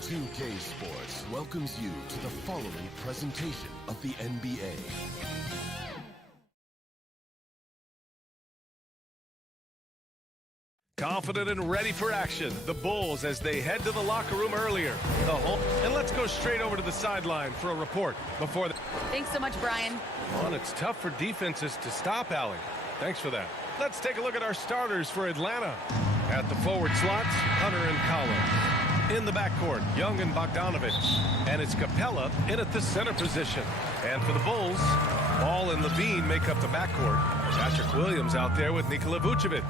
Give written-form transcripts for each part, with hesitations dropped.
2K Sports welcomes you to the following presentation of the NBA. Confident and ready for action, the Bulls as they head to the locker room earlier. And let's go straight over to the sideline for a report before the... Thanks so much, Brian. Well, it's tough for defenses to stop, Allie. Thanks for that. Let's take a look at our starters for Atlanta. At the forward slots, Hunter and Collins. In the backcourt, Young and Bogdanovich. And it's Capella in at the center position. And for the Bulls, Ball and Levine make up the backcourt. Patrick Williams out there with Nikola Vucevic.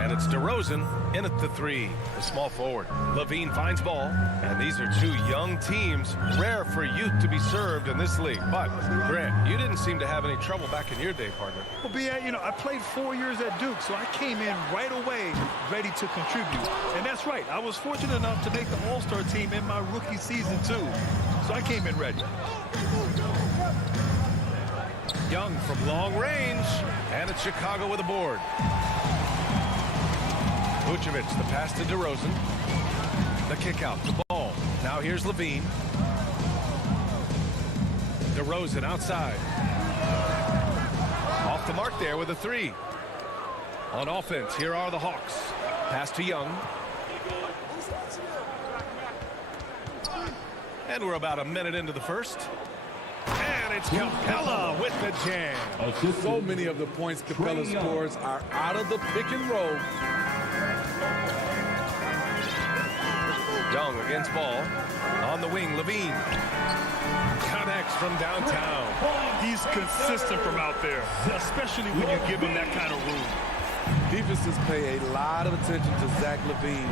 And it's DeRozan in at the three, the small forward. Levine finds Ball. And these are two young teams, rare for youth to be served in this league. But, Grant, you didn't seem to have any trouble back in your day, partner. Well, B.A., I played 4 years at Duke, so I came in right away ready to contribute. And that's right. I was fortunate enough to make the All-Star team in my rookie season, too. So I came in ready. Young from long range, and it's Chicago with a board. Vucevic, the pass to DeRozan. The kick out, the ball. Now here's Levine. DeRozan outside. Off the mark there with a three. On offense, here are the Hawks. Pass to Young. And we're about a minute into the first. And it's Capella with the jam. So many of the points Capella scores are out of the pick and roll. Young against Ball. On the wing, Levine. Connects from downtown. He's consistent from out there, especially when you give him that kind of room. Defenses pay a lot of attention to Zach Levine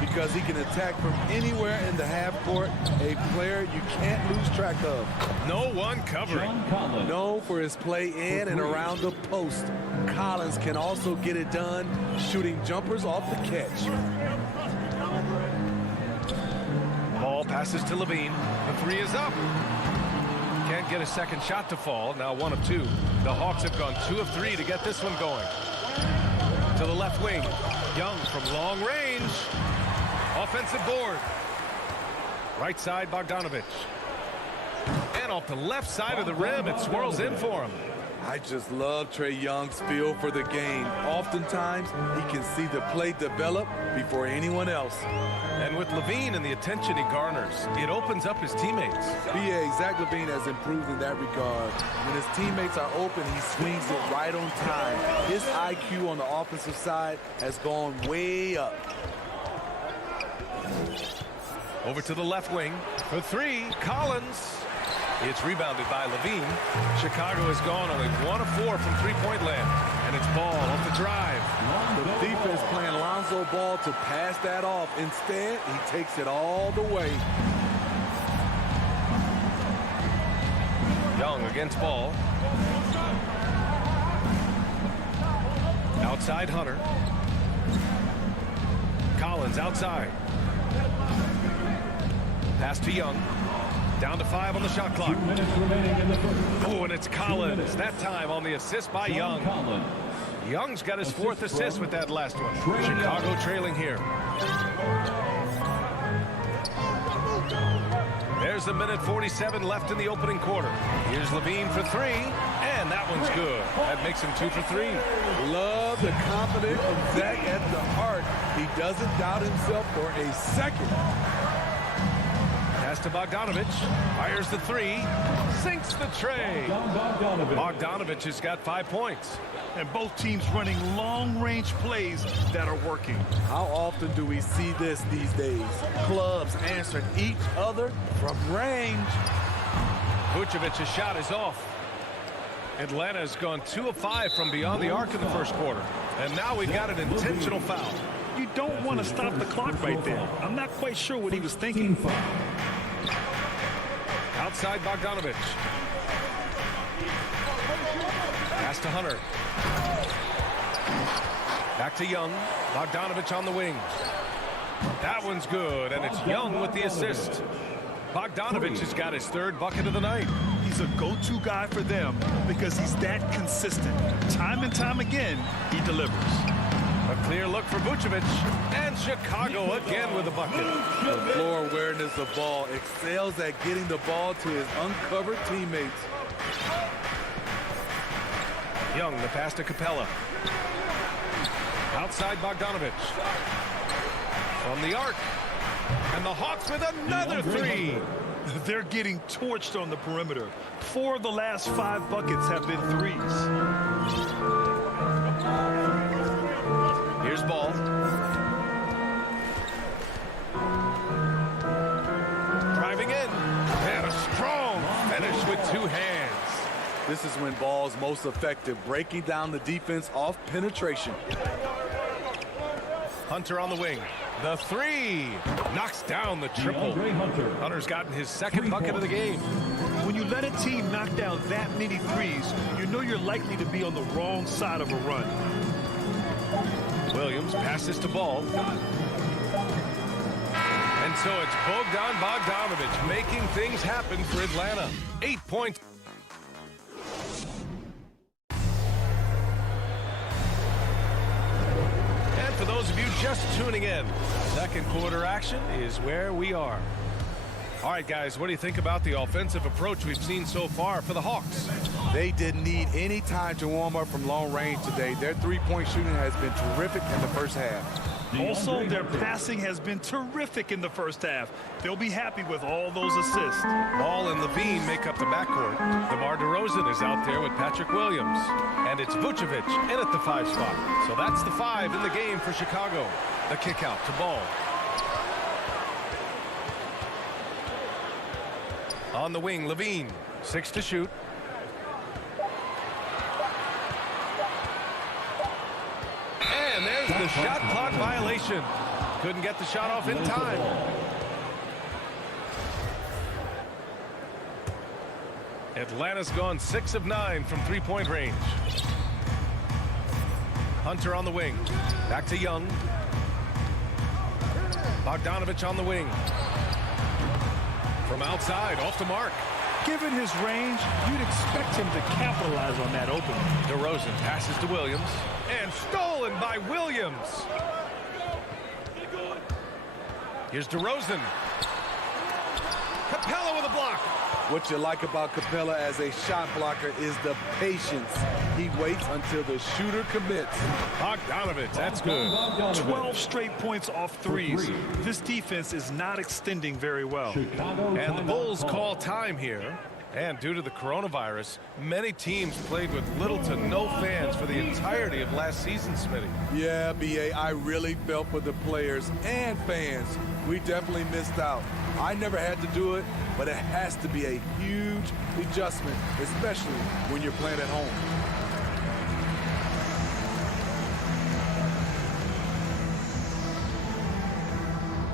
because he can attack from anywhere in the half court, a player you can't lose track of. No one covering. Known for his play in and around the post, Collins can also get it done shooting jumpers off the catch. Ball passes to Levine. The three is up. Can't get a second shot to fall. Now 1 of 2. The Hawks have gone 2 of 3 to get this one going. To the left wing. Young from long range. Offensive board. Right side, Bogdanovich. And off the left side of the rim, it swirls in for him. I just love Trae Young's feel for the game. Oftentimes, he can see the play develop before anyone else. And with Levine and the attention he garners, it opens up his teammates. B.A. Zach Levine has improved in that regard. When his teammates are open, he swings it right on time. His IQ on the offensive side has gone way up. Over to the left wing for three, Collins. It's rebounded by Levine. Chicago has gone only 1 of 4 from three-point land. And it's Ball off the drive. The defense playing Lonzo Ball to pass that off. Instead, he takes it all the way. Young against Ball. Outside Hunter. Collins outside. Pass to Young. Down to 5 on the shot clock. Oh, and it's Collins. That time on the assist by Young. Young's got his 4th assist with that last one. Chicago trailing here. There's a minute 47 left in the opening quarter. Here's Levine for 3, and that one's good. That makes him 2 for 3. Love the confidence of Zach at the heart. He doesn't doubt himself for a second. Pass to Bogdanovich. Fires the 3. Sinks the tray. Bogdanovich has got 5 points. And both teams running long-range plays that are working. How often do we see this these days? Clubs answering each other from range. Vucevic's shot is off. Atlanta has gone 2 of 5 from beyond the arc in the first quarter. And now we've got an intentional foul. You don't want to stop the clock right there. I'm not quite sure what he was thinking. Outside Bogdanovich. Pass to Hunter. Back to Young. Bogdanovich on the wing. That one's good, and it's Young with the assist. Bogdanovich has got his 3rd bucket of the night. He's a go-to guy for them because he's that consistent. Time and time again, he delivers. A Clear look for Vucevic. And Chicago again with a bucket. The floor awareness of ball excels at getting the ball to his uncovered teammates. Young, the pass to Capella. Outside Bogdanovich. From the arc. And the Hawks with another three. They're getting torched on the perimeter. 4 of the last 5 buckets have been threes. Here's Ball. Driving in. And a strong finish with 2 hands. This is when Ball's most effective, breaking down the defense off penetration. Hunter on the wing. The three knocks down the triple. Hunter's gotten his second bucket of the game. When you let a team knock down that many threes, you know you're likely to be on the wrong side of a run. Williams passes to Ball. And so it's Bogdan Bogdanovich making things happen for Atlanta. 8 points. For those of you just tuning in, second quarter action is where we are. All right, guys, what do you think about the offensive approach we've seen so far for the Hawks? They didn't need any time to warm up from long range today. Their three-point shooting has been terrific in the first half. Also, their passing has been terrific in the first half. They'll be happy with all those assists. Ball and Levine make up the backcourt. DeMar DeRozan is out there with Patrick Williams. And it's Vucevic in at the 5 spot. So that's the 5 in the game for Chicago. The kick out to Ball. On the wing, Levine. 6 to shoot. And there's the shot clock violation. Couldn't get the shot off in time. Atlanta's gone 6 of 9 from 3-point range. Hunter on the wing. Back to Young. Bogdanovich on the wing. From outside, off the mark. Given his range, you'd expect him to capitalize on that opening. DeRozan passes to Williams. And stolen by Williams. Here's DeRozan. Capella with a block. What you like about Capella as a shot blocker is the patience. He waits until the shooter commits. Bogdanovich, that's good. 12 straight points off threes. This defense is not extending very well. And the Bulls call time here. And due to the coronavirus, many teams played with little to no fans for the entirety of last season, Smitty. Yeah, B.A., I really felt for the players and fans. We definitely missed out. I never had to do it, but it has to be a huge adjustment, especially when you're playing at home.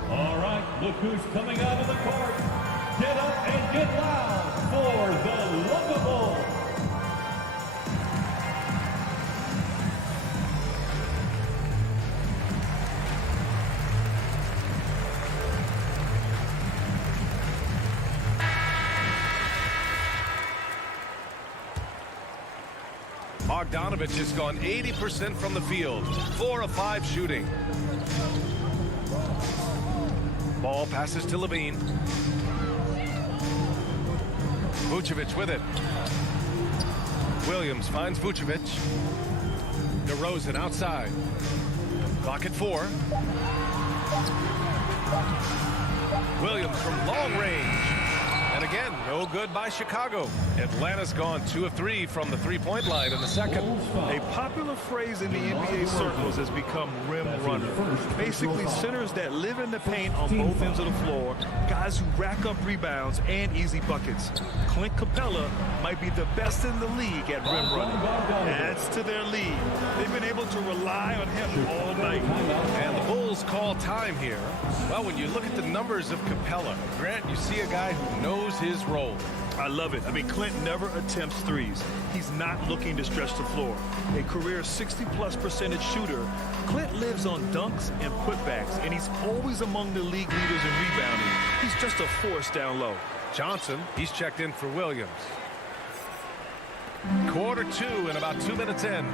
All right, look who's coming out of the court. Get up and get loud for the Lookable. Bogdanovich has gone 80% from the field, 4 of 5 shooting. Ball passes to Levine. Vucevic with it. Williams finds Vucevic. DeRozan outside. Clock at 4. Williams from long range. And again, no good by Chicago. Atlanta's gone 2 of 3 from the 3-point line in the second. A popular phrase in the NBA circles has become rim runner. Basically, centers that live in the paint on both ends of the floor, guys who rack up rebounds and easy buckets. Clint Capella might be the best in the league at rim running. Adds to their lead. They've been able to rely on him all night. And the Bulls call time here. Well, when you look at the numbers of Capella, Grant, you see a guy who knows his role. I love it. I mean, Clint never attempts threes. He's not looking to stretch the floor. A career 60+ percentage shooter, Clint lives on dunks and putbacks, and he's always among the league leaders in rebounding. He's just a force down low. Johnson, he's checked in for Williams. Quarter 2 and about 2 minutes in.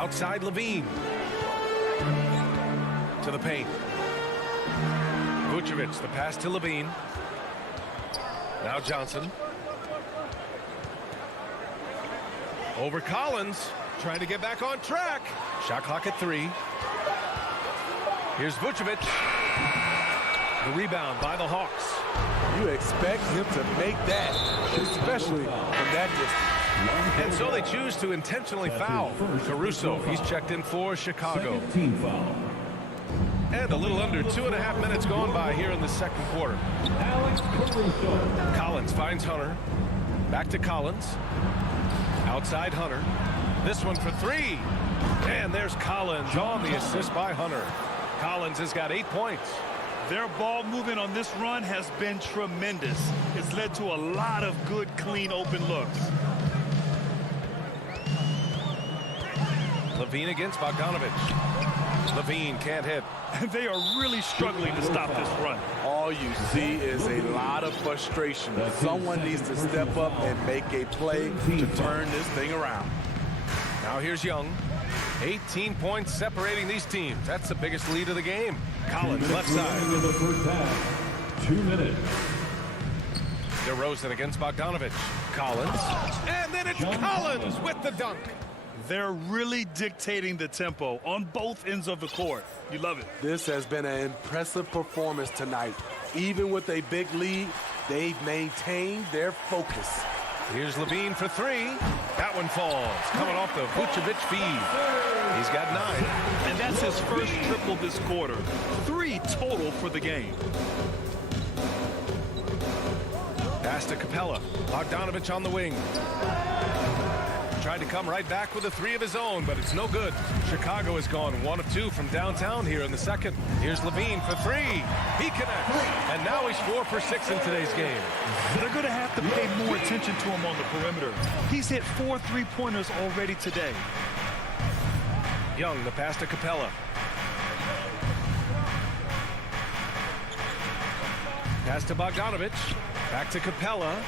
Outside Levine. To the paint. Vucevic, the pass to Levine. Now Johnson. Over Collins. Trying to get back on track. Shot clock at 3. Here's Vucevic. The rebound by the Hawks. You expect him to make that, especially from that distance. And so they choose to intentionally foul. Caruso, he's checked in for Chicago. Team foul. And a little under 2.5 minutes gone by here in the second quarter. Alex Caruso. Collins finds Hunter. Back to Collins. Outside Hunter. This one for 3. And there's Collins on the assist by Hunter. Collins has got 8 points. Their ball movement on this run has been tremendous. It's led to a lot of good, clean, open looks. Levine against Bogdanovich. Levine can't hit. They are really struggling to stop this run. All you see is a lot of frustration. Someone needs to step up and make a play to turn this thing around. Now here's Young. 18 points separating these teams. That's the biggest lead of the game. Collins left side. In the first half. 2 minutes. DeRozan against Bogdanovich. Collins. And then it's Collins with the dunk. They're really dictating the tempo on both ends of the court. You love it. This has been an impressive performance tonight. Even with a big lead, they've maintained their focus. Here's Levine for 3. That one falls. Coming off the Vucevic feed. He's got 9. And that's his first triple this quarter. 3 total for the game. Pass to Capella. Bogdanovich on the wing. Tried to come right back with a 3 of his own, but it's no good. Chicago has gone 1 of 2 from downtown here in the second. Here's Levine for 3. He connects. And now he's 4 for 6 in today's game. They're going to have to pay more attention to him on the perimeter. He's hit 4 3-pointers already today. Young, the pass to Capella. Pass to Bogdanovich. Back to Capella.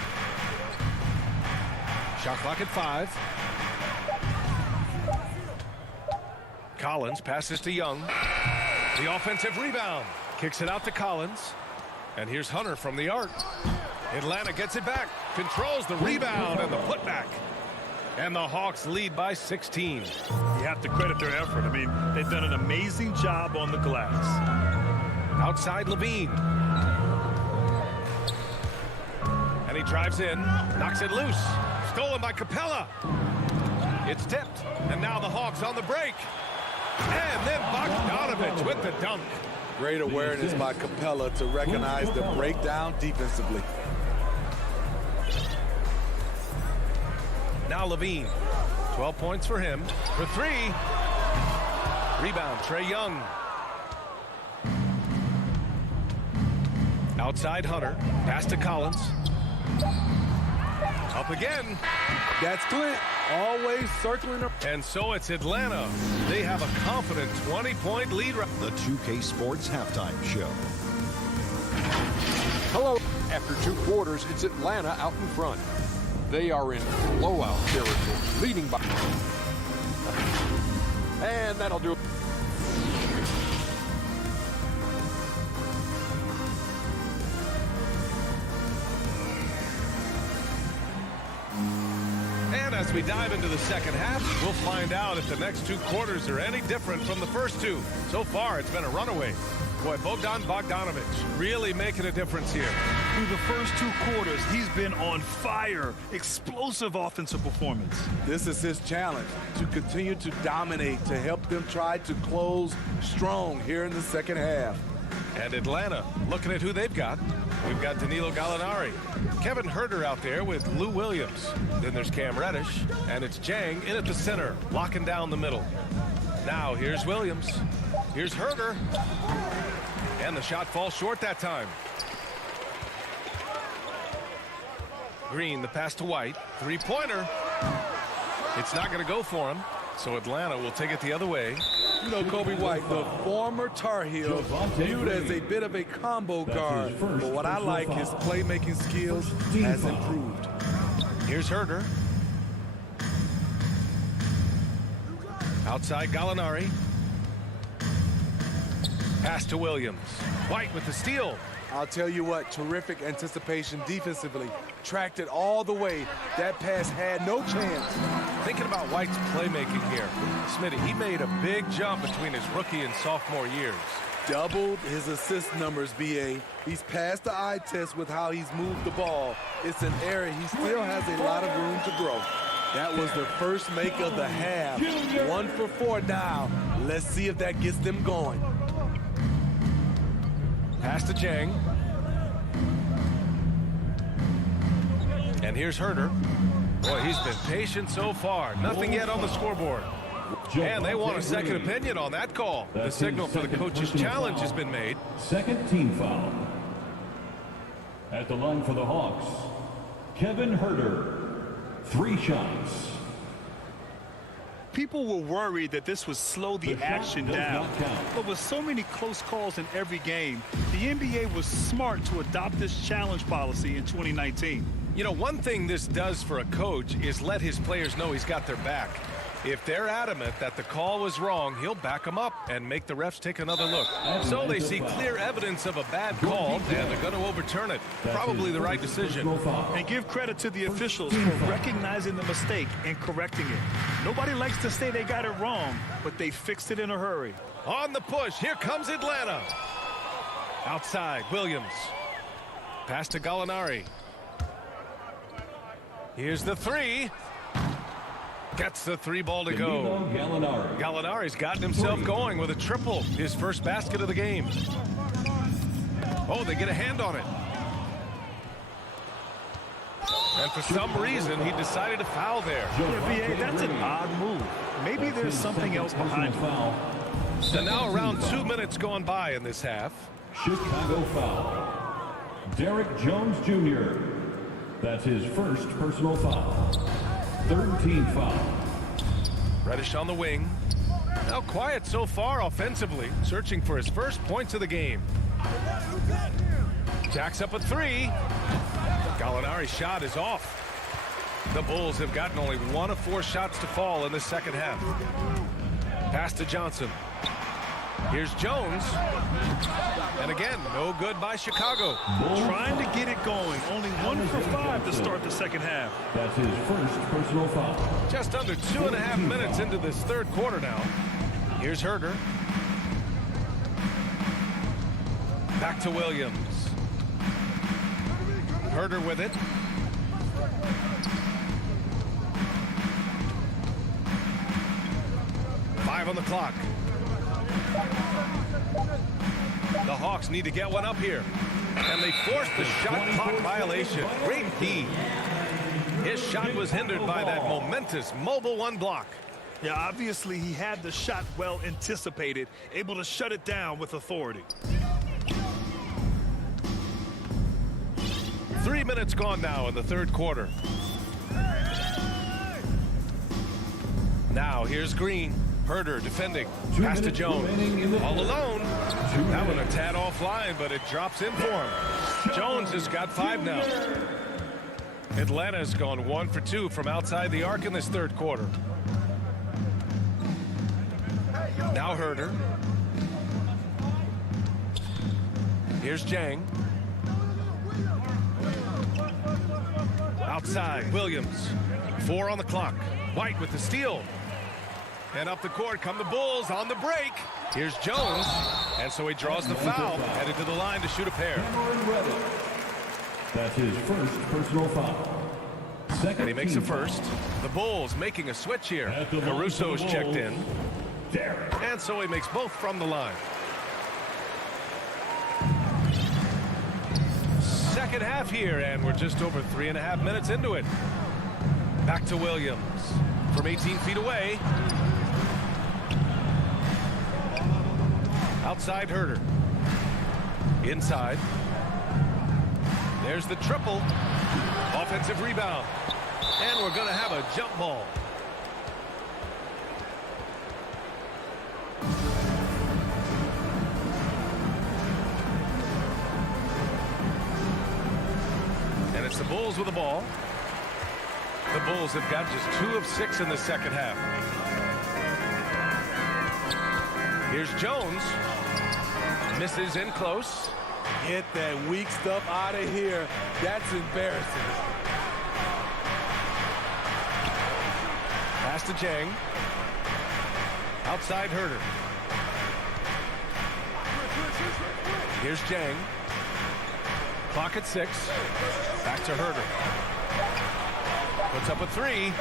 Shot clock at 5. Collins passes to Young. The offensive rebound. Kicks it out to Collins. And here's Hunter from the arc. Atlanta gets it back. Controls the rebound and the putback. And the Hawks lead by 16. You have to credit their effort. I mean, they've done an amazing job on the glass. Outside Levine. And he drives in. Knocks it loose. Stolen by Capella. It's tipped. And now the Hawks on the break. And then Bogdanovich with the dunk. Great awareness by Capella to recognize the breakdown defensively. Now Levine. 12 points for him. For 3. Rebound, Trae Young. Outside Hunter. Pass to Collins. Up again. That's Clint. Always circling. And so it's Atlanta. They have a confident 20-point lead. The 2K Sports Halftime Show. Hello. After 2 quarters, it's Atlanta out in front. They are in blowout territory, leading by. And that'll do it. And as we dive into the second half, we'll find out if the next 2 quarters are any different from the first 2. So far, it's been a runaway. Boy, Bogdanovich really making a difference here. Through the first 2 quarters, he's been on fire. Explosive offensive performance. This is his challenge, to continue to dominate, to help them try to close strong here in the second half. And Atlanta, looking at who they've got. We've got Danilo Gallinari. Kevin Huerter out there with Lou Williams. Then there's Cam Reddish. And it's Jang in at the center, locking down the middle. Now here's Williams. Here's Huerter. And the shot falls short that time. Green, the pass to White. 3-pointer. It's not going to go for him. So Atlanta will take it the other way. You know, Kobe White, the former Tar Heel, viewed as a bit of a combo guard. But what I like, his playmaking skills has improved. Here's Huerter. Outside Gallinari. Pass to Williams. White with the steal. I'll tell you what, terrific anticipation defensively. Tracked it all the way. That pass had no chance. Thinking about White's playmaking here, Smitty, he made a big jump between his rookie and sophomore years. Doubled his assist numbers, BA. He's passed the eye test with how he's moved the ball. It's an area he still has a lot of room to grow. That was the first make of the half. 1 for 4 now. Let's see if that gets them going. Pass to Jang. And here's Herder. Boy, he's been patient so far. Nothing yet on the scoreboard. And they want a second opinion on that call. The signal for the coach's challenge has been made. Second team foul. At the line for the Hawks, Kevin Herder. 3 shots. People were worried that this would slow the action down. But with so many close calls in every game, the NBA was smart to adopt this challenge policy in 2019. You know, one thing this does for a coach is let his players know he's got their back. If they're adamant that the call was wrong, he'll back them up and make the refs take another look. So they see clear evidence of a bad call, and they're going to overturn it. Probably the right decision. And give credit to the officials for recognizing the mistake and correcting it. Nobody likes to say they got it wrong, but they fixed it in a hurry. On the push, here comes Atlanta. Outside, Williams. Pass to Gallinari. Here's the 3. Gets the 3 ball to go. Gallinari's gotten himself going with a triple. His first basket of the game. Oh, they get a hand on it. And for some reason, he decided to foul there. Yeah, BA, that's an odd move. Maybe there's something else behind it. So now around 2 minutes gone by in this half. Chicago foul. Derek Jones Jr. That's his first personal foul. 3rd team foul. Reddish on the wing. Now quiet so far offensively, searching for his first points of the game. Jacks up a 3. Gallinari's shot is off. The Bulls have gotten only 1 of 4 shots to fall in the second half. Pass to Johnson. Here's Jones. And again, no good by Chicago. Trying to get it going. Only 1 for 5 to start the second half. That's his first personal foul. Just under 2.5 minutes into this third quarter now. Here's Herder. Back to Williams. Herder with it. Five on the clock. The Hawks need to get one up here. And they forced the shot clock violation. Great D. His shot was hindered by that momentous mobile 1 block. Yeah, obviously he had the shot well anticipated, able to shut it down with authority. 3 minutes gone now in the third quarter. Now here's Green. Herder defending. Pass to Jones. All alone. That one a tad offline, but it drops in for him. Jones has got 5 now. Atlanta's gone 1 for 2 from outside the arc in this third quarter. Now Herder. Here's Jang. Outside, Williams. 4 on the clock. White with the steal. And up the court come the Bulls on the break. Here's Jones. And so he draws the foul. Headed to the line to shoot a pair. That's his first personal foul. And he makes a first. The Bulls making a switch here. Caruso's checked in. And so he makes both from the line. Second half here, and we're just over 3.5 minutes into it. Back to Williams from 18 feet away. Outside Herder. Inside. There's the triple. Offensive rebound. And we're going to have a jump ball. And it's the Bulls with the ball. The Bulls have got just 2 of 6 in the second half. Here's Jones. Misses in close. Get that weak stuff out of here. That's embarrassing. Pass to Jang. Outside Herder. Here's Jang. Clock at 6. Back to Herder. Puts up a 3.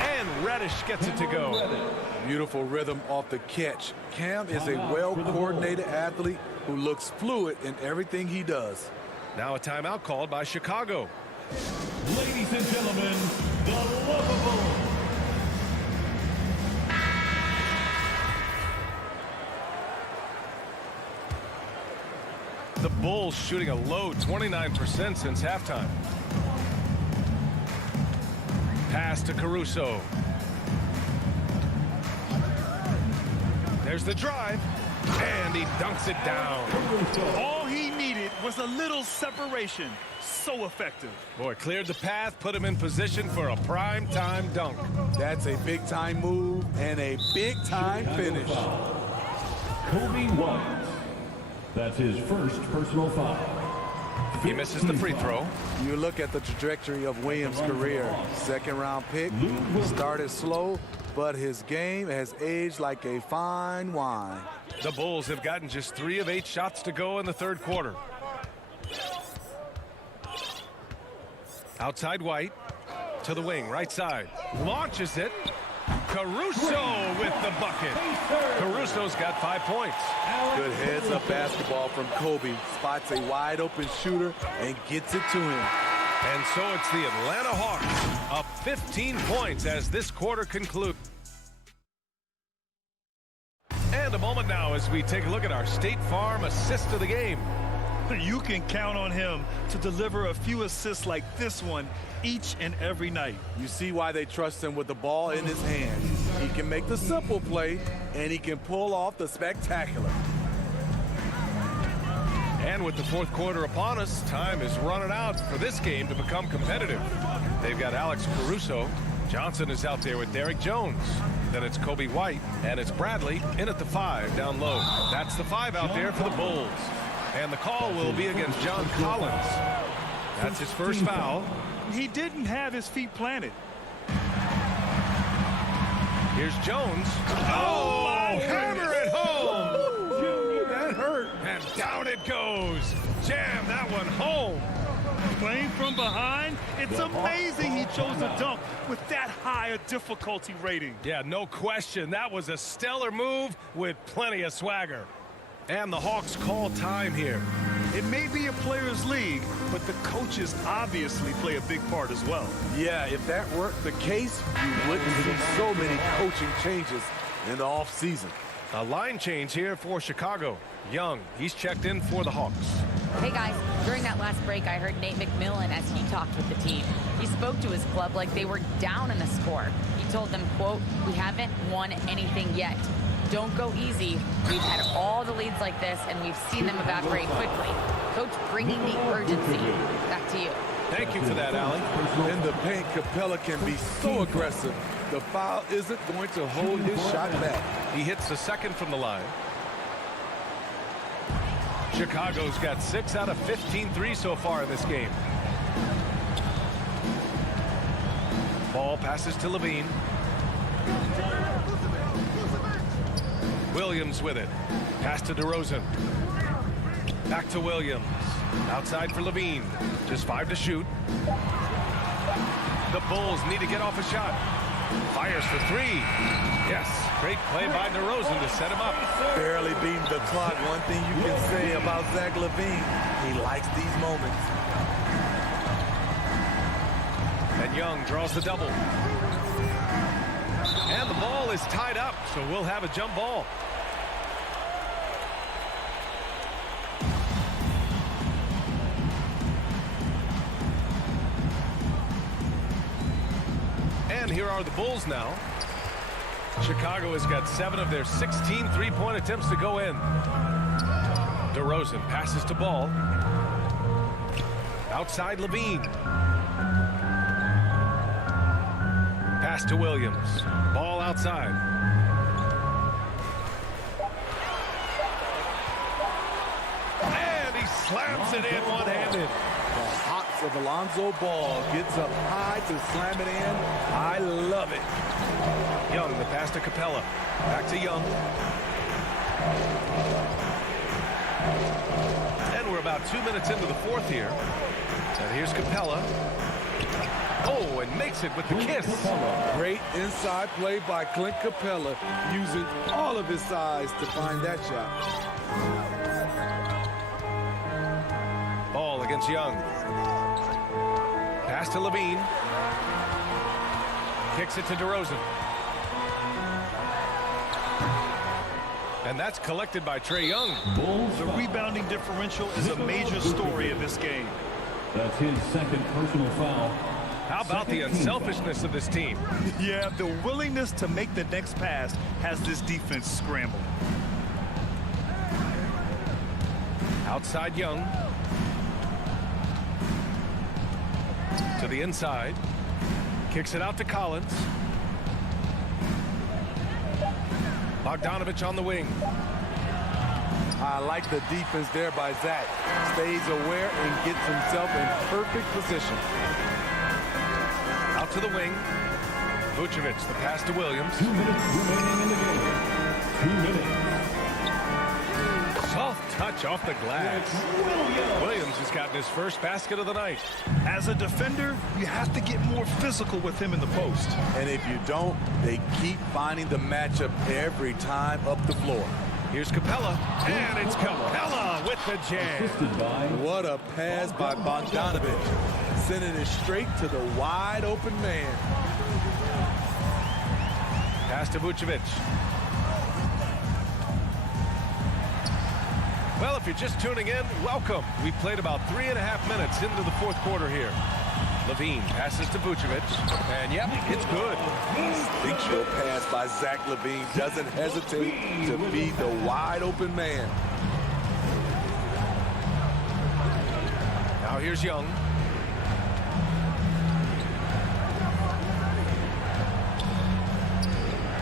And Reddish gets it to go. Beautiful rhythm off the catch. Cam is a well-coordinated athlete who looks fluid in everything he does. Now a timeout called by Chicago. Ladies and gentlemen, the lovable. The Bulls shooting a low 29% since halftime. Pass to Caruso. There's the drive, and he dunks it down. All he needed was a little separation. So effective. Boy, cleared the path, put him in position for a prime-time dunk. That's a big-time move and a big-time finish. Kobe White. That's his first personal foul. He misses the free throw. You look at the trajectory of Williams' career. Second-round pick, started slow, but his game has aged like a fine wine. The Bulls have gotten just 3 of 8 shots to go in the third quarter. Outside White to the wing, right side. Launches it. Caruso with the bucket. Caruso's got 5 points. Good heads-up basketball from Kobe. Spots a wide-open shooter and gets it to him. And so it's the Atlanta Hawks up 15 points as this quarter concludes. And a moment now as we take a look at our State Farm assist of the game. You can count on him to deliver a few assists like this one each and every night. You see why they trust him with the ball in his hand. He can make the simple play, and he can pull off the spectacular. And with the fourth quarter upon us, time is running out for this game to become competitive. They've got Alex Caruso. Johnson is out there with Derek Jones. Then it's Kobe White, and it's Bradley in at the 5 down low. That's the 5 out there for the Bulls. And the call will be against John Collins. That's his first foul. He didn't have his feet planted. Here's Jones. Oh, hammer it home. That hurt. And down it goes. Jam that one home. Playing from behind, it's amazing he chose to dunk with that high a difficulty rating. Yeah, no question. That was a stellar move with plenty of swagger. And the Hawks call time here. It may be a players' league, but the coaches obviously play a big part as well. Yeah, if that weren't the case, you wouldn't see so many coaching changes in the offseason. A line change here for Chicago. Young, he's checked in for the Hawks. Hey guys, during that last break, I heard Nate McMillan as he talked with the team. He spoke to his club like they were down in the score. He told them, quote, "We haven't won anything yet. Don't go easy. We've had all the leads like this, and we've seen them evaporate quickly." Coach bringing the urgency. Back to you. Thank you for that, Allie. In the paint, Capella can be so aggressive. The foul isn't going to hold his shot back. He hits the second from the line. Chicago's got 6 out of 15 threes so far in this game. Ball passes to Levine. Williams with it. Pass to DeRozan. Back to Williams. Outside for Levine. Just 5 to shoot. The Bulls need to get off a shot. Fires for 3. Yes, great play by DeRozan to set him up. Barely beating the clock. One thing you can say about Zach LaVine, he likes these moments. And Young draws the double. And the ball is tied up, so we'll have a jump ball. And here are the Bulls now. Chicago has got 7 of their 16 three-point attempts to go in. DeRozan passes to Ball. Outside Levine. Pass to Williams. Ball outside. slams it in one-handed. The hops of Alonzo Ball gets up high to slam it in. I love it. Young, the pass to Capella. Back to Young. And we're about 2 minutes into the fourth here. And here's Capella. Oh, and makes it with the kiss. Great inside play by Clint Capella, using all of his size to find that shot. Ball against Young. Pass to Levine. Kicks it to DeRozan. And that's collected by Trae Young. The rebounding differential is a major story in this game. That's his second personal foul. How about the unselfishness of this team? Yeah, the willingness to make the next pass has this defense scrambled. Outside Young. To the inside. Kicks it out to Collins. Bogdanovich on the wing. I like the defense there by Zach. Stays aware and gets himself in perfect position. Out to the wing. Vucevic, the pass to Williams. 2 minutes remaining in the game. 2 minutes. Soft touch off the glass. Williams has gotten his first basket of the night. As a defender, you have to get more physical with him in the post. And if you don't, they keep finding the matchup every time up the floor. Here's Capella, and it's Capella with the jam. What a pass by Bogdanovich, sending it straight to the wide open man. Pass to Vucevic. Well, if you're just tuning in, welcome. We played about 3.5 minutes into the fourth quarter here. Levine passes to Vucevic, and yep, it's good. Instinctual pass by Zach LaVine, doesn't hesitate to be the wide open man. Now here's Young.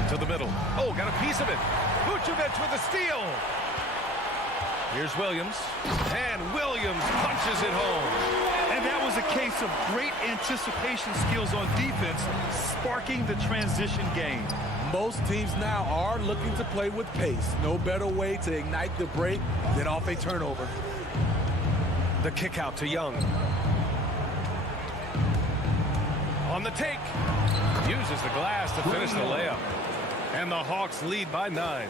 To the middle. Oh, got a piece of it. Vucevic with a steal. Here's Williams, and Williams punches it home. And that was a case of great anticipation skills on defense, sparking the transition game. Most teams now are looking to play with pace. No better way to ignite the break than off a turnover. The kick out to Young. On the take. Uses the glass to finish the layup. And the Hawks lead by 9.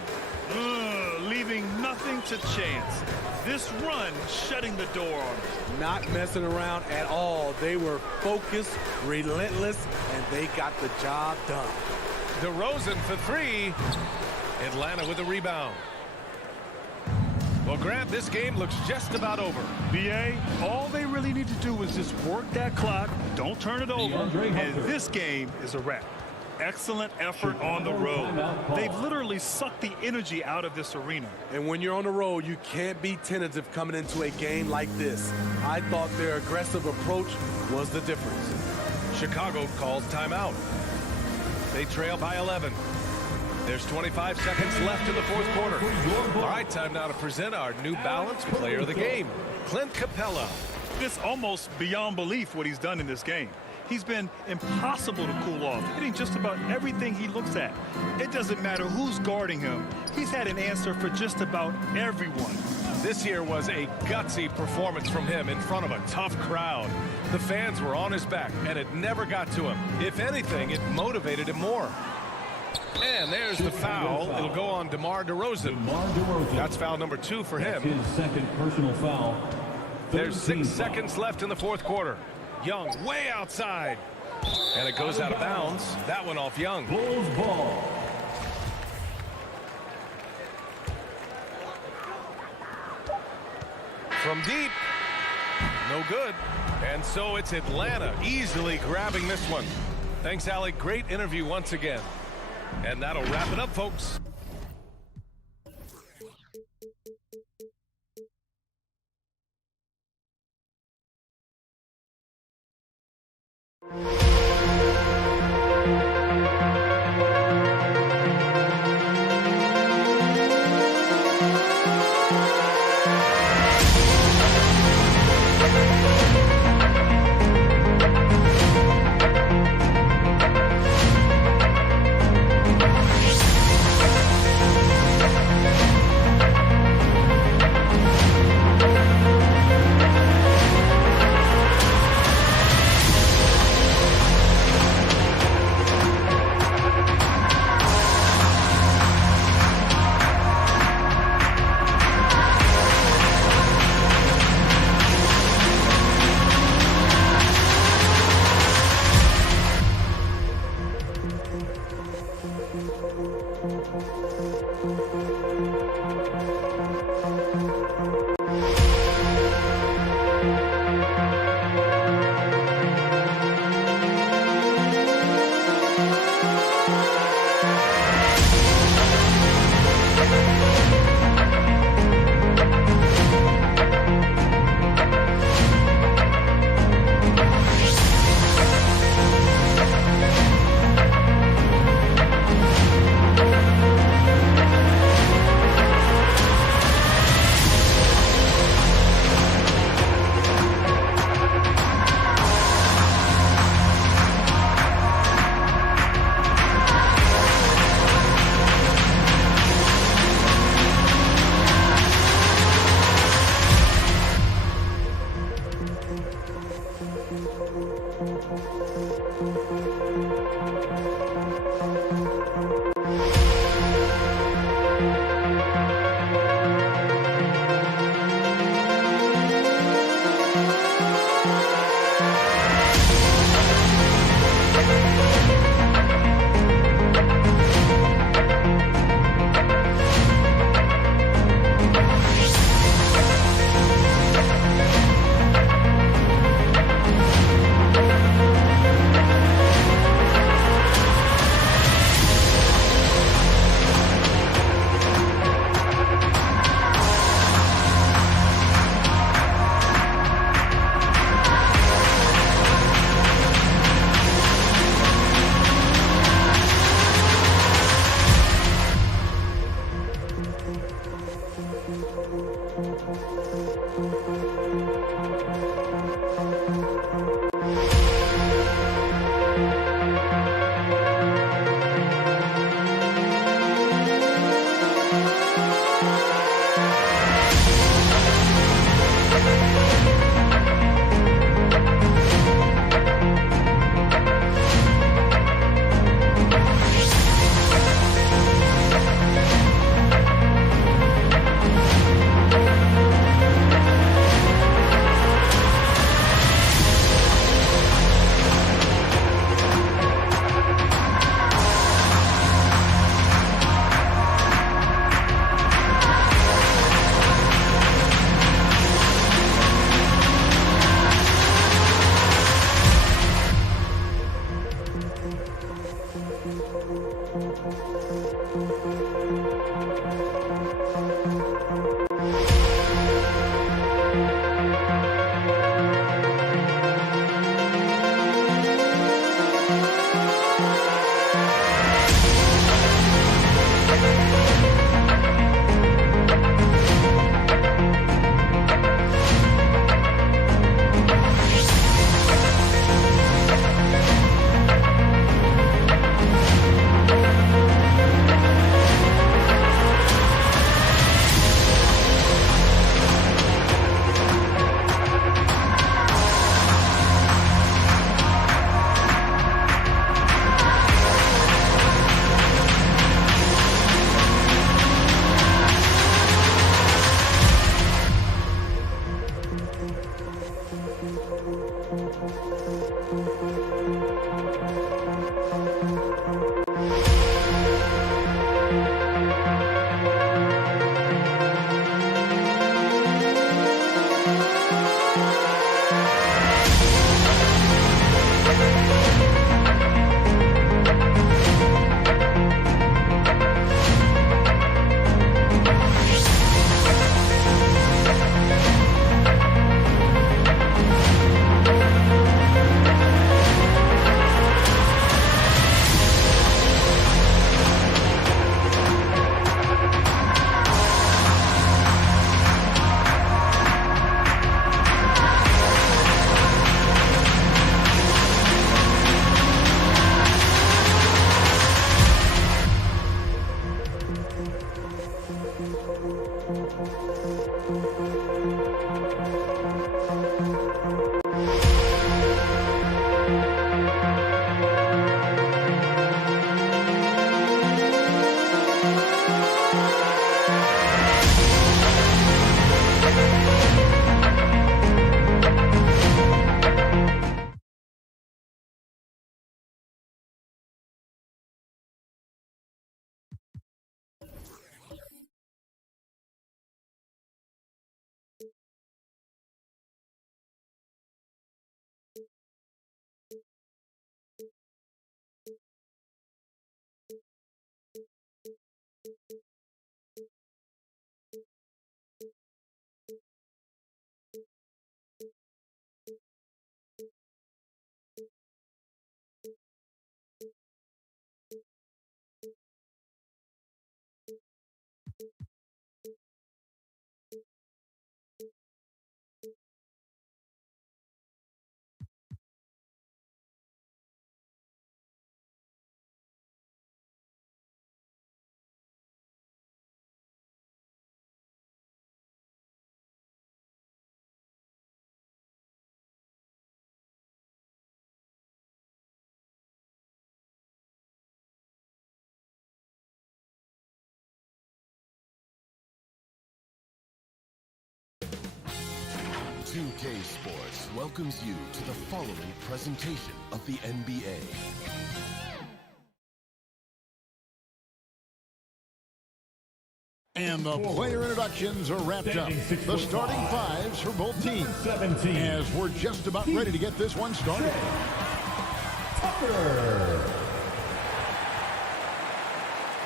Leaving nothing to chance. This run shutting the door on them. Not messing around at all. They were focused, relentless, and they got the job done. DeRozan for 3. Atlanta with a rebound. Well, Grant, this game looks just about over. BA, all they really need to do is just work that clock, don't turn it over, and this game is a wrap. Excellent effort on the road. They've literally sucked the energy out of this arena. And when you're on the road, you can't be tentative coming into a game like this. I thought their aggressive approach was the difference. Chicago calls timeout. They trail by 11. There's 25 seconds left in the fourth quarter. All right, time now to present our New Balance player of the game, Clint Capella. It's almost beyond belief what he's done in this game. He's been impossible to cool off, hitting just about everything he looks at. It doesn't matter who's guarding him. He's had an answer for just about everyone. This here was a gutsy performance from him in front of a tough crowd. The fans were on his back, and it never got to him. If anything, it motivated him more. And there's the foul. It'll go on DeMar DeRozan. That's foul number 2 for him. His second personal foul. There's 6 seconds left in the fourth quarter. Young way outside. And it goes out of bounds. That one off Young. Bulls ball. From deep. No good. And so it's Atlanta easily grabbing this one. Thanks, Allie. Great interview once again. And that'll wrap it up, folks. 2K Sports welcomes you to the following presentation of the NBA. And the player introductions are wrapped up. The starting fives for both teams. 17. As we're just about ready to get this one started. Tucker.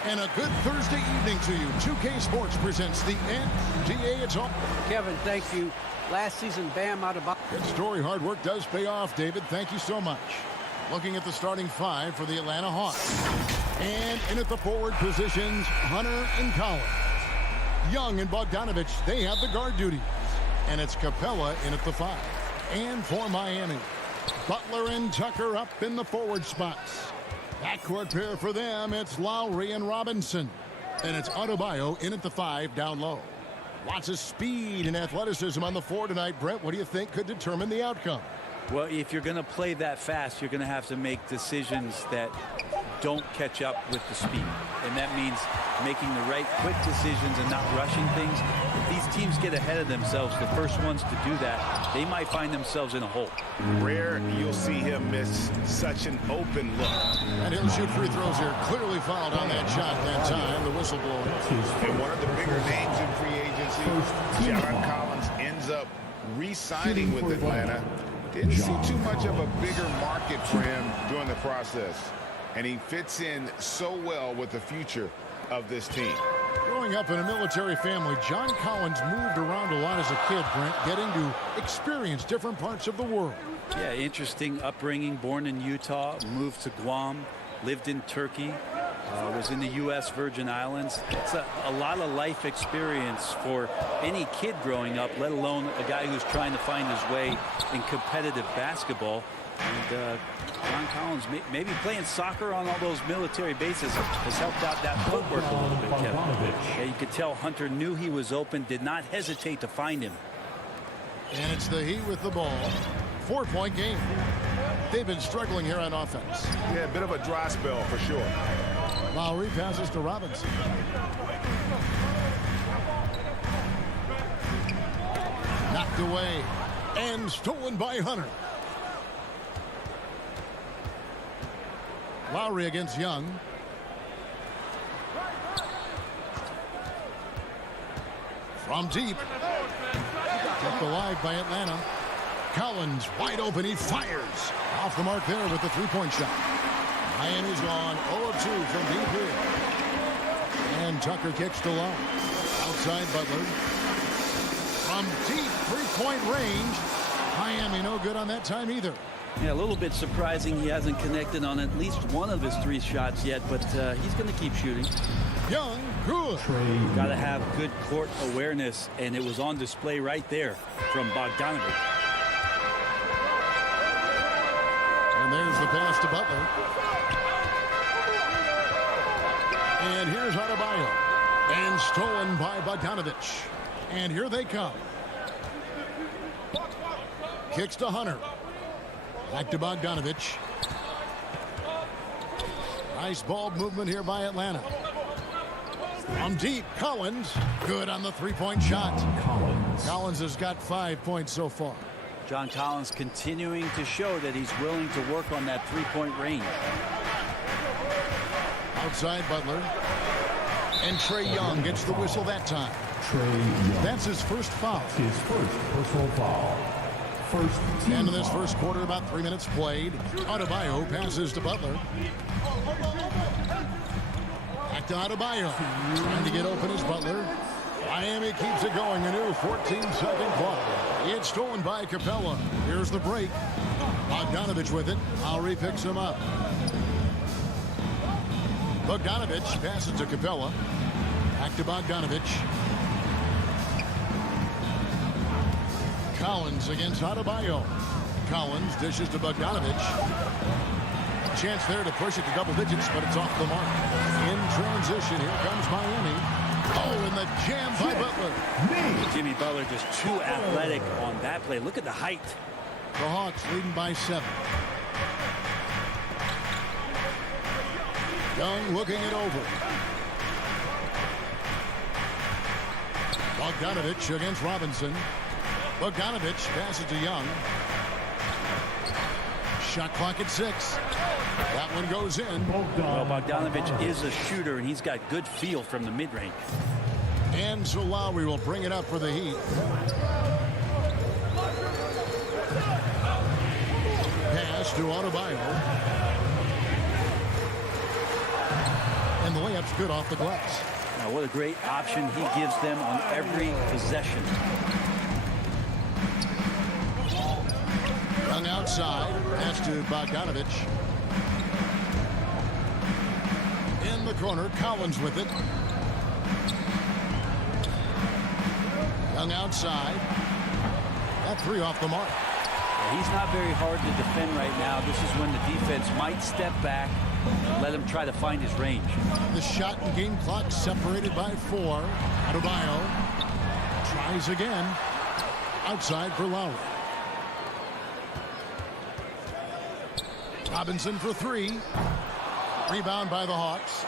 And a good Thursday evening to you. 2K Sports presents the NBA. It's all. Kevin, thank you. Last season, Bam Adebayo. Good story. Hard work does pay off, David. Thank you so much. Looking at the starting five for the Atlanta Hawks. And in at the forward positions, Hunter and Collins. Young and Bogdanovich, they have the guard duties. And it's Capella in at the five. And for Miami, Butler and Tucker up in the forward spots. Backcourt pair for them, it's Lowry and Robinson. And it's Adebayo in at the five down low. Lots of speed and athleticism on the floor tonight. Brett, what do you think could determine the outcome? Well, if you're going to play that fast, you're going to have to make decisions that don't catch up with the speed. And that means making the right quick decisions and not rushing things. If these teams get ahead of themselves, the first ones to do that, they might find themselves in a hole. Rare you'll see him miss such an open look. And he'll shoot free throws here. Clearly fouled on that shot that time. The whistle blower. And one of the bigger names in free agency, John Collins, ends up re-signing with Atlanta. Didn't see too much of a bigger market for him during the process. And he fits in so well with the future of this team. Growing up in a military family, John Collins moved around a lot as a kid, Brent, getting to experience different parts of the world. Yeah, interesting upbringing. Born in Utah, moved to Guam, lived in Turkey, was in the U.S. Virgin Islands. It's a lot of life experience for any kid growing up, let alone a guy who's trying to find his way in competitive basketball. And John Collins, maybe playing soccer on all those military bases has helped out that footwork a little bit, Kevin. Yeah, you could tell Hunter knew he was open, did not hesitate to find him. And it's the Heat with the ball. 4-point game. They've been struggling here on offense. Yeah, a bit of a dry spell for sure. Lowry passes to Robinson. Knocked away and stolen by Hunter. Lowry against Young. From deep. Kept alive by Atlanta. Collins wide open. He fires. Off the mark there with the three-point shot. Miami's gone 0 of 2 from deep here. And Tucker kicks to low. Outside Butler. From deep three-point range. Miami no good on that time either. Yeah, a little bit surprising he hasn't connected on at least one of his 3 shots yet, but he's going to keep shooting. Young, good. Got to have good court awareness, and it was on display right there from Bogdanovich. And there's the pass to Butler. And here's Adebayo. And stolen by Bogdanovich. And here they come. Kicks to Hunter. Back to Bogdanovich. Nice ball movement here by Atlanta. From deep, Collins. Good on the three-point shot. Collins has got 5 points so far. John Collins continuing to show that he's willing to work on that three-point range. Outside Butler. And Trae Young gets the whistle that time. That's his first foul. His first personal foul. And in this first quarter, about 3 minutes played. Adebayo passes to Butler. Back to Adebayo. Trying to get open is Butler. Miami keeps it going. A new 14-second clock. It's stolen by Capella. Here's the break. Bogdanovich with it. Lowry picks him up. Bogdanovich passes to Capella. Back to Bogdanovich. Collins against Adebayo. Collins dishes to Bogdanovich. Chance there to push it to double digits, but it's off the mark. In transition, here comes Miami. Oh, and the jam by Butler. Jimmy Butler just too athletic on that play. Look at the height. The Hawks leading by 7. Young looking it over. Bogdanovich against Robinson. Bogdanovich passes to Young. Shot clock at 6. That one goes in. Well, Bogdanovich is a shooter, and he's got good feel from the mid-range. And so Lowry will bring it up for the Heat. Pass to Adebayo. And the layup's good off the glass. Now, what a great option he gives them on every possession. Young outside. Pass to Bogdanovich. In the corner, Collins with it. Young outside. That 3 off the mark. He's not very hard to defend right now. This is when the defense might step back and let him try to find his range. The shot and game clock separated by 4. Adebayo tries again. Outside for Lowry. Robinson for 3. Rebound by the Hawks.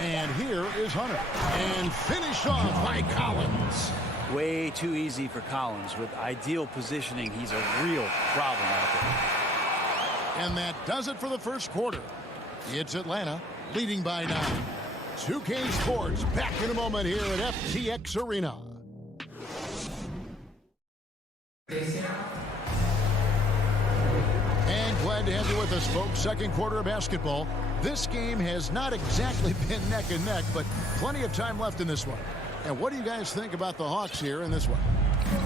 And here is Hunter. And finished off by Collins. Way too easy for Collins. With ideal positioning, he's a real problem out there. And that does it for the first quarter. It's Atlanta leading by 9. 2K Sports back in a moment here at FTX Arena. And glad to have you with us, folks. Second quarter of basketball. This game has not exactly been neck and neck, but plenty of time left in this one. And what do you guys think about the Hawks here in this one?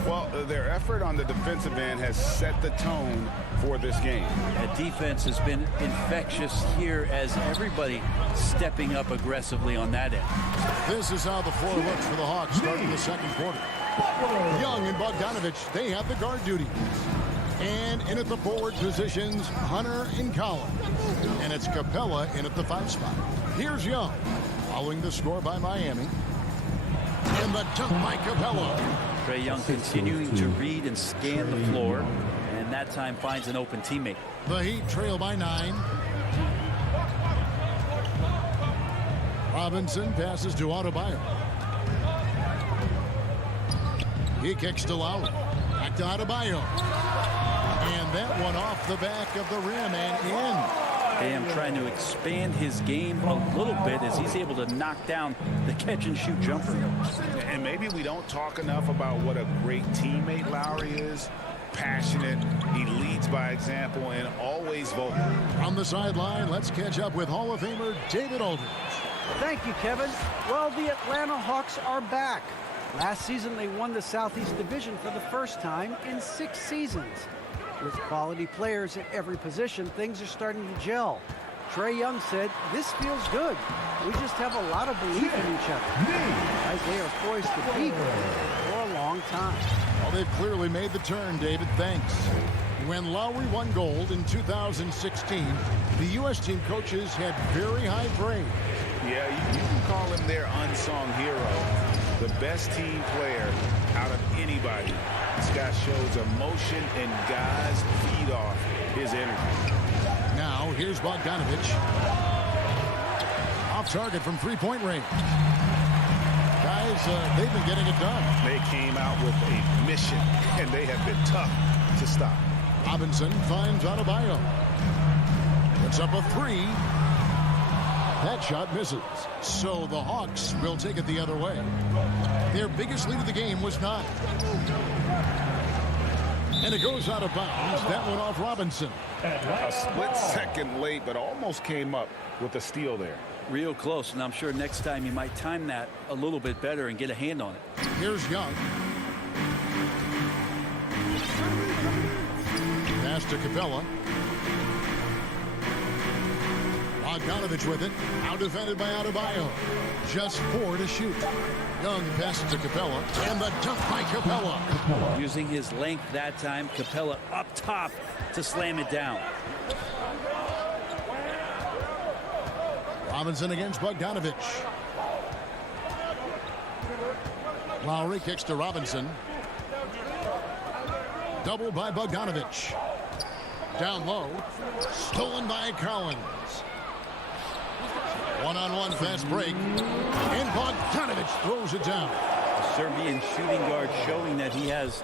Well, their effort on the defensive end has set the tone for this game. That defense has been infectious here as everybody stepping up aggressively on that end. This is how the floor looks for the Hawks starting the second quarter. Young and Bogdanovich, they have the guard duty. And in at the forward positions, Hunter and Collins. And it's Capella in at the 5 spot. Here's Young, following the score by Miami. And the dunk by Capella. Trae Young continuing to read and scan the floor, and that time finds an open teammate. The Heat trail by 9. Robinson passes to Adebayo. He kicks to Lowry. Back to Adebayo. And that one off the back of the rim and in. Bam trying to expand his game a little bit as he's able to knock down the catch-and-shoot jumper. And maybe we don't talk enough about what a great teammate Lowry is. Passionate, he leads by example, and always vocal. On the sideline, let's catch up with Hall of Famer David Aldridge. Thank you, Kevin. Well, the Atlanta Hawks are back. Last season, they won the Southeast Division for the first time in 6 seasons. With quality players at every position, things are starting to gel. Trae Young said, "This feels good. We just have a lot of belief in each other." As they are poised to be good for a long time. Well, they've clearly made the turn, David. Thanks. When Lowry won gold in 2016, the U.S. team coaches had very high praise. Yeah, you can call him their unsung hero. The best team player out of anybody. This guy shows emotion, and guys feed off his energy. Now, here's Bogdanovich. Off target from three-point range. Guys, they've been getting it done. They came out with a mission, and they have been tough to stop. Robinson finds Adebayo. Puts up a 3. That shot misses. So the Hawks will take it the other way. Their biggest lead of the game was 9. And it goes out of bounds. That one off Robinson. A split second late, but almost came up with a steal there. Real close, and I'm sure next time you might time that a little bit better and get a hand on it. Here's Young. Pass to Capella. Bogdanovich with it. Out defended by Adebayo. Just 4 to shoot. Young passes to Capella. And the dunk by Capella. Using his length that time, Capella up top to slam it down. Robinson against Bogdanovich. Lowry kicks to Robinson. Double by Bogdanovich. Down low. Stolen by Collins. One-on-one fast break. And Bogdanovich throws it down. Serbian shooting guard showing that he has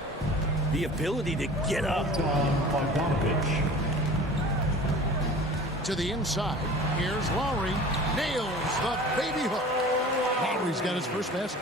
the ability to get up. To the inside. Here's Lowry. Nails the baby hook. Lowry's got his first basket.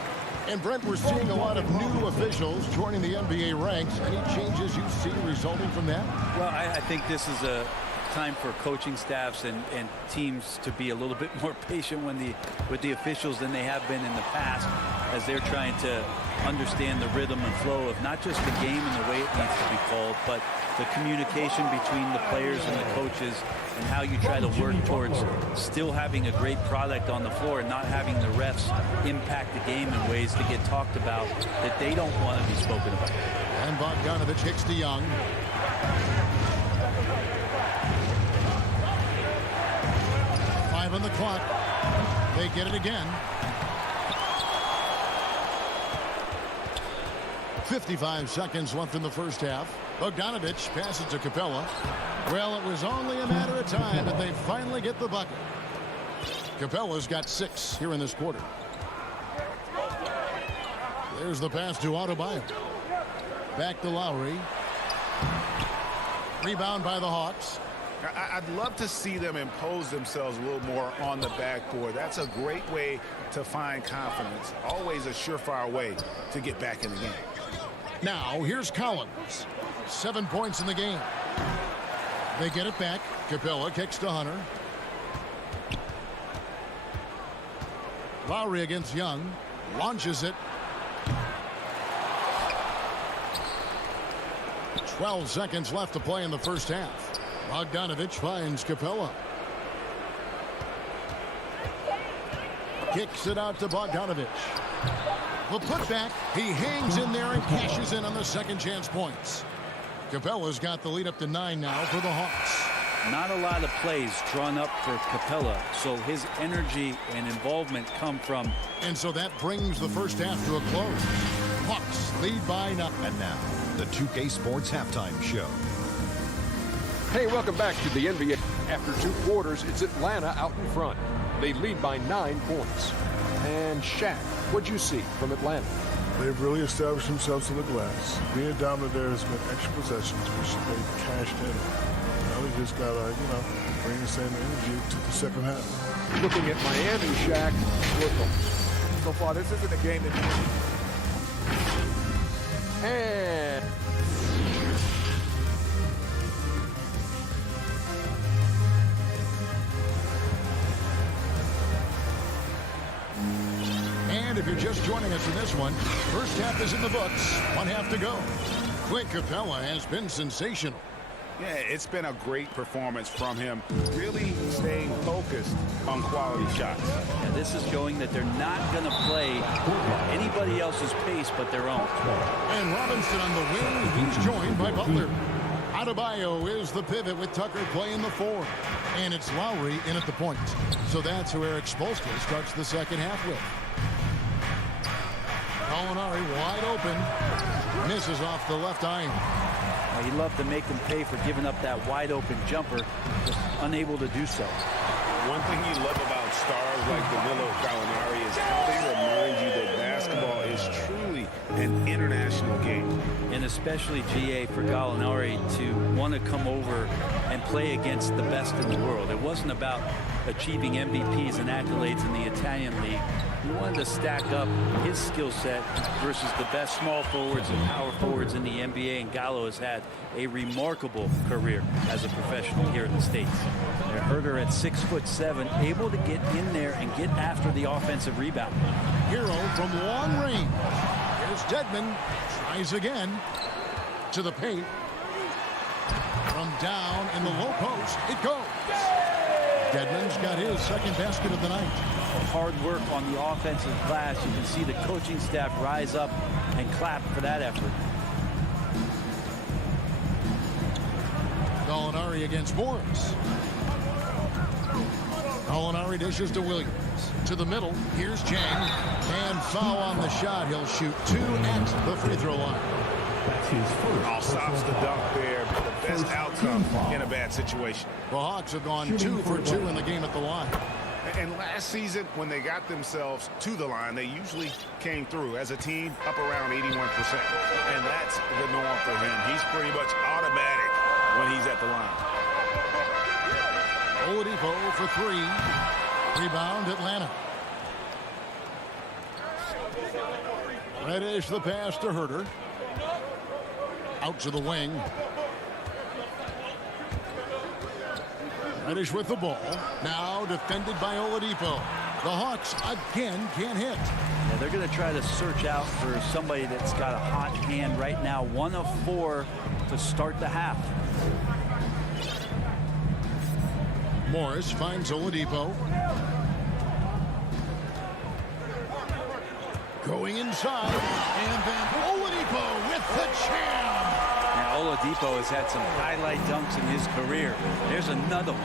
And Brent, we're seeing a lot of new officials joining the NBA ranks. Any changes you see resulting from that? Well, I think this is a time for coaching staffs and teams to be a little bit more patient with the officials than they have been in the past, as they're trying to understand the rhythm and flow of not just the game and the way it needs to be called, but the communication between the players and the coaches, and how you try to work towards still having a great product on the floor and not having the refs impact the game in ways to get talked about that they don't want to be spoken about. And Bogdanovich kicks to Young. Five on the clock. They get it again. 55 seconds left in the first half. Bogdanovich passes to Capella. Well, it was only a matter of time, and they finally get the bucket. Capella's got 6 here in this quarter. There's the pass to Adebayo. Back to Lowry. Rebound by the Hawks. I'd love to see them impose themselves a little more on the backboard. That's a great way to find confidence. Always a surefire way to get back in the game. Now, here's Collins. 7 points in the game. They get it back. Capella kicks to Hunter. Lowry against Young. Launches it. 12 seconds left to play in the first half. Bogdanovich finds Capella. Kicks it out to Bogdanovich. The putback. He hangs in there and cashes in on the second chance points. Capella's got the lead up to 9 now for the Hawks. Not a lot of plays drawn up for Capella, so his energy and involvement come from. And so that brings the first half to a close. Hawks lead by 9. And now, the 2K Sports Halftime Show. Hey, welcome back to the NBA. After 2 quarters, it's Atlanta out in front. They lead by 9 points. And Shaq, what'd you see from Atlanta? They've really established themselves to the glass. Being dominant there has been extra possessions, which they've cashed in. Now they just got to, bring the same energy to the second half. Looking at Miami, Shaq, So far, this isn't a game that... And if you're just joining us in this one, first half is in the books. 1 half to go. Clint Capella has been sensational. Yeah, it's been a great performance from him, really staying focused on quality shots. And this is showing that they're not going to play anybody else's pace but their own. And Robinson on the wing. He's joined by Butler. Adebayo is the pivot with Tucker playing the 4. And it's Lowry in at the point. So that's who Eric Spoelstra starts the second half with. Gallinari wide open. Misses off the left eye. He'd love to make them pay for giving up that wide open jumper, just unable to do so. One thing you love about stars like Danilo Gallinari is how they remind you that basketball is truly an international game. And especially, GA, for Gallinari to want to come over and play against the best in the world. It wasn't about achieving MVPs and accolades in the Italian league. He wanted to stack up his skill set versus the best small forwards and power forwards in the NBA, and Gallo has had a remarkable career as a professional here in the States. Herder at 6'7", able to get in there and get after the offensive rebound. Hero from long range. Here's Dedmon. Tries again. To the paint. From down in the low post. It goes. Dedmon's got his second basket of the night. Hard work on the offensive glass. You can see the coaching staff rise up and clap for that effort. Gallinari against Morris. Gallinari dishes to Williams. To the middle. Here's Chang. And foul on the shot. He'll shoot 2 at the free throw line. That's his first. Stops the dunk there, but the best outcome in a bad situation. The Hawks have gone 2 for 2 in the game at the line. And last Last season, when they got themselves to the line, they usually came through as a team up around 81%. And that's the norm for him. He's pretty much automatic when he's at the line. Oladipo for three. Rebound, Atlanta. Reddish the pass to Herter. Out to the wing. Reddish with the ball. Now defended by Oladipo. The Hawks again can't hit. Yeah, they're going to try to search out for somebody that's got a hot hand right now. 1 of 4 to start the half. Morris finds Oladipo. Going inside. And then Oladipo with the jam. Now, Oladipo has had some highlight dunks in his career. There's another one.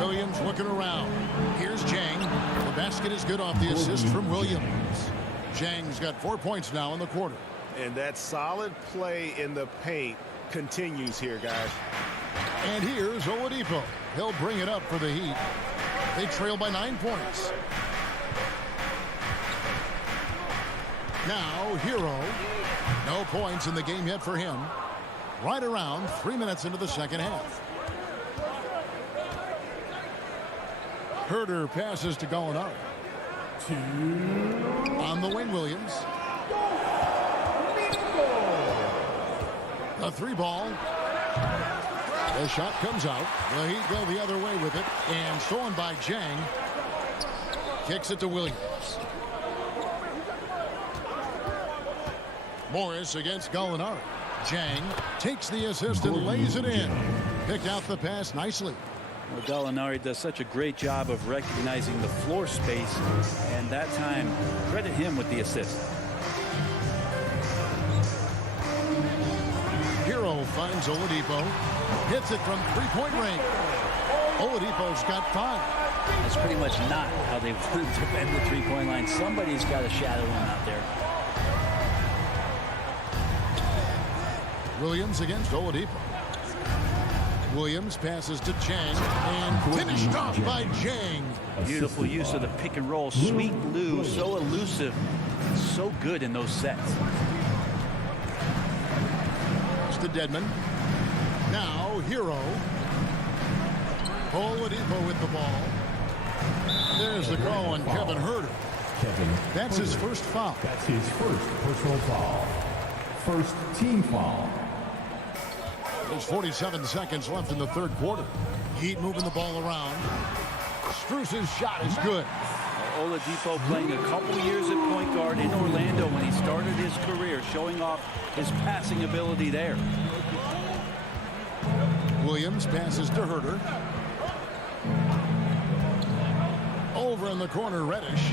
Williams looking around. Here's Jang. The basket is good off the assist from Williams. Jang's got 4 points now in the quarter. And that solid play in the paint continues here, guys. And here's Oladipo. He'll bring it up for the Heat. They trail by 9 points. Now, Hero. No points in the game yet for him. Right around 3 minutes into the second half. Herter passes to Gallinari. On the wing, Williams. A 3-ball. The shot comes out. The Heat go the other way with it. And stolen by Jang. Kicks it to Williams. Morris against Gallinari. Jang takes the assist and lays it in. Picked out the pass nicely. Well, Gallinari does such a great job of recognizing the floor space. And that time, credit him with the assist. Hero finds Oladipo. Hits it from three-point range. Oladipo's got 5. That's pretty much not how they want to defend the three-point line. Somebody's got to shadow him out there. Williams against Oladipo. Williams passes to Jang and finished off by Jang. Beautiful use of the pick and roll. Sweet Lou, so elusive, so good in those sets. It's to Dedmon. Now Hero. Oladipo with the ball. There's the call on Kevin Herter. That's his first foul. That's his first personal foul. First team foul. There's 47 seconds left in the third quarter. Heat moving the ball around. Strus's shot is good. Oladipo playing a couple years at point guard in Orlando when he started his career, showing off his passing ability there. Williams passes to Herter. Over in the corner, Reddish.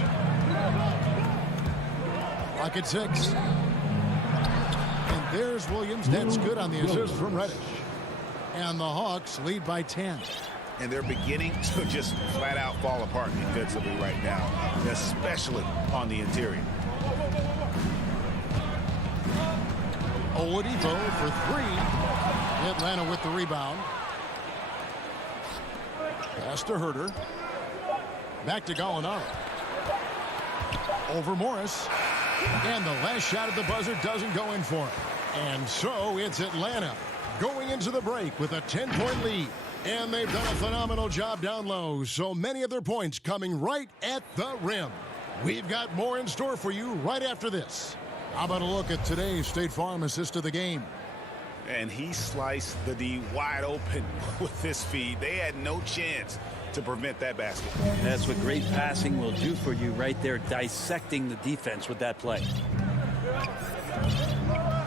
Clock at 6. And there's Williams. That's good on the assist from Reddish. And the Hawks lead by 10. And they're beginning to just flat out fall apart defensively right now, especially on the interior. Oladipo for 3. Atlanta with the rebound. Pass to Herter. Back to Gallinari. Over Morris. And the last shot at the buzzer doesn't go in for it. And so it's Atlanta going into the break with a 10-point lead. And they've done a phenomenal job down low. So many of their points coming right at the rim. We've got more in store for you right after this. How about a look at today's State Farm assist of the game? And he sliced the D wide open with this feed. They had no chance to prevent that basket. That's what great passing will do for you right there, dissecting the defense with that play.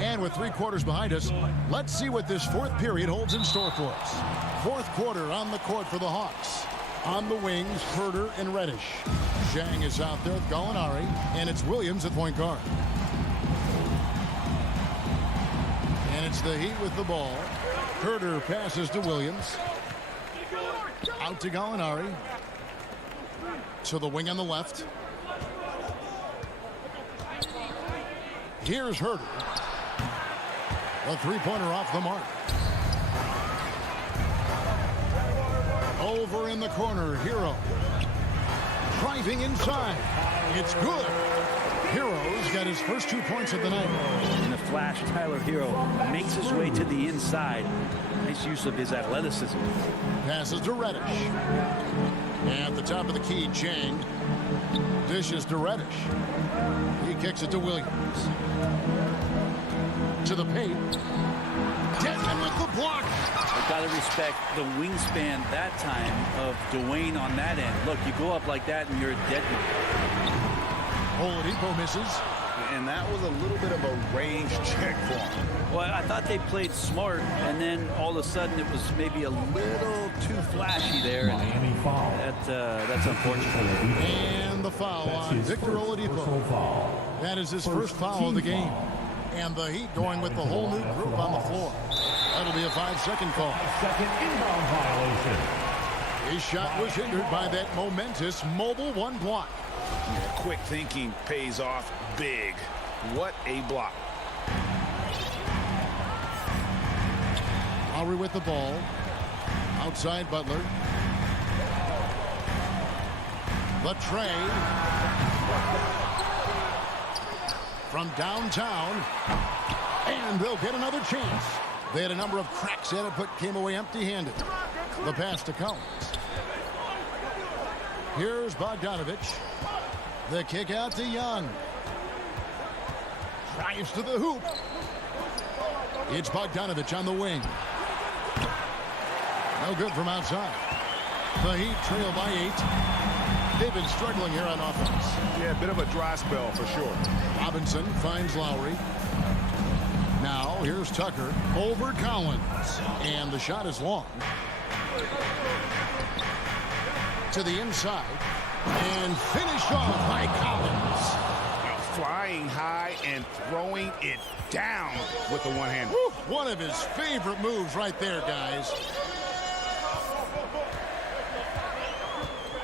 And with 3 quarters behind us, let's see what this fourth period holds in store for us. Fourth quarter on the court for the Hawks. On the wings, Herter and Reddish. Jang is out there with Gallinari, and it's Williams at point guard. And it's the Heat with the ball. Herter passes to Williams. Out to Gallinari. To the wing on the left. Here's Herter. A 3-pointer off the mark. in the corner, Hero. Driving inside. It's good. Hero's got his first 2 points of the night. In the flash, Tyler Hero makes his way to the inside. Nice use of his athleticism. Passes to Reddish. At the top of the key, Chang. Dishes to Reddish. He kicks it to Williams. To the paint. Desmond with the block. I've got to respect the wingspan that time of Dwayne on that end. Look, you go up like that and you're a dead man. Oladipo misses. And that was a little bit of a range check for him. Well, I thought they played smart, and then all of a sudden it was maybe a little too flashy there. Miami foul. That's unfortunate. And the foul on Victor Oladipo. That is his first foul of the game. And the Heat going with the whole new group on the floor. That'll be a 5-second call. Second inbound violation. His shot was hindered by that momentous mobile one block. Yeah, quick thinking pays off big. What a block. Lowry with the ball. Outside Butler. The tray. From downtown. And they'll get another chance. They had a number of cracks at it, but came away empty-handed. The pass to Collins. Here's Bogdanovich. The kick out to Young. Drives to the hoop. It's Bogdanovich on the wing. No good from outside. The Heat trail by 8. They've been struggling here on offense. Yeah, a bit of a dry spell for sure. Robinson finds Lowry. Now here's Tucker over Collins. And the shot is long. To the inside. And finished off by Collins. Flying high and throwing it down with the one hand. One of his favorite moves right there, guys.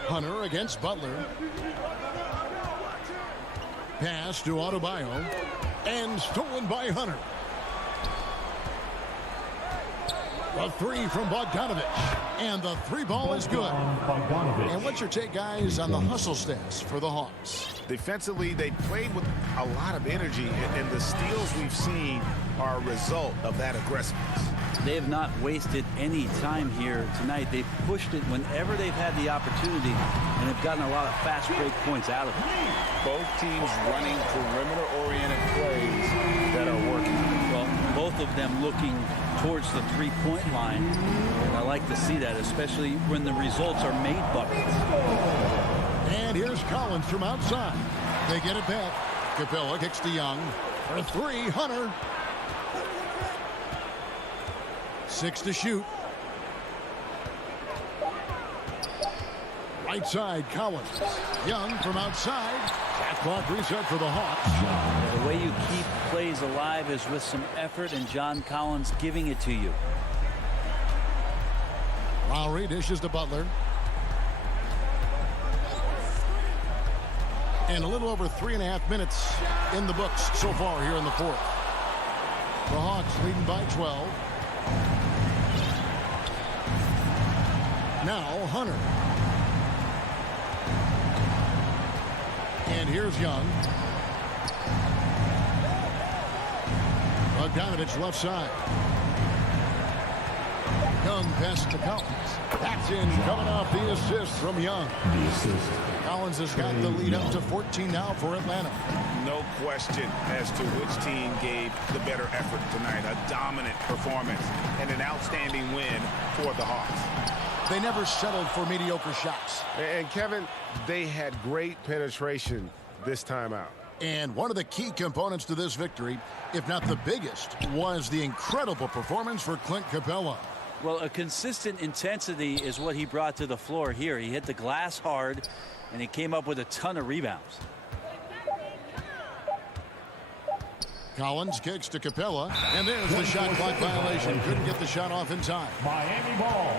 Hunter against Butler. Pass to Adebayo. And stolen by Hunter. A three from Bogdanovich. And the three ball is good. And what's your take, guys, on the hustle stats for the Hawks? Defensively, they played with a lot of energy, and the steals we've seen are a result of that aggressiveness. They have not wasted any time here tonight. They've pushed it whenever they've had the opportunity, and have gotten a lot of fast break points out of it. Both teams running perimeter-oriented plays that are working. Well, both of them looking towards the three-point line. And I like to see that, especially when the results are made buckets. And here's Collins from outside. They get it back. Capella kicks to Young. For three, Hunter. 6 to shoot. Right side, Collins. Young from outside. Shot clock reset for the Hawks. The way you keep plays alive is with some effort, and John Collins giving it to you. Lowry dishes to Butler. And a little over 3.5 minutes in the books so far here in the fourth. The Hawks leading by 12. Now Hunter. And here's Young. Bogdanovich left side. Young pass to Collins. That's in, coming off the assist from Young. The assist. Collins has got the lead up to 14 now for Atlanta. No question as to which team gave the better effort tonight. A dominant performance and an outstanding win for the Hawks. They never settled for mediocre shots. And Kevin, they had great penetration this time out. And one of the key components to this victory, if not the biggest, was the incredible performance for Clint Capella. Well, a consistent intensity is what he brought to the floor here. He hit the glass hard, and he came up with a ton of rebounds. Collins kicks to Capella, and there's the shot clock violation. Couldn't get the shot off in time. Miami ball.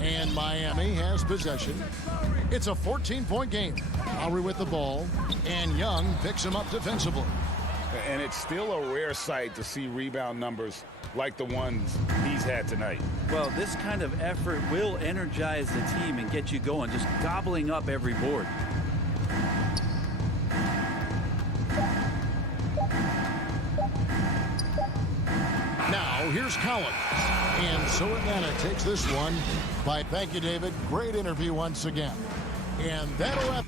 And Miami has possession. It's a 14-point game. Lowry with the ball, and Young picks him up defensively. And it's still a rare sight to see rebound numbers like the ones he's had tonight. Well, this kind of effort will energize the team and get you going, just gobbling up every board. Now, here's Collins. And so Atlanta takes this one by... Thank you, David. Great interview once again. And that'll wrap...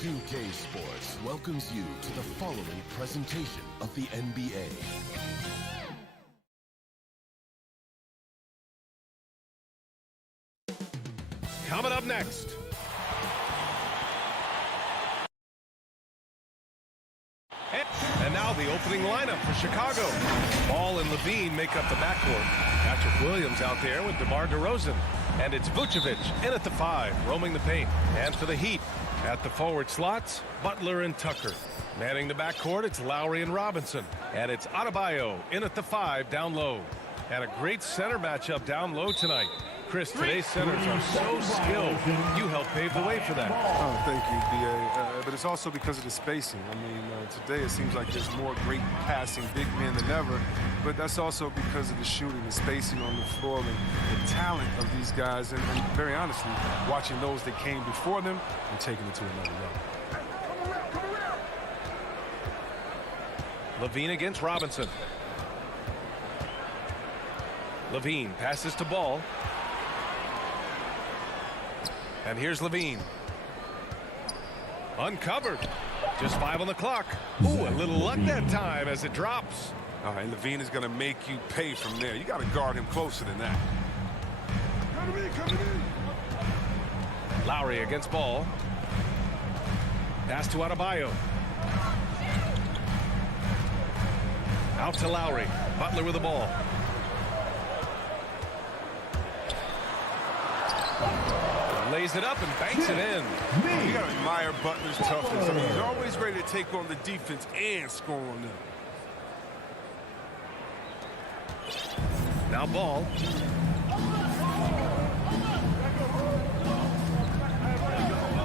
2K Sports welcomes you to the following presentation of the NBA. Coming up next. And now the opening lineup for Chicago. Ball and Levine make up the backcourt. Patrick Williams out there with DeMar DeRozan. And it's Vucevic in at the 5, roaming the paint. And for the Heat, at the forward slots, Butler and Tucker. Manning the backcourt, it's Lowry and Robinson. And it's Adebayo in at the 5, down low. And a great center matchup down low tonight. Chris, today's centers are so skilled. You helped pave the way for that. Oh, thank you, B.A. But it's also because of the spacing. I mean, today it seems like there's more great passing big men than ever, but that's also because of the shooting, the spacing on the floor, and the talent of these guys, and very honestly, watching those that came before them and taking it to another level. Levine against Robinson. Levine passes to Ball. And here's Levine. Uncovered. Just 5 on the clock. Ooh, a little luck that time as it drops. All right, Levine is going to make you pay from there. You got to guard him closer than that. Lowry against Ball. Pass to Adebayo. Out to Lowry. Butler with the ball. lays it up and banks it in. You got to admire Butler's toughness. I mean, he's always ready to take on the defense and score on them. Now ball.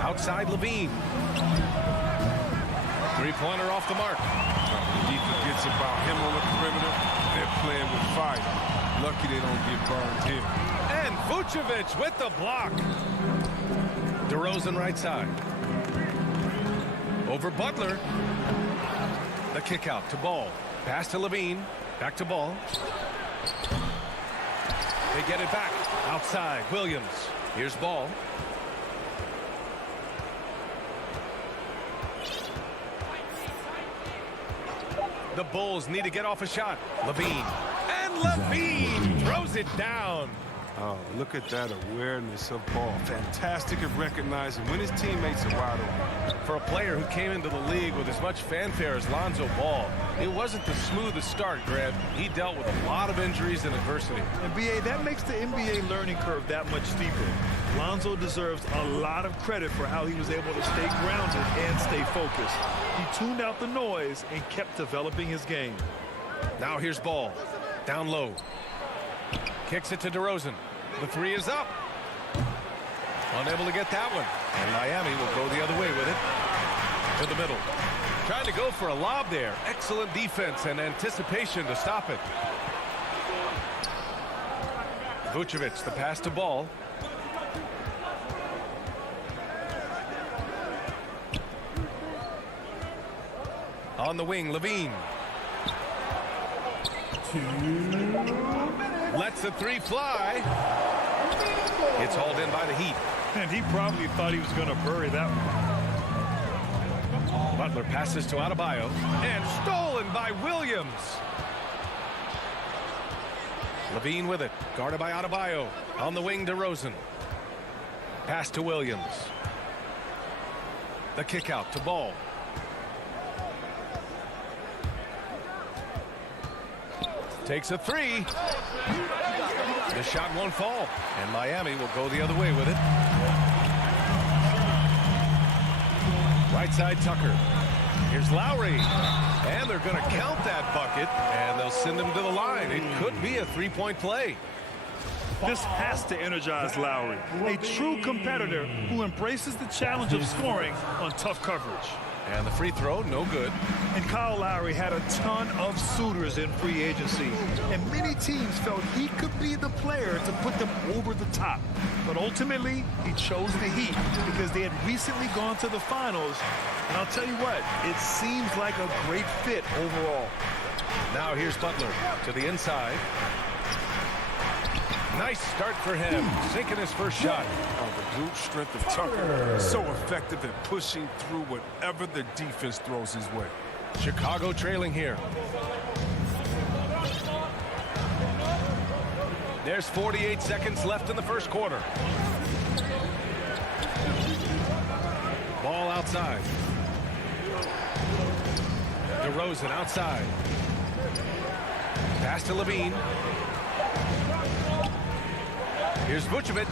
Outside Levine. Three-pointer off the mark. He forgets about him on the perimeter. They're playing with fire. Lucky they don't get burned here. And Vucevic with the block. DeRozan right side. Over Butler. The kick out to Ball. Pass to Levine. Back to Ball. They get it back. Outside Williams. Here's Ball. The Bulls need to get off a shot. Levine. And Levine throws it down. Oh, look at that awareness of Ball. Fantastic at recognizing when his teammates are wide open. For a player who came into the league with as much fanfare as Lonzo Ball, it wasn't the smoothest start, Grant. He dealt with a lot of injuries and adversity. And B.A., that makes the NBA learning curve that much steeper. Lonzo deserves a lot of credit for how he was able to stay grounded and stay focused. He tuned out the noise and kept developing his game. Now here's Ball. Down low. Kicks it to DeRozan. The three is up. Unable to get that one. And Miami will go the other way with it. To the middle. Trying to go for a lob there. Excellent defense and anticipation to stop it. Vucevic, the pass to Ball. On the wing, Levine. Lets the three fly. It's hauled in by the Heat. And he probably thought he was going to bury that one. Butler passes to Adebayo. And stolen by Williams. Levine with it. Guarded by Adebayo. On the wing, DeRozan. Pass to Williams. The kick out to Ball. Takes a three. The shot won't fall. And Miami will go the other way with it. Right side, Tucker. Here's Lowry. And they're going to count that bucket. And they'll send him to the line. It could be a three-point play. This has to energize Lowry, a true competitor who embraces the challenge of scoring on tough coverage. And the free throw, no good. And Kyle Lowry had a ton of suitors in free agency, and many teams felt he could be the player to put them over the top. But ultimately, he chose the Heat because they had recently gone to the finals. And I'll tell you what, it seems like a great fit overall. Now here's Butler to the inside. Nice start for him, sinking his first shot. Oh, the brute strength of Tucker. So effective at pushing through whatever the defense throws his way. Chicago trailing here. There's 48 seconds left in the first quarter. Ball outside. DeRozan outside. Pass to Levine. Here's Vucevic.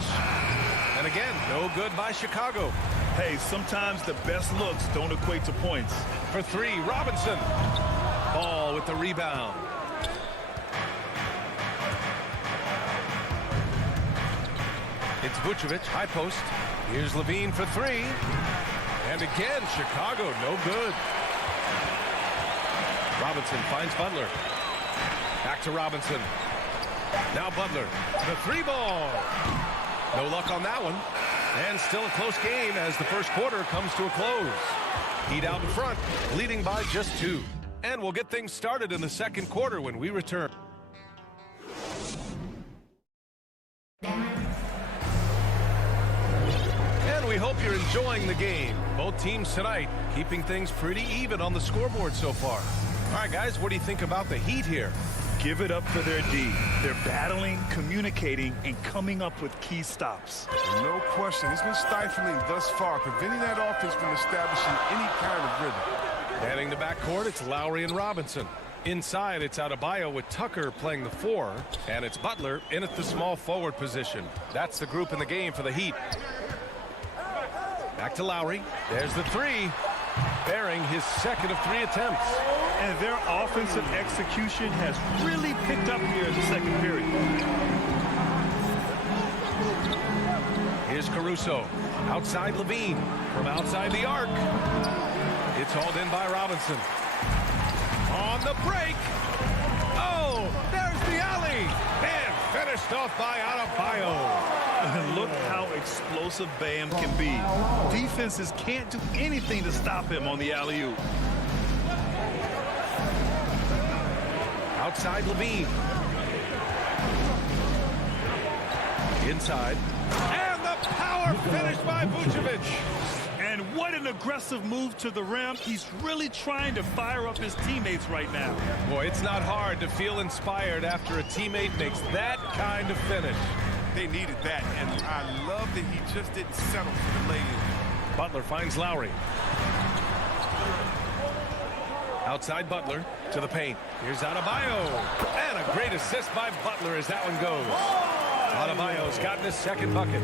And again, no good by Chicago. Hey, sometimes the best looks don't equate to points. For three, Robinson. Ball with the rebound. It's Vucevic, high post. Here's Levine for three. And again, Chicago, no good. Robinson finds Butler. Back to Robinson. Now Butler, the three ball. No luck on that one. And still a close game as the first quarter comes to a close. Heat out in front, leading by just 2. And we'll get things started in the second quarter when we return. And we hope you're enjoying the game. Both teams tonight keeping things pretty even on the scoreboard so far. All right, guys, what do you think about the Heat here? Give it up for their D. They're battling, communicating, and coming up with key stops. No question. It's been stifling thus far, preventing that offense from establishing any kind of rhythm. Heading to backcourt, it's Lowry and Robinson. Inside, it's Adebayo with Tucker playing the 4, and it's Butler in at the small forward position. That's the group in the game for the Heat. Back to Lowry. There's the three. Bearing his second of 3 attempts. And their offensive execution has really picked up here in the second period. Here's Caruso. Outside Levine. From outside the arc. It's hauled in by Robinson. On the break. Oh, there's the alley. And finished off by Adebayo. Look how explosive Bam can be. Defenses can't do anything to stop him on the alley-oop. Outside Levine. Inside. And the power finish by Vucevic. And what an aggressive move to the rim. He's really trying to fire up his teammates right now. Boy, it's not hard to feel inspired after a teammate makes that kind of finish. They needed that, and I love that he just didn't settle for the lay-in. Butler finds Lowry. Outside Butler to the paint. Here's Adebayo. And a great assist by Butler as that one goes. Adebayo's gotten his second bucket.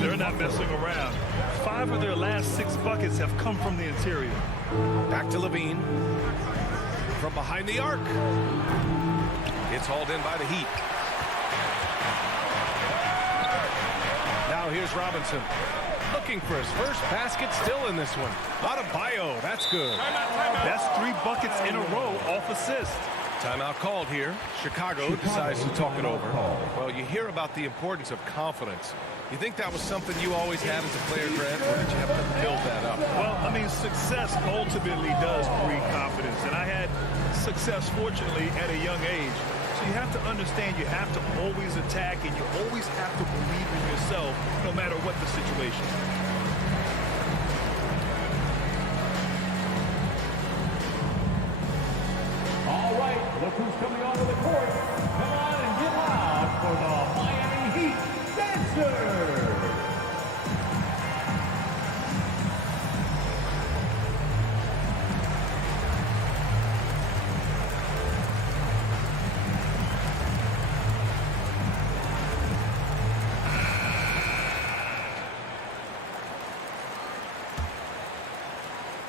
They're not messing around. 5 of their last 6 buckets have come from the interior. Back to Levine. From behind the arc. It's hauled in by the Heat. Now here's Robinson. Looking for his first basket still in this one. Adebayo, that's good. That's 3 buckets in a row off assist. Timeout called here. Chicago decides to talk it over. Well, you hear about the importance of confidence. You think that was something you always had as a player, Grant, or did you have to build that up? Well, I mean, success ultimately does breed confidence. And I had success, fortunately, at a young age. So you have to understand you have to always attack and you always have to believe in yourself no matter what the situation. All right, look who's coming onto the court. Come on and get loud for the Miami Heat Dancers.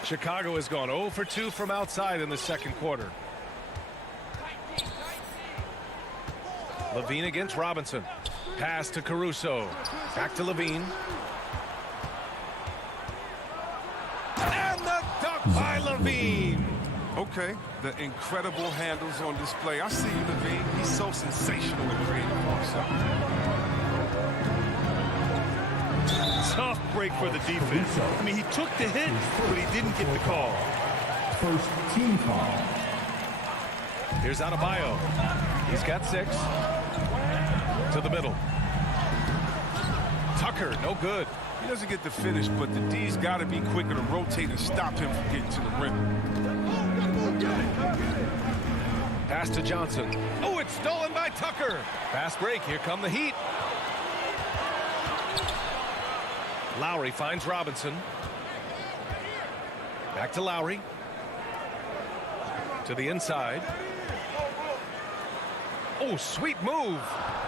Chicago has gone 0 for 2 from outside in the second quarter. Levine against Robinson. Pass to Caruso. Back to Levine. And the dunk by Levine. Okay, the incredible handles on display. I see you, Levine. He's so sensational at creating for himself. Tough break for the defense. I mean, he took the hit, but he didn't get the call. First team foul. Here's Adebayo. He's got 6. To the middle. Tucker, no good. He doesn't get the finish, but the D's got to be quicker to rotate and stop him from getting to the rim. Pass to Johnson. Oh, it's stolen by Tucker. Fast break. Here come the Heat. Lowry finds Robinson. Back to Lowry. To the inside. Oh, sweet move.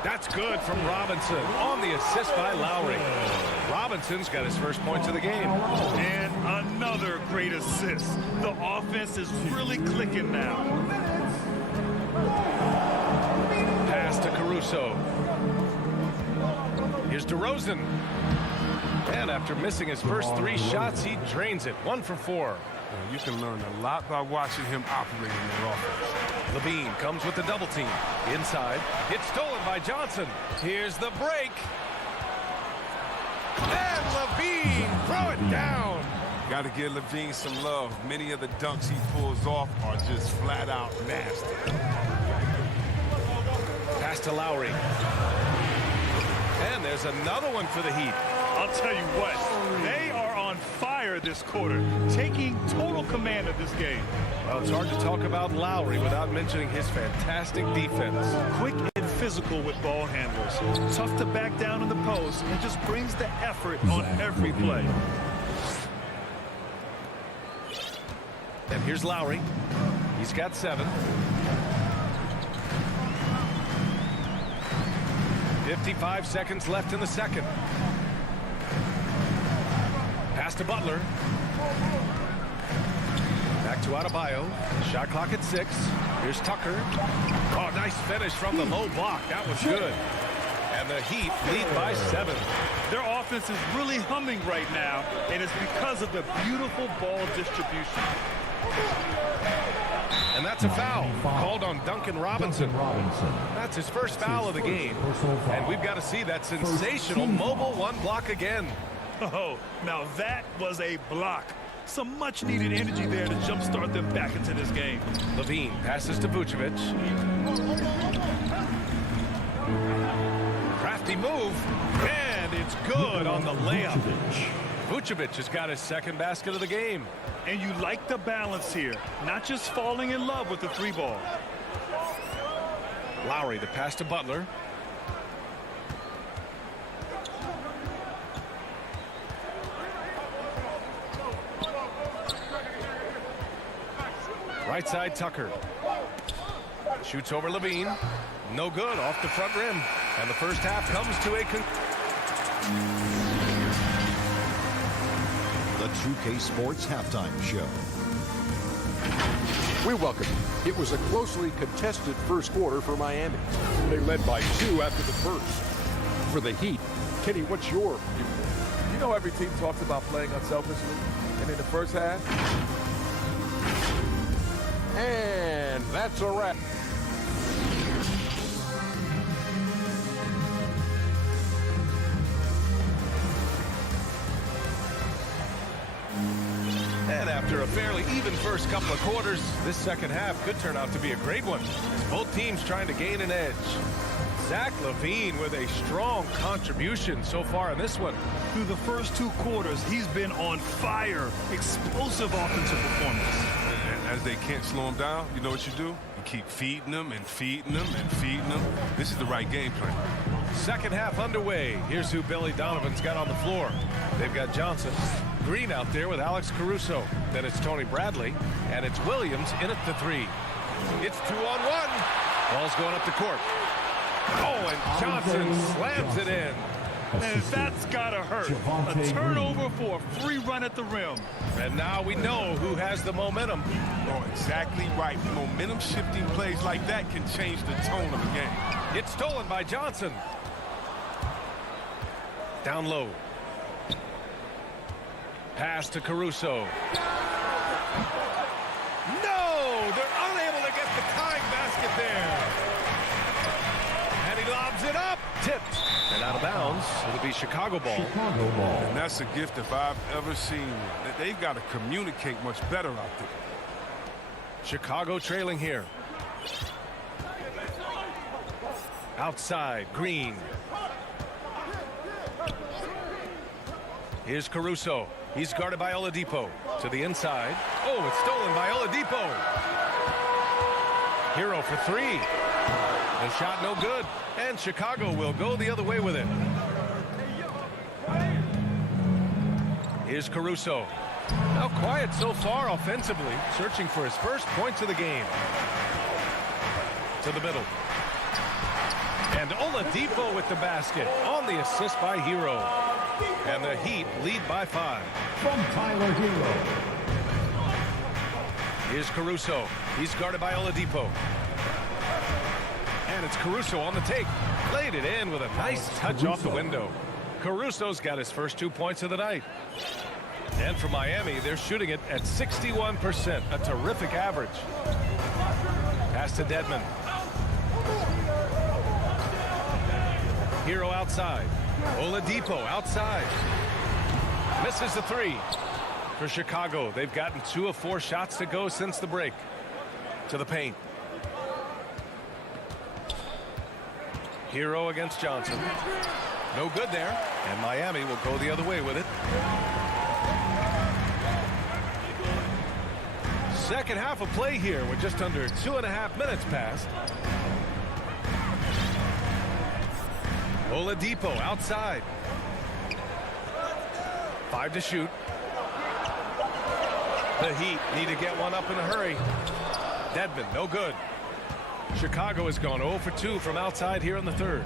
That's good from Robinson on the assist by Lowry. Robinson's got his first points of the game. And another great assist. The offense is really clicking now. Pass to Caruso. Here's DeRozan. And after missing his first 3 shots, he drains it. 1 for 4. You can learn a lot by watching him operate in their offense. Levine comes with the double team. Inside. It's stolen by Johnson. Here's the break. And Levine, throw it down. Got to give Levine some love. Many of the dunks he pulls off are just flat out nasty. Pass to Lowry. And there's another one for the Heat. I'll tell you what, they are on fire this quarter, taking total command of this game. Well, it's hard to talk about Lowry without mentioning his fantastic defense. Quick and physical with ball handlers. Tough to back down in the post and just brings the effort on every play. And here's Lowry. He's got 7. 55 seconds left in the second. Pass to Butler. Back to Adebayo. Shot clock at 6. Here's Tucker. Oh, nice finish from the low block. That was good. And the Heat lead by 7. Their offense is really humming right now, and it's because of the beautiful ball distribution. And that's a foul called on Duncan Robinson. That's his first foul of the game. And we've got to see that sensational mobile one block again. Oh, now that was a block. Some much-needed energy there to jumpstart them back into this game. Levine passes to Vucevic. Crafty move, and it's good on the layup. Vucevic has got his second basket of the game. And you like the balance here, not just falling in love with the 3-ball. Lowry, the pass to Butler. Right side, Tucker. Shoots over Levine. No good, off the front rim. And the first half comes to a The 2K Sports Halftime Show. We welcome you. It was a closely contested first quarter for Miami. They led by 2 after the first. For the Heat, Kenny, what's your viewpoint? You know every team talks about playing unselfishly. And in the first half, and that's a wrap. And after a fairly even first couple of quarters, this second half could turn out to be a great one. Both teams trying to gain an edge. Zach LaVine with a strong contribution so far in this one. Through the first 2 quarters, he's been on fire. Explosive offensive performance. And as they can't slow him down, you know what you do? You keep feeding them and feeding them and feeding them. This is the right game plan. Second half underway. Here's who Billy Donovan's got on the floor. They've got Johnson. Green out there with Alex Caruso. Then it's Tony Bradley. And it's Williams in at the 3. It's 2-on-1. Ball's going up the court. Oh, and Johnson slams it in. And that's gotta hurt. A turnover for a free run at the rim. And now we know who has the momentum. Oh, exactly right. Momentum shifting plays like that can change the tone of a game. It's stolen by Johnson. Down low. Pass to Caruso. No! They're unable to get the tying basket there. And he lobs it up. Tipped. And out of bounds. It'll be Chicago ball. And that's a gift if I've ever seen it. They've got to communicate much better out there. Chicago trailing here. Outside, Green. Here's Caruso. He's guarded by Oladipo. To the inside. Oh, it's stolen by Oladipo. Hero for 3. The shot no good. And Chicago will go the other way with it. Here's Caruso. Now quiet so far offensively. Searching for his first points of the game. To the middle. And Oladipo with the basket on the assist by Hero. And the Heat lead by 5. From Tyler Hero. Here's Caruso. He's guarded by Oladipo. And it's Caruso on the take. Laid it in with a nice touch off the window. Caruso's got his first 2 points of the night. And for Miami, they're shooting it at 61%, a terrific average. Pass to Dedmon. Hero outside. Oladipo outside. Misses the 3. For Chicago, they've gotten 2 of 4 shots to go since the break. To the paint. Hero against Johnson. No good there. And Miami will go the other way with it. Second half of play here with just under 2.5 minutes passed. Oladipo outside. 5 to shoot. The Heat need to get one up in a hurry. Dedmon, no good. Chicago has gone 0 for 2 from outside here in the third.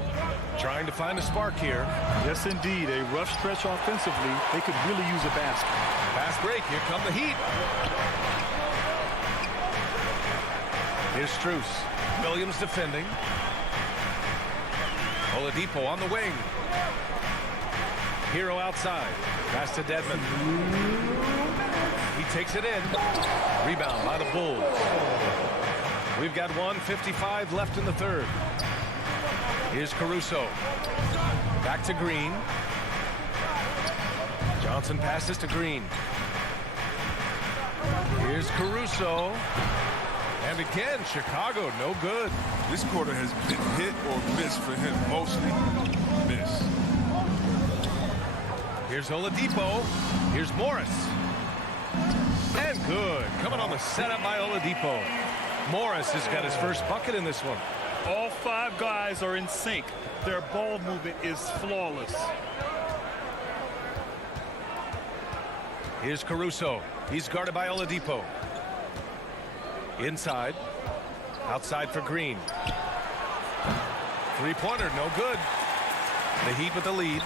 trying to find a spark here. Yes, indeed. A rough stretch offensively. They could really use a basket. Fast break. Here come the Heat. Here's Strus. Williams defending. Oladipo on the wing. Hero outside. Pass to Dedmon. He takes it in. Rebound by the Bulls. We've got 1:55 left in the third. Here's Caruso. Back to Green. Johnson passes to Green. Here's Caruso. And again, Chicago, no good. This quarter has been hit or miss for him. Mostly miss. Here's Oladipo. Here's Morris. And good. Coming on the setup by Oladipo. Morris has got his first bucket in this one. All 5 guys are in sync. Their ball movement is flawless. Here's Caruso. He's guarded by Oladipo. Inside. Outside for Green. Three-pointer, no good. The Heat with the lead.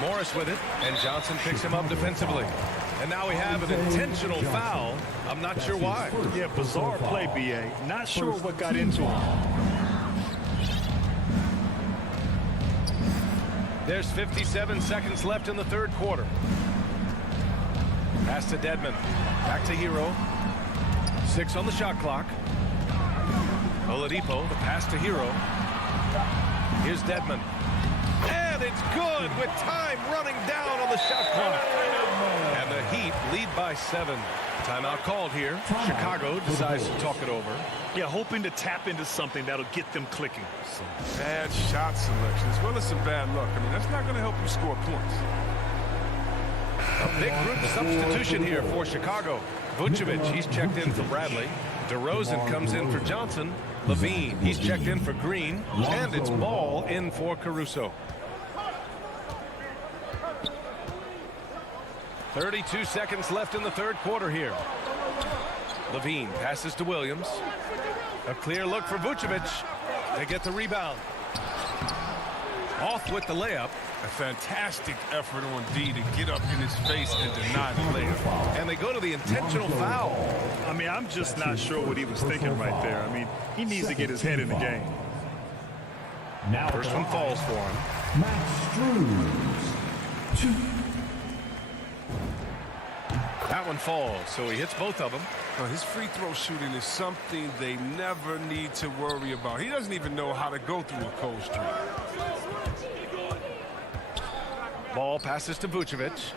Morris with it, and Johnson picks him up defensively. And now we have an intentional foul. I'm not sure why. Yeah, bizarre play, B.A. Not sure what got into him. There's 57 seconds left in the third quarter. Pass to Dedmon. Back to Hero. 6 on the shot clock. Oladipo, the pass to Hero. Here's Dedmon. And it's good with time running down on the shot clock. And the Heat lead by 7. Timeout called here. Chicago decides to talk it over. Yeah, hoping to tap into something that'll get them clicking. Some bad shot selection as well as some bad luck. I mean, that's not going to help you score points. A big group substitution here for Chicago. Vucevic, he's checked in for Bradley. DeRozan comes in for Johnson. Levine, he's checked in for Green. And it's Ball in for Caruso. 32 seconds left in the third quarter here. Levine passes to Williams. A clear look for Vucevic. They get the rebound. Off with the layup. A fantastic effort on D to get up in his face and deny the layup. And they go to the intentional foul. I mean, I'm just not sure what he was thinking right there. I mean, he needs to get his head in the game. First one falls for him. Max Strus. 2. That one falls, so he hits both of them. His free throw shooting is something they never need to worry about. He doesn't even know how to go through a cold streak. Ball passes to Vucevic.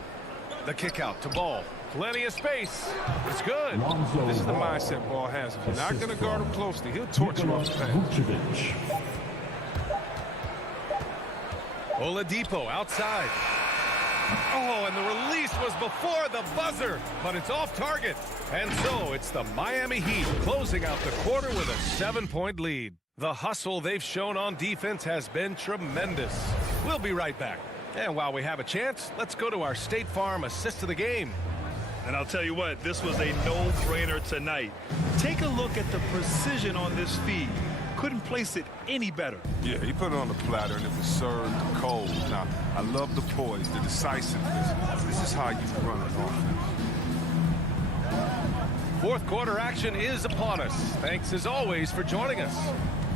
The kick out to Ball. Plenty of space. It's good. This is the mindset Ball has. If you're not going to guard him closely, he'll torch you off the pass. Oladipo outside. Oh, and the release was before the buzzer, but it's off target. And so it's the Miami Heat closing out the quarter with a 7-point lead. The hustle they've shown on defense has been tremendous. We'll be right back. And while we have a chance, let's go to our State Farm assist of the game. And I'll tell you what, this was a no-brainer tonight. Take a look at the precision on this feed. Couldn't place it any better. Yeah, he put it on the platter and it was served cold. Now, I love the poise, the decisiveness. This is how you run an offense. Fourth quarter action is upon us. Thanks as always for joining us.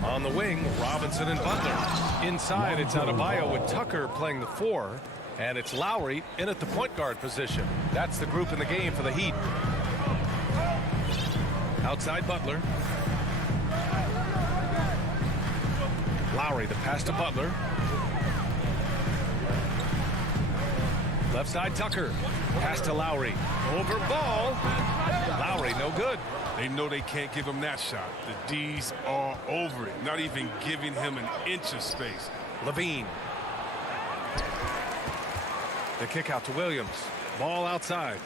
On the wing, Robinson and Butler. Inside, it's Adebayo with Tucker playing the 4. And it's Lowry in at the point guard position. That's the group in the game for the Heat. Outside Butler. Lowry, the pass to Butler. Left side, Tucker. Pass to Lowry. Over Ball. Lowry, no good. They know they can't give him that shot. The D's are over it, not even giving him an inch of space. Levine. The kick out to Williams. Ball outside.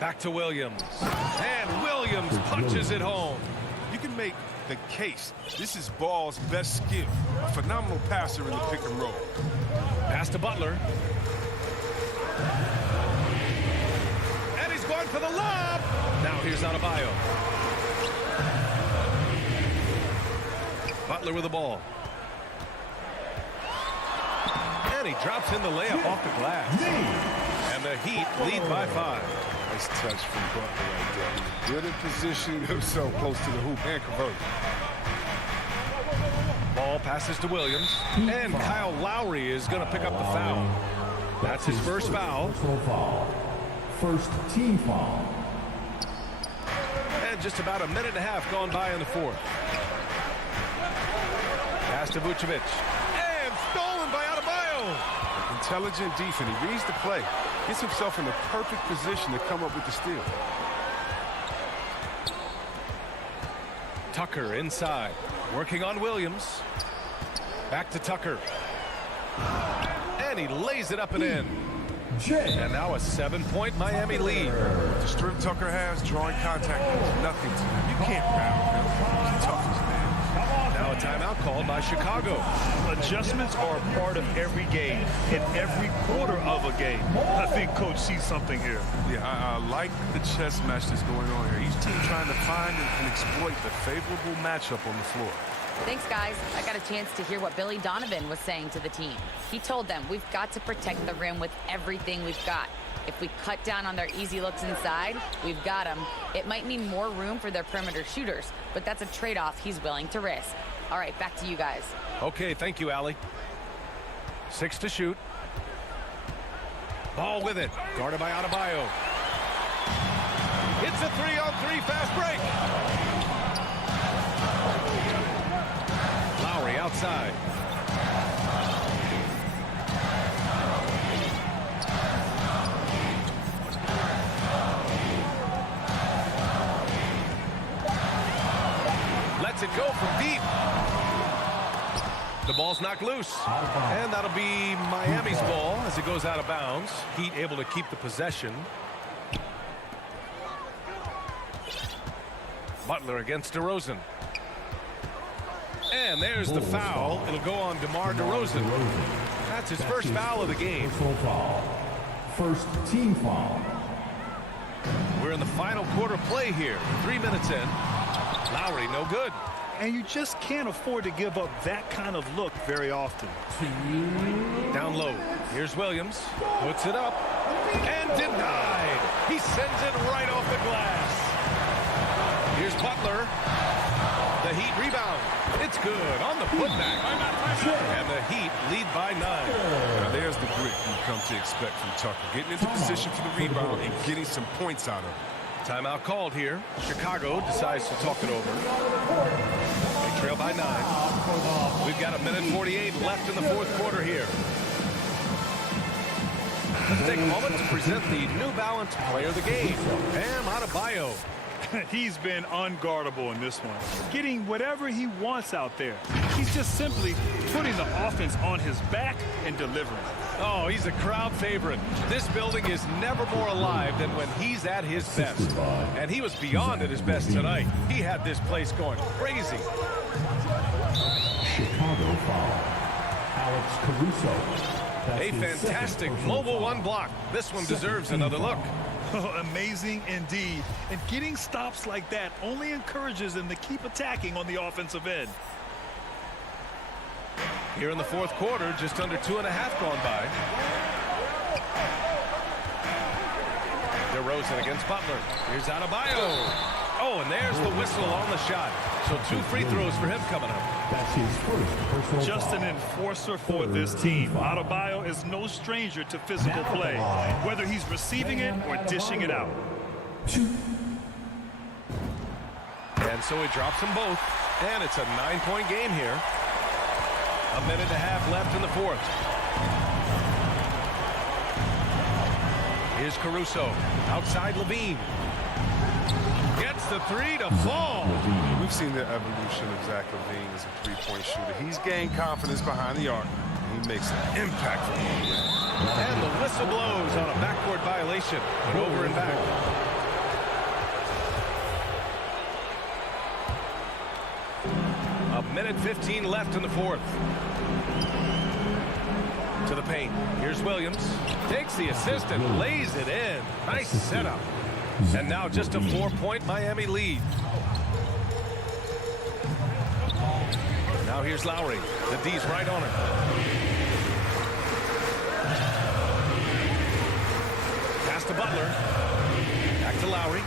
Back to Williams. And Williams punches it home. You can make the case. This is Ball's best skill. A phenomenal passer in the pick and roll. Pass to Butler. And he's going for the lob. Now here's Adebayo. Butler with the ball. And he drops in the layup off the glass. And the Heat lead by 5. Nice touch from Butler right there. Good at positioning himself close to the hoop and converting. Ball passes to Williams. And Kyle Lowry is going to pick up the foul. That's his first foul. First team foul. And just about a minute and a half gone by in the fourth. Pass to Vucevic. And stolen by Adebayo. Intelligent defense. He reads the play. Gets himself in the perfect position to come up with the steal. Tucker inside. Working on Williams. Back to Tucker. And he lays it up and in. And now a 7-point Miami lead. The strength Tucker has, drawing contact means nothing to him. You can't foul him. He's tough as nails. Now a timeout called by Chicago. Adjustments are a part of every game, in every quarter of a game. I think Coach sees something here. Yeah, I like the chess match that's going on here. Each team trying to find and exploit the favorable matchup on the floor. Thanks, guys. I got a chance to hear what Billy Donovan was saying to the team. He told them we've got to protect the rim with everything we've got. If we cut down on their easy looks inside, we've got them. It might mean more room for their perimeter shooters, but that's a trade-off he's willing to risk. All right, back to you guys. Okay, thank you, Allie. 6 to shoot. Ball with it. Guarded by Adebayo. It's a 3-on-3 fast break. Lowry outside. Lets it go from deep. The ball's knocked loose. And that'll be Miami's ball as it goes out of bounds. Heat able to keep the possession. Butler against DeRozan. And there's the foul. It'll go on DeMar DeRozan. That's his first foul of the game. First team foul. We're in the final quarter play here. 3 minutes in. Lowry, no good. And you just can't afford to give up that kind of look very often. Down low. Here's Williams. Puts it up. And denied. He sends it right off the glass. Here's Butler. The Heat rebound. It's good on the putback. And the Heat lead by 9. Now there's the grit you come to expect from Tucker. Getting into position for the rebound and getting some points out of it. Timeout called here. Chicago decides to talk it over. They trail by 9. We've got a minute 48 left in the fourth quarter here. Let's take a moment to present the New Balance player of the game, Bam Adebayo. He's been unguardable in this one, getting whatever he wants out there. He's just simply putting the offense on his back and delivering. Oh, he's a crowd favorite. This building is never more alive than when he's at his best. And he was beyond at his best tonight. He had this place going crazy. Chicago foul. Alex Caruso. A fantastic mobile one block. This one deserves another look. Amazing indeed. And getting stops like that only encourages them to keep attacking on the offensive end. Here in the fourth quarter, just under 2.5 gone by. DeRozan against Butler. Here's Adebayo. Oh, and there's the whistle on the shot. So 2 free throws for him coming up. That's his first personal Just foul. an enforcer for this team. Adebayo is no stranger to physical play, whether he's receiving it or dishing it out. And so he drops them both. And it's a 9-point game here. A minute and a half left in the fourth. Here's Caruso. Outside Levine. Gets the 3 to fall. We've seen the evolution of Zach Levine as a three-point shooter. He's gained confidence behind the arc. He makes an impact from the rim. And the whistle blows on a backcourt violation. And over and back. A minute 15 left in the fourth. To the paint. Here's Williams. Takes the assist and lays it in. Nice setup. And now just a 4-point Miami lead. Now here's Lowry. The D's right on it. Pass to Butler. Back to Lowry.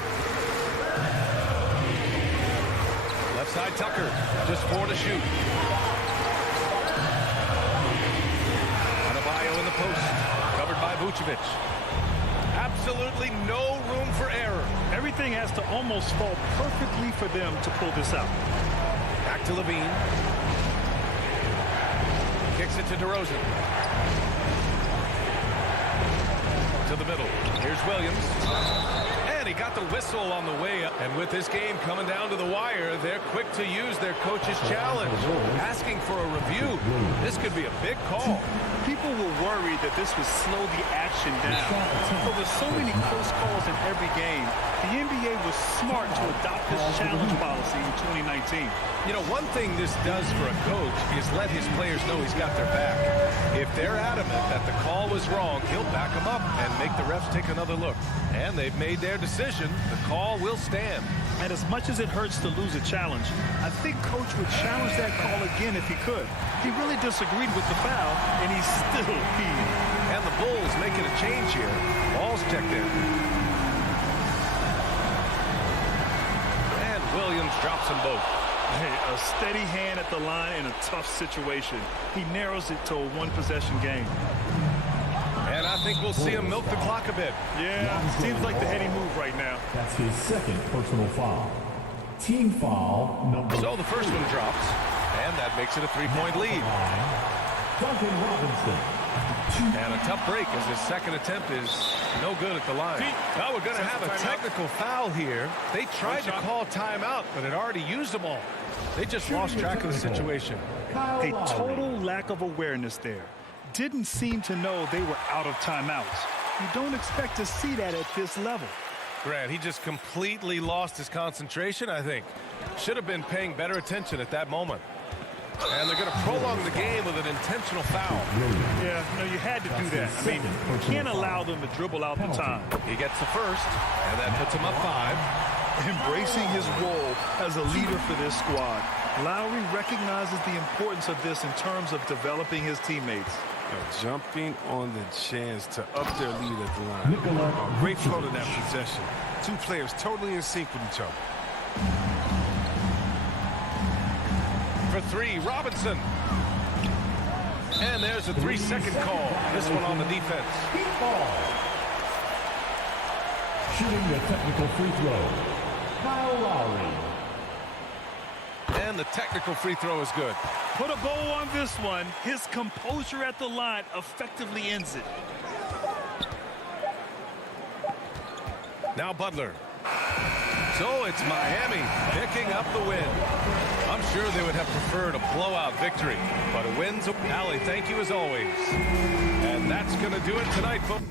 Left side Tucker. Just 4 to shoot. Adebayo in the post. Covered by Vucevic. Absolutely no room for error. Everything has to almost fall perfectly for them to pull this out. Back to Levine. Kicks it to DeRozan. To the middle. Here's Williams. And he got the whistle on the way up. And with this game coming down to the wire, they're quick to use their coach's challenge. Asking for a review. This could be a big call. People were worried that this would slow the action down. But with so many close calls in every game, the NBA was smart to adopt this challenge policy in 2019. You know, one thing this does for a coach is let his players know he's got their back. If they're adamant that the call was wrong, he'll back them up and make the refs take another look. And they've made their decision. The call will stand. And as much as it hurts to lose a challenge, I think Coach would challenge that call again if he could. He really disagreed with the foul, and he's still peed. And the Bulls making a change here. Ball's checked in. And Williams drops them both. Hey, a steady hand at the line in a tough situation. He narrows it to a one-possession game. And I think we'll see him milk the clock a bit. Yeah, seems like the heady move right now. That's his second personal foul. Team foul number. So the first one drops, and that makes it a 3-point lead. Duncan Robinson. And a tough break as his second attempt is no good at the line. Now we're going to have a technical foul here. They tried to call timeout, but had already used them all. They just lost track of the situation. A total lack of awareness there. Didn't seem to know they were out of timeouts. You don't expect to see that at this level. Grant, he just completely lost his concentration, I think. Should have been paying better attention at that moment. And they're going to prolong the game with an intentional foul. Yeah, no, you had to do that. I mean, you can't allow them to dribble out the time. He gets the first, and that puts him up 5. Embracing his role as a leader for this squad. Lowry recognizes the importance of this in terms of developing his teammates. Jumping on the chance to up their lead at the line. Great flow to that possession. Two players totally in sync with each other. For 3, Robinson. And there's a 3-second call. This one on the defense. Shooting the technical free throw, Kyle Lowry. And the technical free throw is good. Put a bow on this one. His composure at the line effectively ends it. Now Butler. So it's Miami picking up the win. I'm sure they would have preferred a blowout victory, but a win's a Allie, thank you as always. And that's going to do it tonight, folks.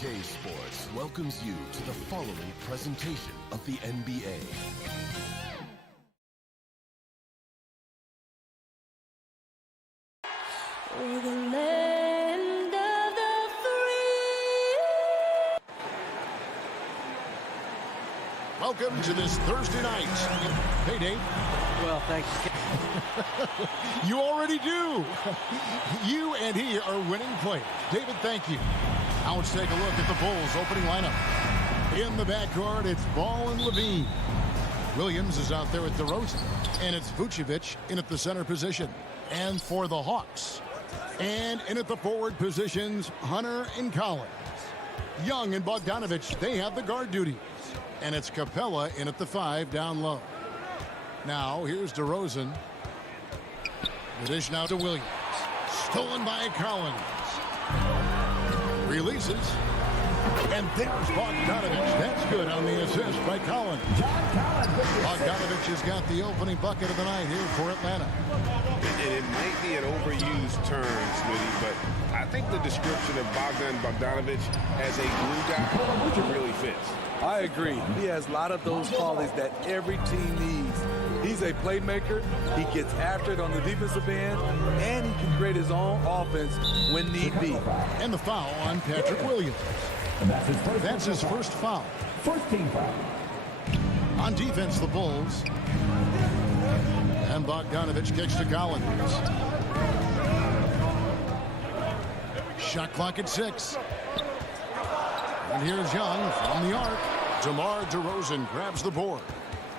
EPK Sports welcomes you to the following presentation of the NBA. For the land of the free. Welcome to this Thursday night. Hey, Dave. Well, thanks. You already do. You and he are winning players. David, thank you. Now let's take a look at the Bulls' opening lineup. In the backcourt, it's Ball and Levine. Williams is out there at DeRozan. And it's Vucevic in at the center position. And for the Hawks. And in at the forward positions, Hunter and Collins. Young and Bogdanovich, they have the guard duties. And it's Capella in at the 5 down low. Now, here's DeRozan. The dish now to Williams. Stolen by Collins. Releases. And there's Bogdanovich. That's good on the assist by Collins. Bogdanovich has got the opening bucket of the night here for Atlanta. And it might be an overused term, Smitty, but I think the description of Bogdanovich as a glue guy really fits. I agree. He has a lot of those qualities that every team needs. He's a playmaker. He gets after it on the defensive end, and he can create his own offense when need be. And the foul on Patrick Williams. That's his first foul. First team foul. On defense, the Bulls. And Bogdanovich kicks to Collins. Shot clock at 6. And here's Young from the arc. DeMar DeRozan grabs the board.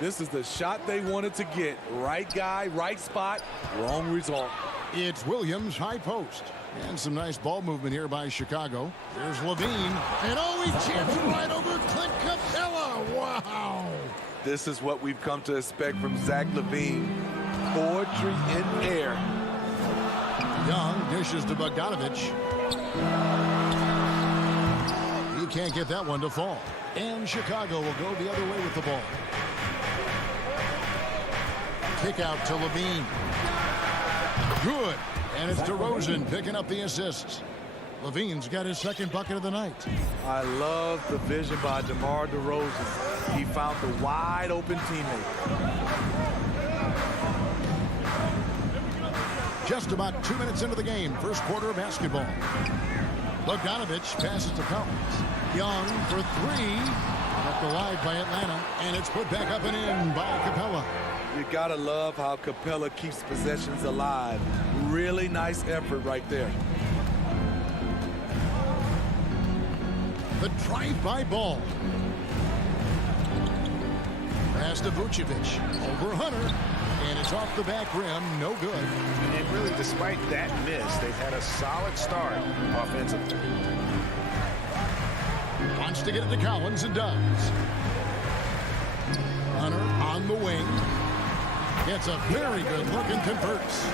This is the shot they wanted to get. Right guy, right spot, wrong result. It's Williams, high post. And some nice ball movement here by Chicago. There's Levine. And oh, he chips right over Clint Capella. Wow. This is what we've come to expect from Zach LaVine. Poetry in air. Young dishes to Bogdanovich. He can't get that one to fall. And Chicago will go the other way with the ball. Kick out to Levine. Good. And it's DeRozan picking up the assists. Levine's got his second bucket of the night. I love the vision by DeMar DeRozan. He found the wide open teammate. Just about 2 minutes into the game, first quarter of basketball. Bogdanovich passes to Collins. Young for 3. Left alive by Atlanta. And it's put back up and in by Capella. You gotta love how Capella keeps possessions alive. Really nice effort right there. The drive-by ball. Pass to Vucevic. Over Hunter. And it's off the back rim. No good. And really, despite that miss, they've had a solid start offensively. Wants to get it to Collins and does. Hunter on the wing. Gets a very good look and converts.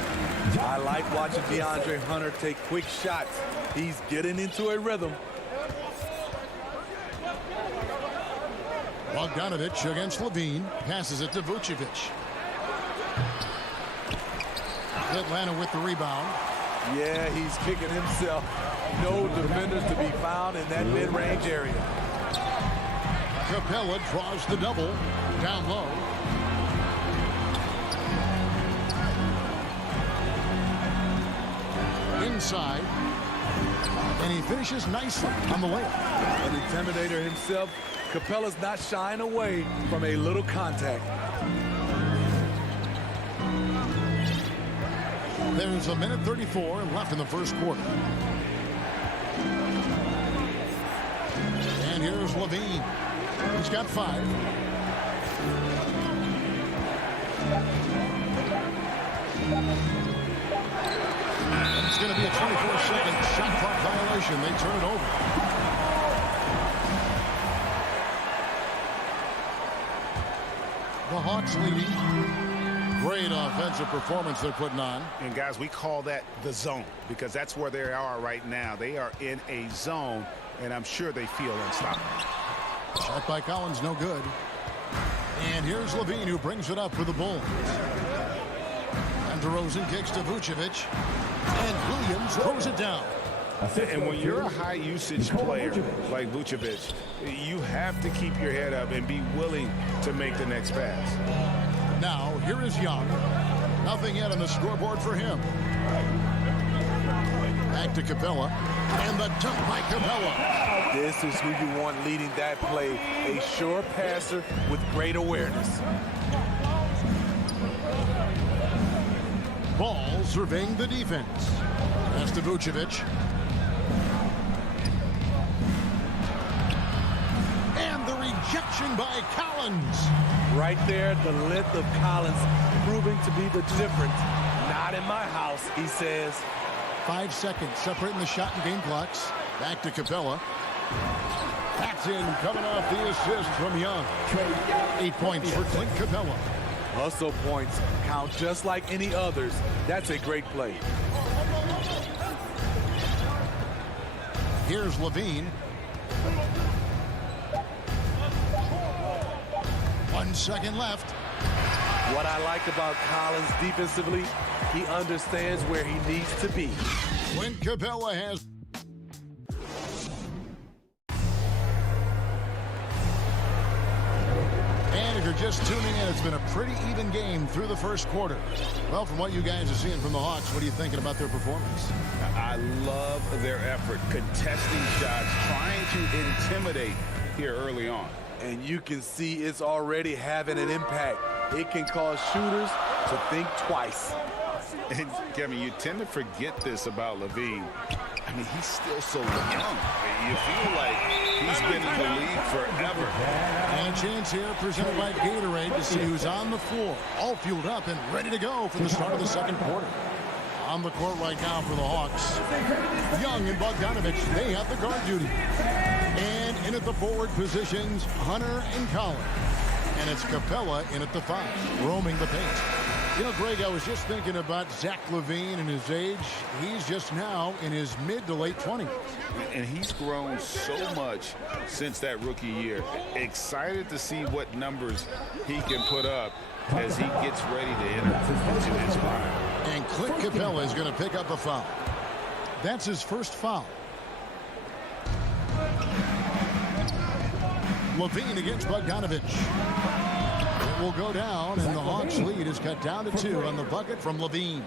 I like watching DeAndre Hunter take quick shots. He's getting into a rhythm. Bogdanovich against Levine. Passes it to Vucevic. Atlanta with the rebound. Yeah, he's kicking himself. No defenders to be found in that mid-range area. Capella draws the double. Down low. Inside. And he finishes nicely on the layup. An intimidator himself. Capella's not shying away from a little contact. There's 1:34 left in the first quarter. And here's Levine. He's got 5. And it's going to be a 24-second shot clock violation. They turn it over. The Hawks leading. Great offensive performance they're putting on. And guys, we call that the zone because that's where they are right now. They are in a zone, and I'm sure they feel unstoppable. Shot by Collins, no good. And here's Levine who brings it up for the Bulls. And DeRozan kicks to Vucevic. And Williams throws it down. And when you're a high-usage player like Vucevic, you have to keep your head up and be willing to make the next pass. Now, here is Young. Nothing yet on the scoreboard for him. Back to Capella. And the dunk by Capella. This is who you want leading that play. A sure passer with great awareness. Ball surveying the defense. Pass to Vucevic. And the rejection by Collins. Right there, the length of Collins proving to be the difference. Not in my house, he says. 5 seconds separating the shot and game clocks. Back to Capella. That's in, coming off the assist from Young. 8 points for Clint Capella. Hustle points count just like any others. That's a great play. Here's Levine. 1 second left. What I like about Collins defensively, he understands where he needs to be. Clint Capella has... And if you're just tuning in, it's been a pretty even game through the first quarter. Well, from what you guys are seeing from the Hawks, what are you thinking about their performance? I love their effort, contesting shots, trying to intimidate here early on. And you can see it's already having an impact. It can cause shooters to think twice. And Kevin, you tend to forget this about Levine. I mean, he's still so young. You feel like he's been in the league forever. And a chance here presented by Gatorade to see who's on the floor. All fueled up and ready to go for the start of the second quarter. On the court right now for the Hawks. Young and Bogdanovich, they have the guard duty. And in at the forward positions, Hunter and Collins. And it's Capella in at the 5, roaming the paint. You know, Greg, I was just thinking about Zach LaVine and his age. He's just now in his mid to late 20s. And he's grown so much since that rookie year. Excited to see what numbers he can put up as he gets ready to enter into his prime. And Clint Capella is going to pick up a foul. That's his first foul. LaVine against Bogdanovich. It will go down, and the Hawks lead is cut down to 2 on the bucket from LaVine.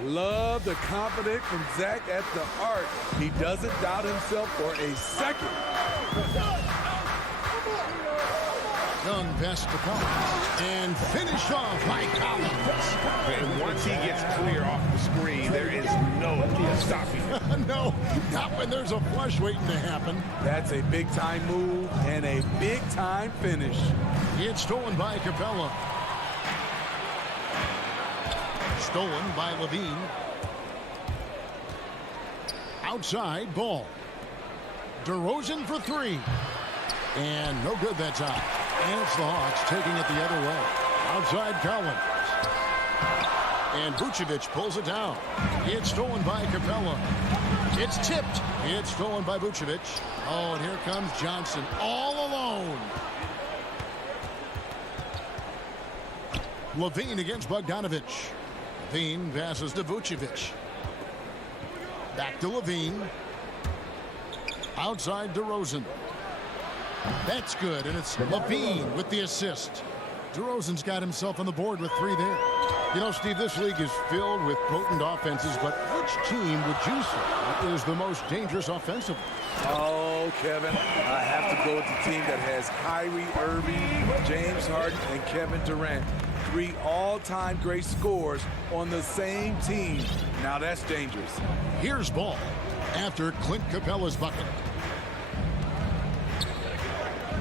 Love the confidence from Zach at the arc. He doesn't doubt himself for a second. Young pass to Collins. And finished off by Collins. And once he gets clear off the screen, there is no stopping him. No, not when there's a flush waiting to happen. That's a big-time move and a big-time finish. It's stolen by Capella. Stolen by Levine. Outside, Ball. DeRozan for 3. And no good that time. And it's the Hawks taking it the other way. Outside, Collins. And Vucevic pulls it down. It's stolen by Capella. It's tipped. It's stolen by Vucevic. Oh, and here comes Johnson all alone. Levine against Bogdanovich. Levine passes to Vucevic. Back to Levine. Outside DeRozan. That's good, and it's Levine with the assist. DeRozan's got himself on the board with 3 there. You know, Steve, this league is filled with potent offenses, but which team would you say is the most dangerous offensively? Oh, Kevin, I have to go with the team that has Kyrie Irving, James Harden, and Kevin Durant. 3 all-time great scorers on the same team. Now that's dangerous. Here's Ball after Clint Capella's bucket.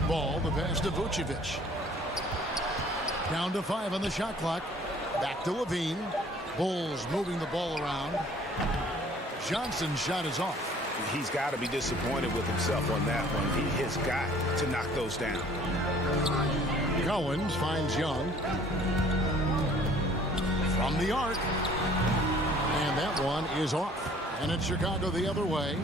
Ball, the pass to Vucevic. Down to 5 on the shot clock. Back to Levine. Bulls moving the ball around. Johnson's shot is off. He's got to be disappointed with himself on that one. He has got to knock those down. Collins finds Young. From the arc. And that one is off. And it's Chicago the other way.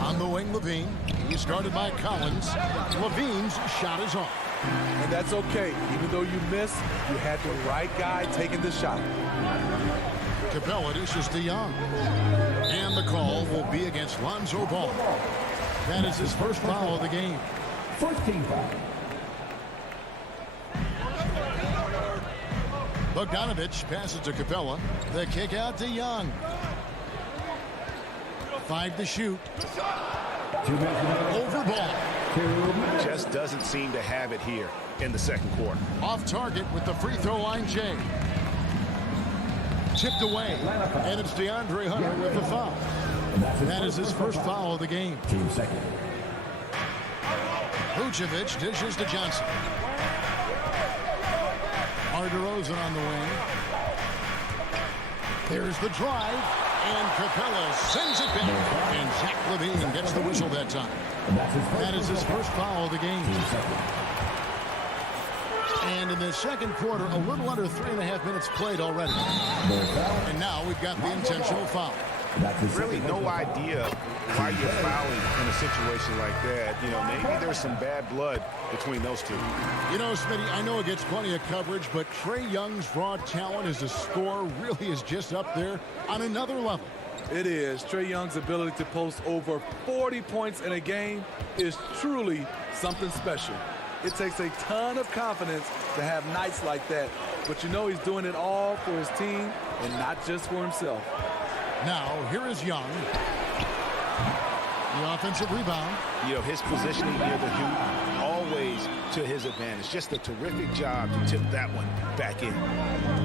On the wing, Levine. He started by Collins. Levine's shot is off. And that's okay. Even though you miss, you had the right guy taking the shot. Capella dishes to Young. And the call will be against Lonzo Ball. That is his first foul of the game. 14 foul. Bogdanovich passes to Capella. The kick out to Young. 5 to shoot. Over ball. Just doesn't seem to have it here in the second quarter. Off target with the free throw line, Jay. Tipped away. And it's DeAndre Hunter with the foul. That is his first foul of the game. Team second. Vucevic dishes to Johnson. DeRozan on the wing. There's the drive, and Capella sends it back. And Zach LaVine gets the whistle that time. That is his first foul of the game. And in the second quarter, a little under 3.5 minutes played already. And now we've got the intentional foul. Really no idea why you're fouling in a situation like that. You know, maybe there's some bad blood between those two. You know, Smitty, I know it gets plenty of coverage, but Trae Young's raw talent as a scorer really is just up there on another level. It is. Trae Young's ability to post over 40 points in a game is truly something special. It takes a ton of confidence to have nights like that, but you know he's doing it all for his team and not just for himself. Now, here is Young. The offensive rebound. You know, his positioning near the hoop, always to his advantage. Just a terrific job to tip that one back in.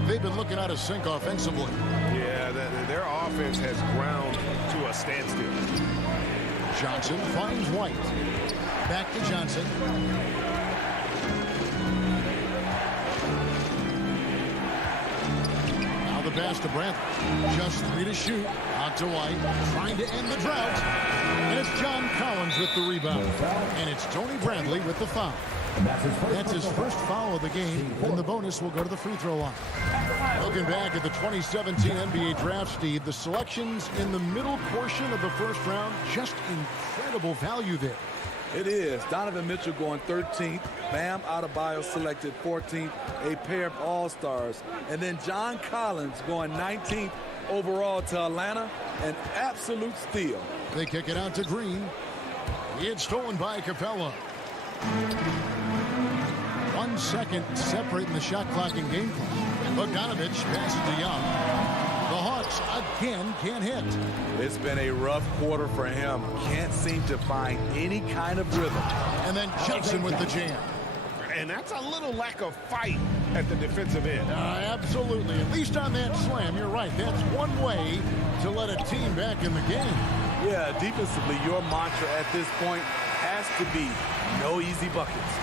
They've been looking out of sync offensively. Yeah, their offense has ground to a standstill. Johnson finds White. Back to Johnson. The pass to Brantley. Just 3 to shoot. Out to White. Trying to end the drought. And it's John Collins with the rebound. And it's Tony Brantley with the foul. That's his first foul of the game. And the bonus will go to the free throw line. Looking back at the 2017 NBA draft, Steve, the selections in the middle portion of the first round, just incredible value there. It is. Donovan Mitchell going 13th. Bam Adebayo selected 14th. A pair of all-stars. And then John Collins going 19th overall to Atlanta. An absolute steal. They kick it out to Green. It's stolen by Capella. 1 second separating the shot clock and game clock. Bogdanovich passes to Young. The Hawks again can't hit. It's been a rough quarter for him. Can't seem to find any kind of rhythm. And then Johnson with the jam. And that's a little lack of fight at the defensive end. Absolutely. At least on that slam, you're right. That's one way to let a team back in the game. Yeah, defensively, your mantra at this point has to be no easy buckets.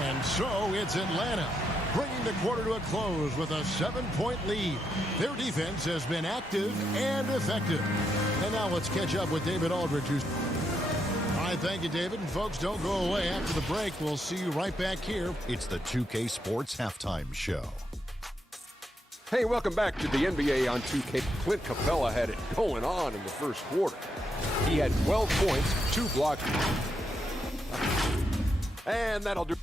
And so it's Atlanta, bringing the quarter to a close with a 7-point lead. Their defense has been active and effective. And now let's catch up with David Aldridge. All right, thank you, David. And folks, don't go away. After the break, we'll see you right back here. It's the 2K Sports Halftime Show. Hey, welcome back to the NBA on 2K. Clint Capella had it going on in the first quarter. He had 12 points, 2 blocks. And that'll do.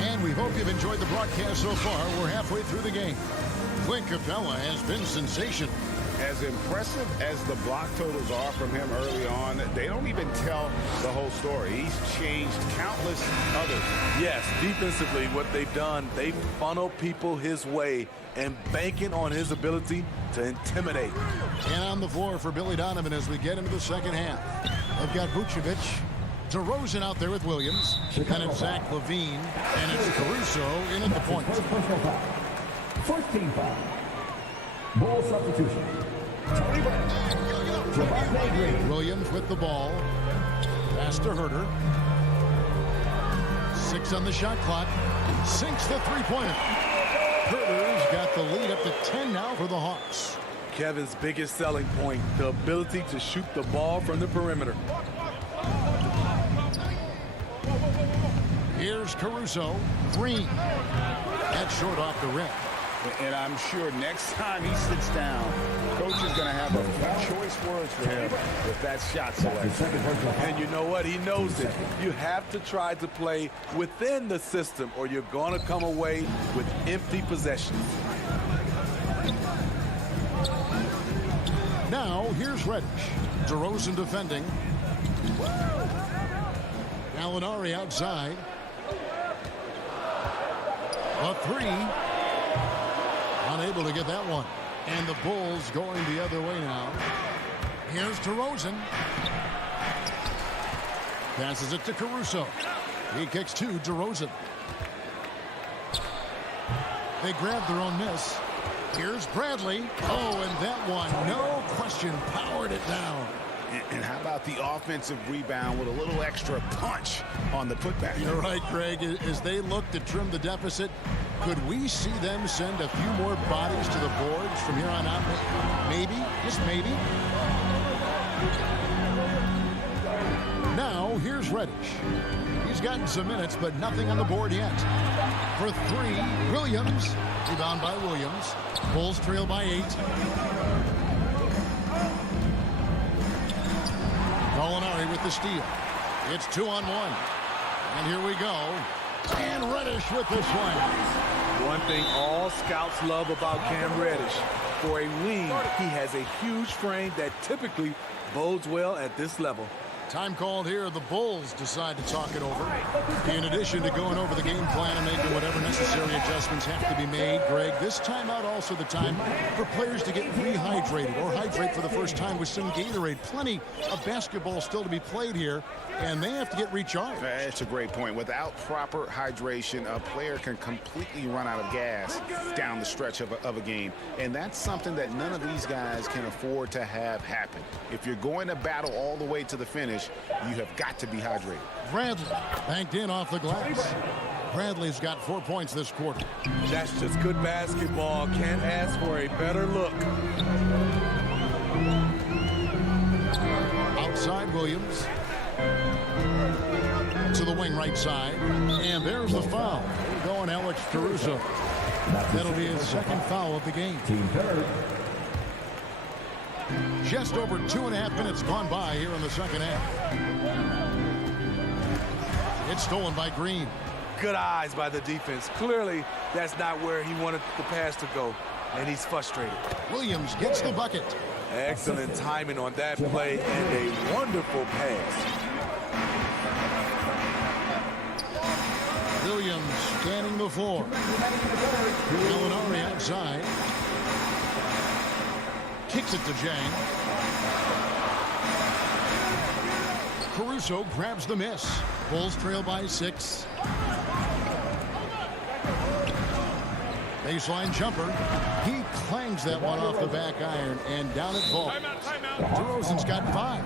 And we hope you've enjoyed the broadcast so far. We're halfway through the game. Clint Capella has been sensational. As impressive as the block totals are from him early on, they don't even tell the whole story. He's changed countless others. Yes, defensively, what they've done, they've funneled people his way and banking on his ability to intimidate. And on the floor for Billy Donovan as we get into the second half. They've got Vucevic, DeRozan out there with Williams, and it's Zach LaVine, and it's Caruso in at the point. 14 foul. Ball substitution. Williams with the ball. Pass to Herter. 6 on the shot clock. Sinks the three-pointer. Herter's got the lead up to 10 now for the Hawks. Kevin's biggest selling point, the ability to shoot the ball from the perimeter. Here's Caruso. Green. That's short off the rim. And I'm sure next time he sits down, coach is going to have a few choice words for him with that shot selection. And you know what? He knows it. You have to try to play within the system or you're going to come away with empty possessions. Now, here's Reddish. DeRozan defending. Gallinari outside. A three. Unable to get that one. And the Bulls going the other way now. Here's DeRozan. Passes it to Caruso. He kicks to DeRozan. They grab their own miss. Here's Bradley. Oh, and that one, no question, powered it down. And how about the offensive rebound with a little extra punch on the putback? You're right, Greg. As they look to trim the deficit, could we see them send a few more bodies to the boards from here on out? Maybe, just maybe. Now, here's Reddish. He's gotten some minutes, but nothing on the board yet. For three, Williams. Rebound by Williams. Bulls trail by 8. Gallinari with the steal. It's 2-on-1. And here we go. And Reddish with the slam. One thing all scouts love about Cam Reddish, for a wing, he has a huge frame that typically bodes well at this level. Time called here. The Bulls decide to talk it over. In addition to going over the game plan and making whatever necessary adjustments have to be made, Greg, this timeout also the time for players to get rehydrated or hydrate for the first time with some Gatorade. Plenty of basketball still to be played here, and they have to get recharged. That's a great point. Without proper hydration, a player can completely run out of gas down the stretch of a game, and that's something that none of these guys can afford to have happen. If you're going to battle all the way to the finish, you have got to be hydrated. Bradley banked in off the glass. Bradley's got 4 points this quarter. That's just good basketball. Can't ask for a better look. Outside Williams. To the wing right side. And there's the foul. Going Alex Caruso. That'll be his second foul of the game. Team third. Just over 2.5 minutes gone by here in the second half. It's stolen by Green. Good eyes by the defense. Clearly, that's not where he wanted the pass to go, and he's frustrated. Williams gets the bucket. Excellent timing on that play and a wonderful pass. Williams scanning the floor. Gallinari outside. Kicks it to Jang. Caruso grabs the miss. Bulls trail by 6. Baseline jumper. He clangs that one off the back iron and down it falls. DeRozan's got 5.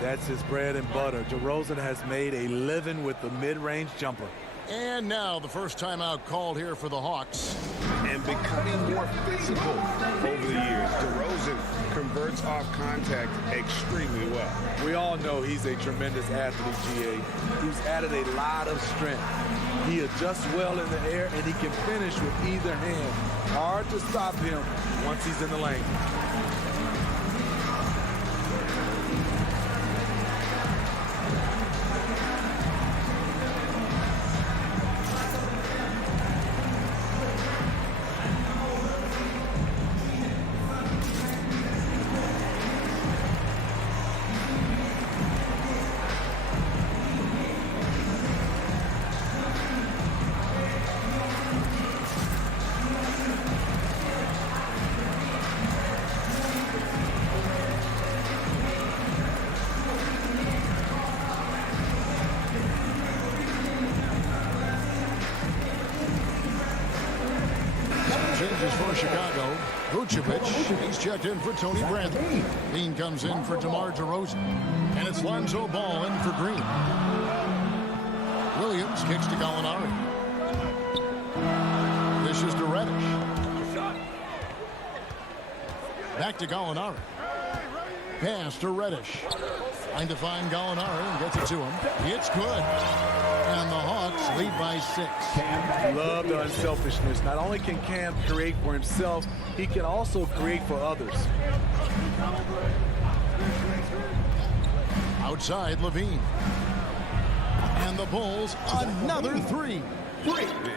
That's his bread and butter. DeRozan has made a living with the mid-range jumper. And now the first timeout called here for the Hawks. And becoming more physical over the years, DeRozan converts off contact extremely well. We all know he's a tremendous athlete, GA. He's added a lot of strength. He adjusts well in the air, and he can finish with either hand. Hard to stop him once he's in the lane. Changes for Chicago. Vucevic, he's checked in for Tony Bradley. Dean comes in for DeMar DeRozan. And it's Lonzo Ball in for Green. Williams kicks to Gallinari. This is to Reddish. Back to Gallinari. Pass to Reddish. Trying to find Gallinari and gets it to him. It's good. And the Hawks lead by 6. Love the unselfishness. Not only can Cam create for himself, he can also create for others. Outside, Levine. And the Bulls, another 3.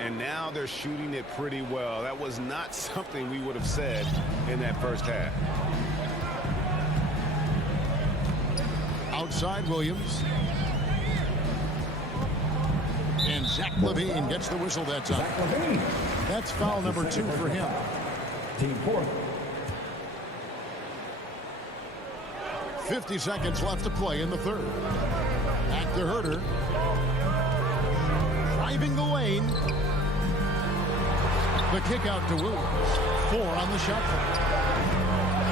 And now they're shooting it pretty well. That was not something we would have said in that first half. Outside, Williams. And Zach Levine gets the whistle that time. That's foul number 2 for him. Team 4. 50 seconds left to play in the third. Back to Herter. Driving the lane. The kick out to Williams. 4 on the shot clock.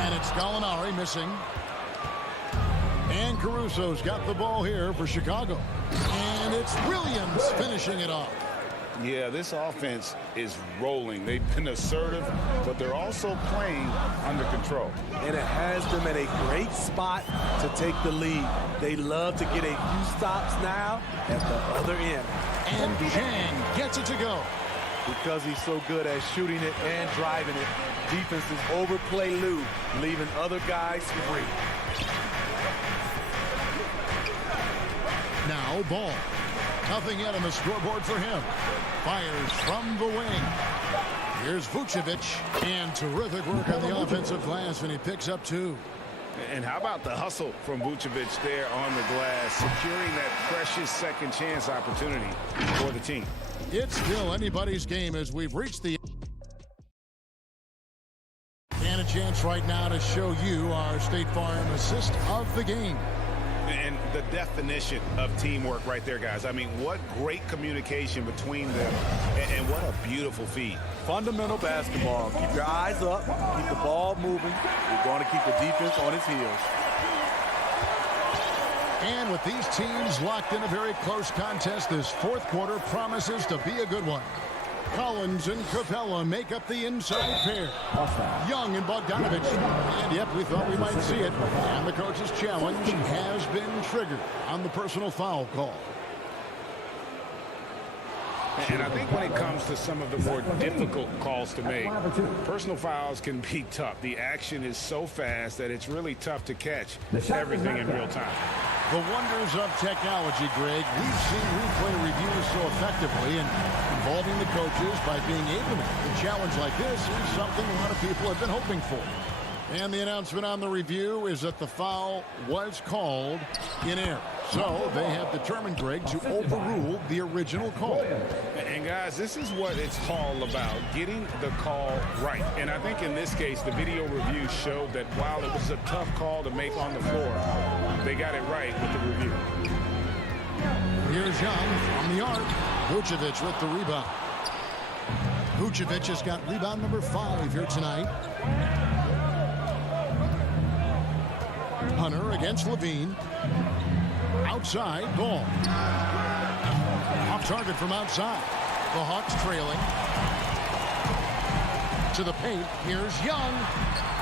And it's Gallinari missing. And Caruso's got the ball here for Chicago. And it's Williams finishing it off. Yeah, this offense is rolling. They've been assertive, but they're also playing under control. And it has them at a great spot to take the lead. They love to get a few stops now at the other end. And Chang gets it to go. Because he's so good at shooting it and driving it, defenses overplay Lou, leaving other guys free. Now Ball. Nothing yet on the scoreboard for him. Fires from the wing. Here's Vucevic. And terrific work on the offensive glass, and he picks up 2. And how about the hustle from Vucevic there on the glass, securing that precious second chance opportunity for the team. It's still anybody's game as we've reached the and a chance right now to show you our State Farm assist of the game. And the definition of teamwork right there, guys. I mean, what great communication between them, and what a beautiful feed. Fundamental basketball. Keep your eyes up, keep the ball moving. You're going to keep the defense on its heels. And with these teams locked in a very close contest, this fourth quarter promises to be a good one. Collins and Capella make up the inside pair. Young and Bogdanovich. And yep, we thought we might see it. And the coach's challenge has been triggered on the personal foul call. And I think when it comes to some of the more difficult calls to make, personal fouls can be tough. The action is so fast that it's really tough to catch everything in real time. The wonders of technology, Greg. We've seen replay reviews so effectively, and involving the coaches by being able to make a challenge like this is something a lot of people have been hoping for. And the announcement on the review is that the foul was called in error. So they have determined, Greg, to overrule the original call. And guys, this is what it's all about, getting the call right. And I think in this case, the video review showed that while it was a tough call to make on the floor, they got it right with the review. Here's Young from the arc. Vucevic with the rebound. Vucevic has got rebound number 5 here tonight. Hunter against Levine. Outside, Ball. Off target from outside. The Hawks trailing. To the paint. Here's Young.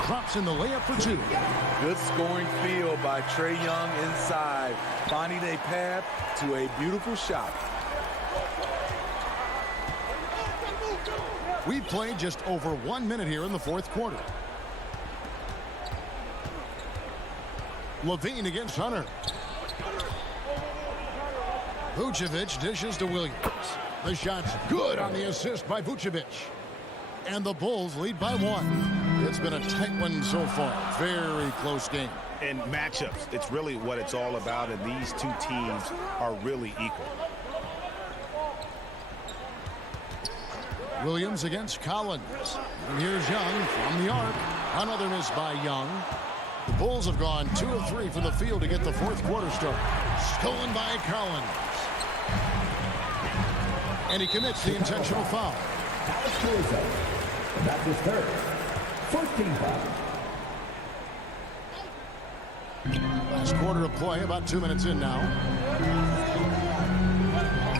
Drops in the layup for 2. Good scoring field by Trae Young inside, finding a path to a beautiful shot. We've played just over 1 minute here in the fourth quarter. Levine against Hunter. Vucevic dishes to Williams. The shot's good on the assist by Vucevic. And the Bulls lead by 1. It's been a tight one so far. Very close game. And matchups, it's really what it's all about, and these two teams are really equal. Williams against Collins. And here's Young from the arc. Another miss by Young. The Bulls have gone 2 of 3 from the field to get the fourth quarter started. Stolen by Collins. And he commits the intentional foul. That's his third. First team foul. Last quarter of play, about 2 minutes in now.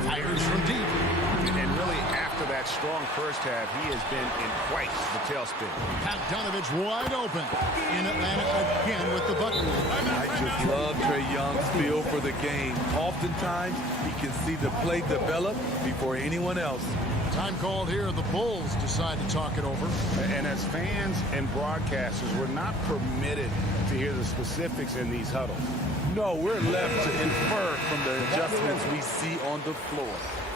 Fires from deep. And really after that strong first half, he has been in quite the tailspin. Bogdanovich wide open. In Atlanta again with the bucket. I just love Trae Young's feel for the game. Oftentimes, he can see the play develop before anyone else. Time called here. The Bulls decide to talk it over. And as fans and broadcasters, we're not permitted to hear the specifics in these huddles. No, we're left to infer from the adjustments we see on the floor.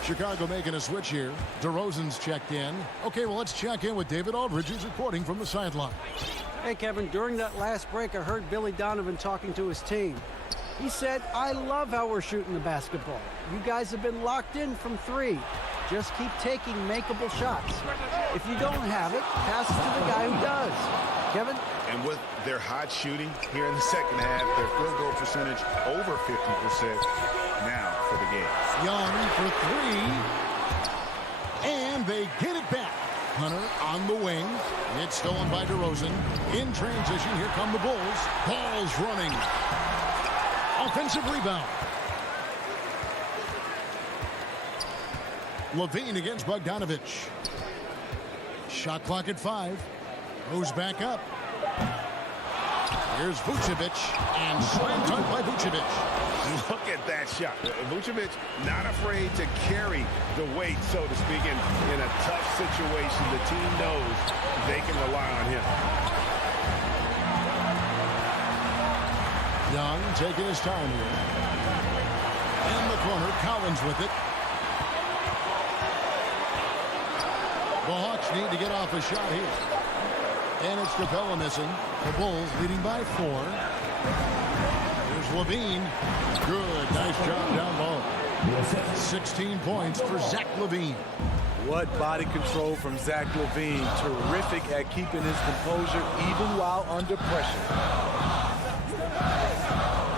Chicago making a switch here. DeRozan's checked in. Okay, well, let's check in with David Aldridge, who's reporting from the sideline. Hey, Kevin, during that last break, I heard Billy Donovan talking to his team. He said, I love how we're shooting the basketball. You guys have been locked in from three. Just keep taking makeable shots. If you don't have it, pass it to the guy who does. Kevin? And with their hot shooting here in the second half, their field goal percentage over 50% now for the game. Young for three. And they get it back. Hunter on the wing. It's stolen by DeRozan. In transition, here come the Bulls. Ball's running. Offensive rebound. Levine against Bogdanovich. Shot clock at 5. Goes back up. Here's Vucevic, and slam dunk by Vucevic. Look at that shot. Vucevic not afraid to carry the weight, so to speak, in a tough situation. The team knows they can rely on him. Young taking his time here. In the corner, Collins with it. The Hawks need to get off a shot here. And it's Capella missing. The Bulls leading by 4. Here's Levine. Good. Nice job down low. 16 points for Zach Levine. What body control from Zach Levine. Terrific at keeping his composure even while under pressure.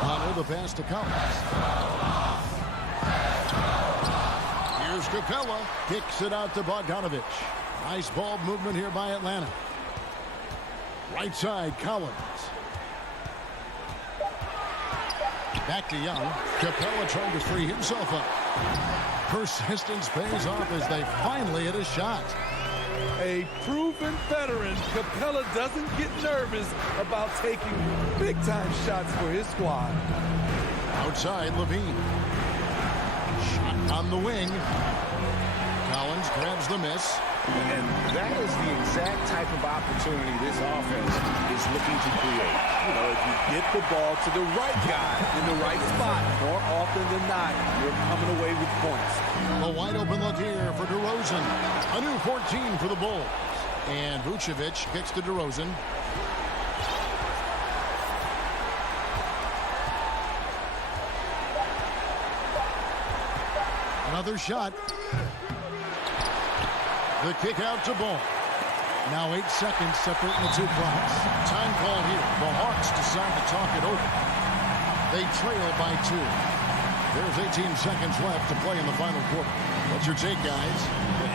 Hunter, the pass to Collins. Here's Capella. Kicks it out to Bogdanovich. Nice ball movement here by Atlanta. Right side, Collins. Back to Young. Capella trying to free himself up. Persistence pays off as they finally hit a shot. A proven veteran, Capella doesn't get nervous about taking big-time shots for his squad. Outside, Levine. Shot on the wing. Collins grabs the miss. And that is the exact type of opportunity this offense is looking to create. You know, if you get the ball to the right guy in the right spot, more often than not, you're coming away with points. A wide open look here for DeRozan. A new 14 for the Bulls. And Vucevic kicks to DeRozan. Another shot. The kick out to Ball. Now 8 seconds separating the two clocks. Time call here. The Hawks decide to talk it over. They trail by 2. There's 18 seconds left to play in the final quarter. What's your take, guys?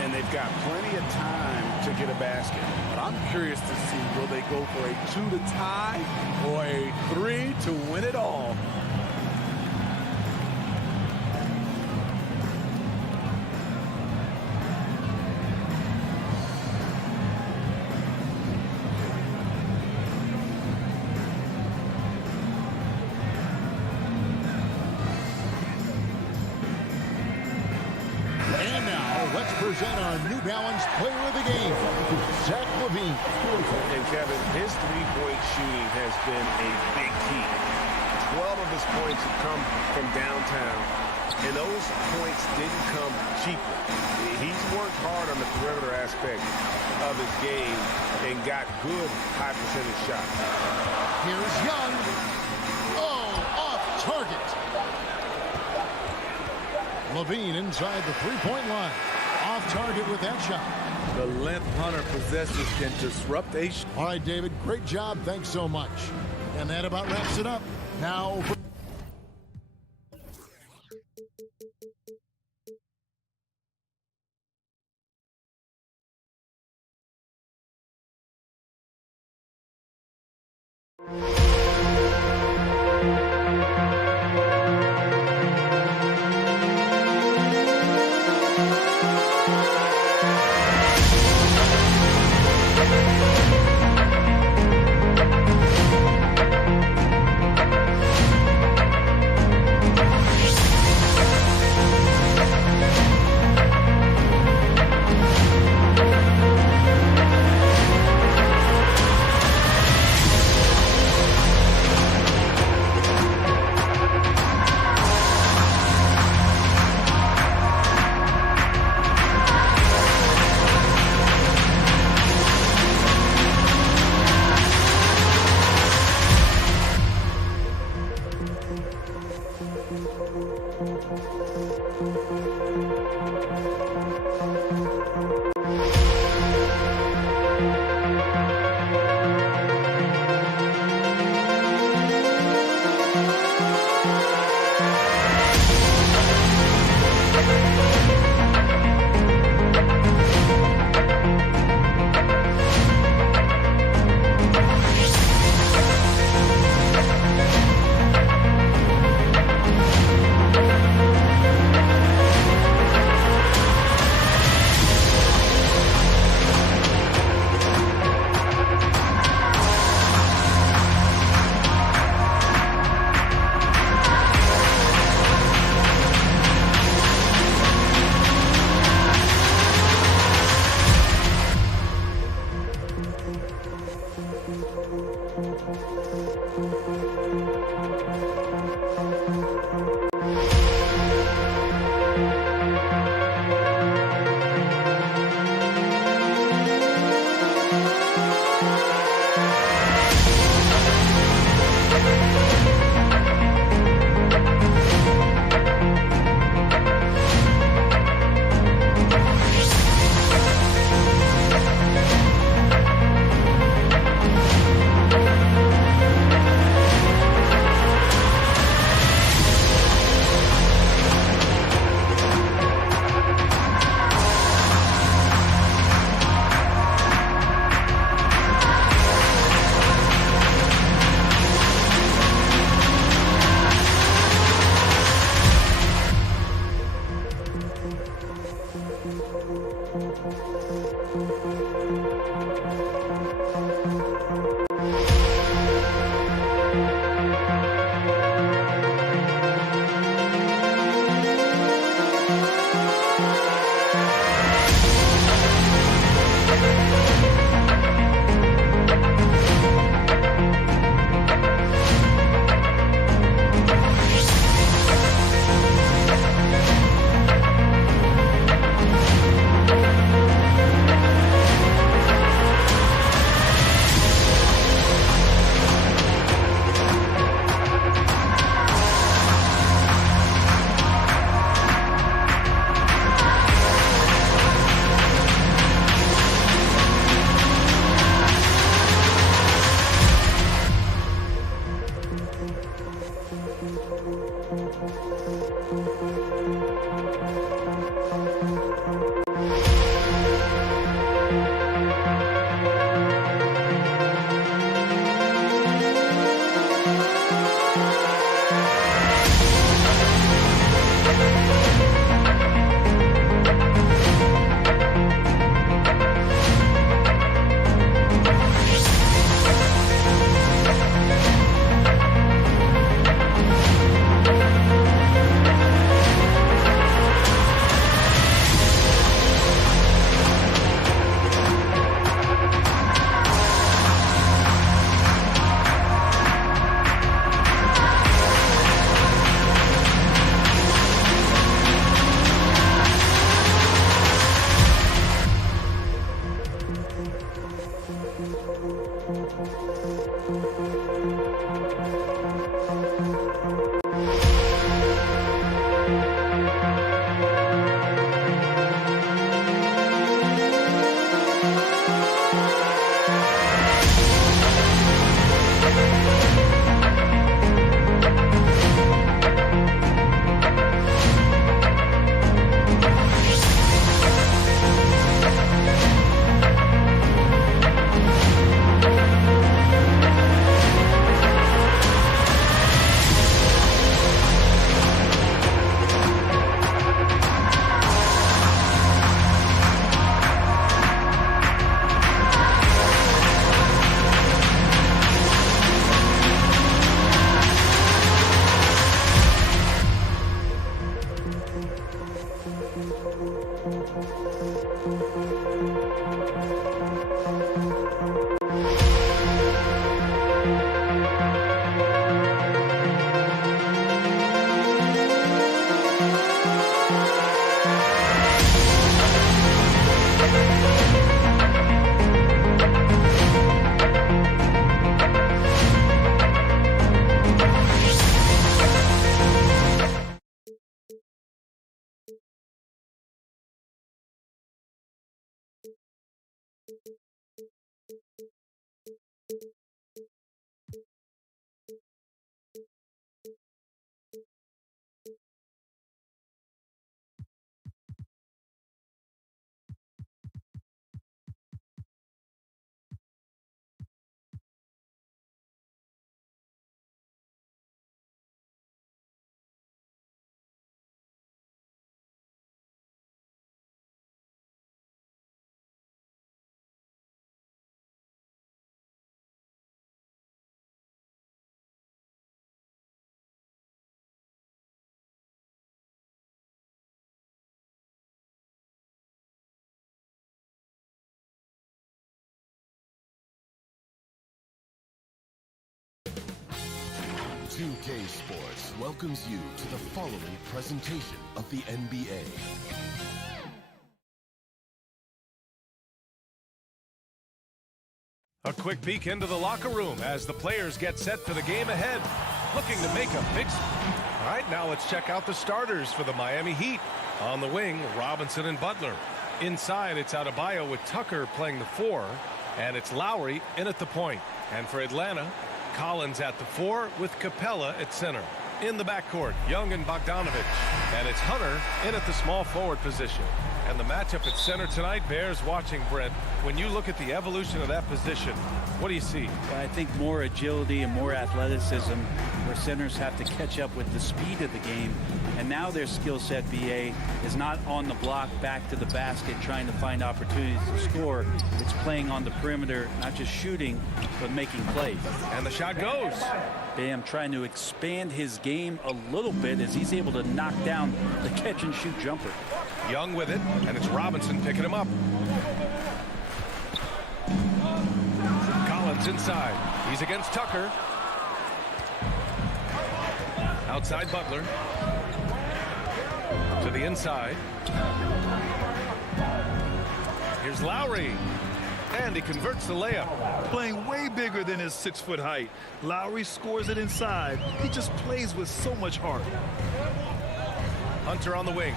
And they've got plenty of time to get a basket. But I'm curious to see, will they go for a 2 to tie or a 3 to win it all? Present our New Balance Player of the Game, Zach Levine. And Kevin, his three-point shooting has been a big key. 12 of his points have come from downtown, and those points didn't come cheaply. He's worked hard on the perimeter aspect of his game and got good high-percentage shots. Here's Young. Oh, off target. Levine inside the three-point line. Off target with that shot. The length Hunter possesses can disrupt a shot. All right, David, great job. Thanks so much. And that about wraps it up. Now... 2K Sports welcomes you to the following presentation of the NBA. A quick peek into the locker room as the players get set for the game ahead. Looking to make a big... All right, now let's check out the starters for the Miami Heat. On the wing, Robinson and Butler. Inside, it's Adebayo with Tucker playing the 4. And it's Lowry in at the point. And for Atlanta, Collins at the 4 with Capella at center. In the backcourt, Young and Bogdanovich. And it's Hunter in at the small forward position. And the matchup at center tonight bears watching, Brent. When you look at the evolution of that position, what do you see? Well, I think more agility and more athleticism, where centers have to catch up with the speed of the game. And now their skill set, BA, is not on the block back to the basket trying to find opportunities to score. It's playing on the perimeter, not just shooting, but making plays. And the shot goes. Bam trying to expand his game a little bit as he's able to knock down the catch-and-shoot jumper. Young with it, and it's Robinson picking him up. Collins inside. He's against Tucker. Outside Butler. To the inside. Here's Lowry. And he converts the layup. Playing way bigger than his 6-foot height. Lowry scores it inside. He just plays with so much heart. Hunter on the wing.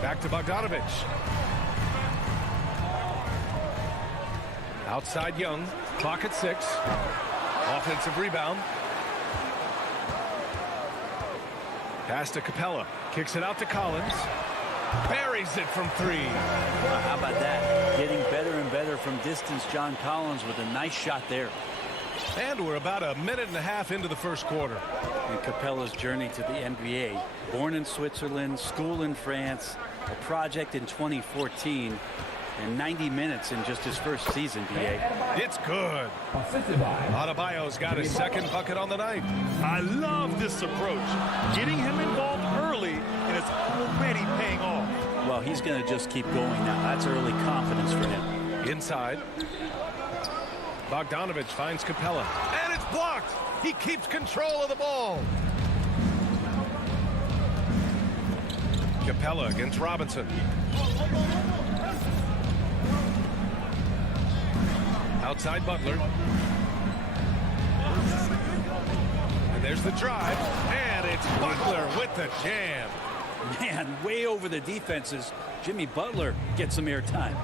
Back to Bogdanovich. Outside Young. Clock at 6. Offensive rebound. Pass to Capella. Kicks it out to Collins. Buries it from 3. How about that? Getting better and better from distance. John Collins with a nice shot there. And we're about a minute and a half into the first quarter. And Capella's journey to the NBA. Born in Switzerland, school in France, a project in 2014, and 90 minutes in just his first season, BA. It's good. Adebayo's got his second bucket on the night. I love this approach. Getting him involved early, and it's already paying off. Well, he's going to just keep going now. That's early confidence for him. Inside. Bogdanovich finds Capella. And it's blocked. He keeps control of the ball. Capella against Robinson. Outside Butler. And there's the drive. And it's Butler with the jam. Man, way over the defenses. Jimmy Butler gets some airtime.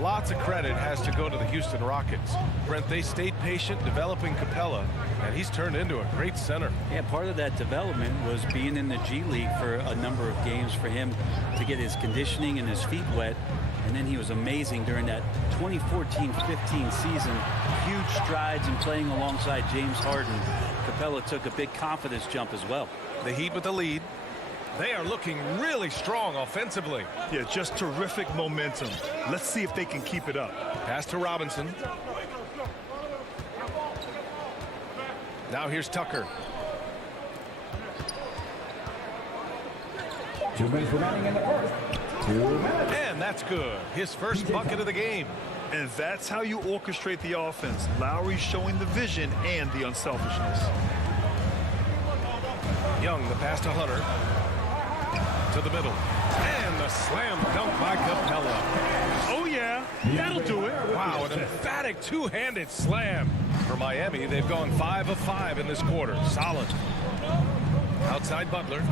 Lots of credit has to go to the Houston Rockets. Brent, they stayed patient developing Capella, and he's turned into a great center. Yeah, part of that development was being in the G League for a number of games for him to get his conditioning and his feet wet. And then he was amazing during that 2014-15 season. Huge strides in playing alongside James Harden. Capella took a big confidence jump as well. The Heat with the lead. They are looking really strong offensively. Yeah, just terrific momentum. Let's see if they can keep it up. Pass to Robinson. Now here's Tucker. 2 minutes remaining in the first. 2 minutes. And that's good. His first bucket of the game. And that's how you orchestrate the offense. Lowry showing the vision and the unselfishness. Young, the pass to Hunter. To the middle. And the slam dunk by Capella. Oh, yeah. That'll do it. Wow, an emphatic two-handed slam. For Miami, they've gone 5 of 5 in this quarter. Solid. Outside Butler.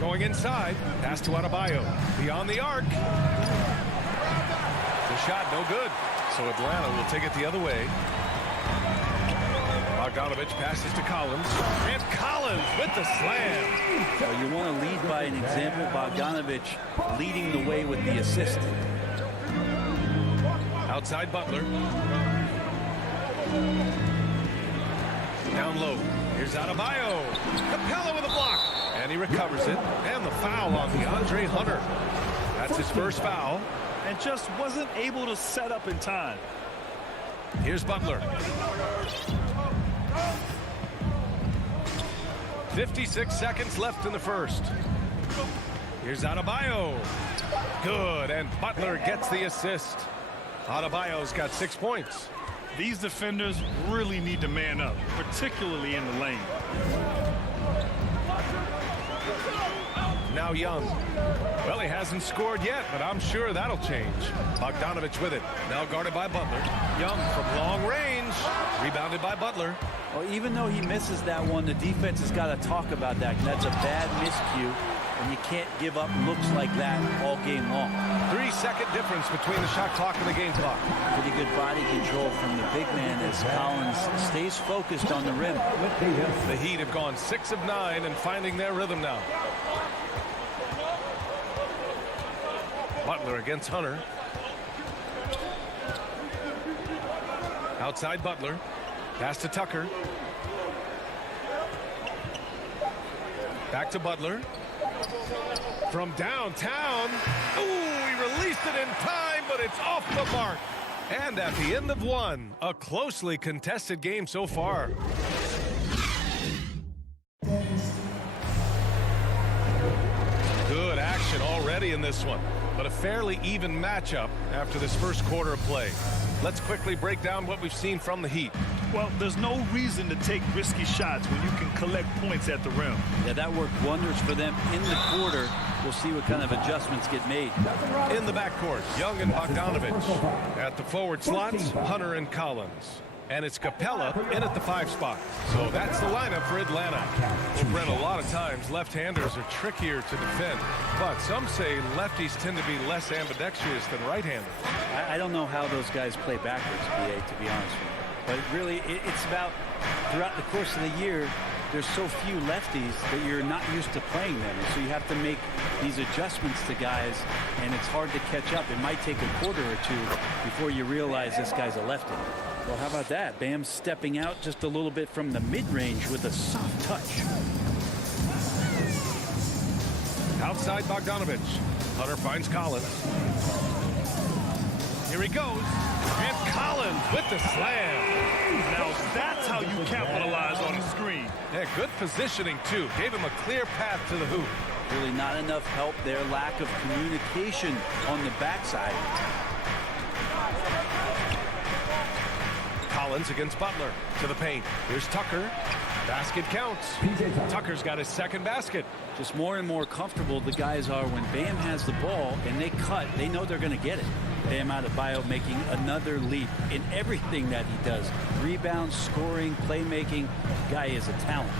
Going inside. Pass to Adebayo. Beyond the arc. The shot no good. So Atlanta will take it the other way. Bogdanovich passes to Collins. And Collins with the slam. Well, you want to lead by an example. Bogdanovich leading the way with the assist. Outside Butler. Down low. Here's Adebayo. Capella with a block. And he recovers it. And the foul on DeAndre Hunter. That's his first foul. And just wasn't able to set up in time. Here's Butler. 56 seconds left in the first. Here's Adebayo. Good, and Butler gets the assist. Adebayo's got 6 points. These defenders really need to man up, particularly in the lane. Now Young. Well, he hasn't scored yet, but I'm sure that'll change. Bogdanovich with it. Now guarded by Butler. Young from long range. Rebounded by Butler. Well, even though he misses that one, the defense has got to talk about that. That's a bad miscue. and you can't give up looks like that all game long. 3-second difference between the shot clock and the game clock. Pretty good body control from the big man as Collins stays focused on the rim. The Heat have gone 6 of 9 and finding their rhythm now. Butler against Hunter. Outside Butler. Pass to Tucker. Back to Butler. From downtown. Ooh, he released it in time, but it's off the mark. And at the end of one, a closely contested game so far. Good action already in this one, but a fairly even matchup after this first quarter of play. Let's quickly break down what we've seen from the Heat. Well, there's no reason to take risky shots when you can collect points at the rim. Yeah, that worked wonders for them in the quarter. We'll see what kind of adjustments get made. In the backcourt, Young and Bogdanovich. At the forward slots, Hunter and Collins. And it's Capella in at the 5 spot. So that's the lineup for Atlanta. Well, Brent, a lot of times left-handers are trickier to defend, but some say lefties tend to be less ambidextrous than right-handers. I don't know how those guys play backwards, BA, to be honest with you. But really, it's about throughout the course of the year, there's so few lefties that you're not used to playing them. So you have to make these adjustments to guys, and it's hard to catch up. It might take a quarter or two before you realize this guy's a lefty. Well, how about that? Bam stepping out just a little bit from the mid-range with a soft touch. Outside Bogdanovich. Hunter finds Collins. Here he goes. And Collins with the slam. Now that's how you capitalize on the screen. Yeah, good positioning, too. Gave him a clear path to the hoop. Really not enough help there. Lack of communication on the backside. Collins against Butler to the paint. Here's Tucker. Basket counts. Tucker's got his second basket. Just more and more comfortable the guys are when Bam has the ball and they cut. They know they're going to get it. Bam Adebayo making another leap in everything that he does. Rebounds, scoring, playmaking. Guy is a talent.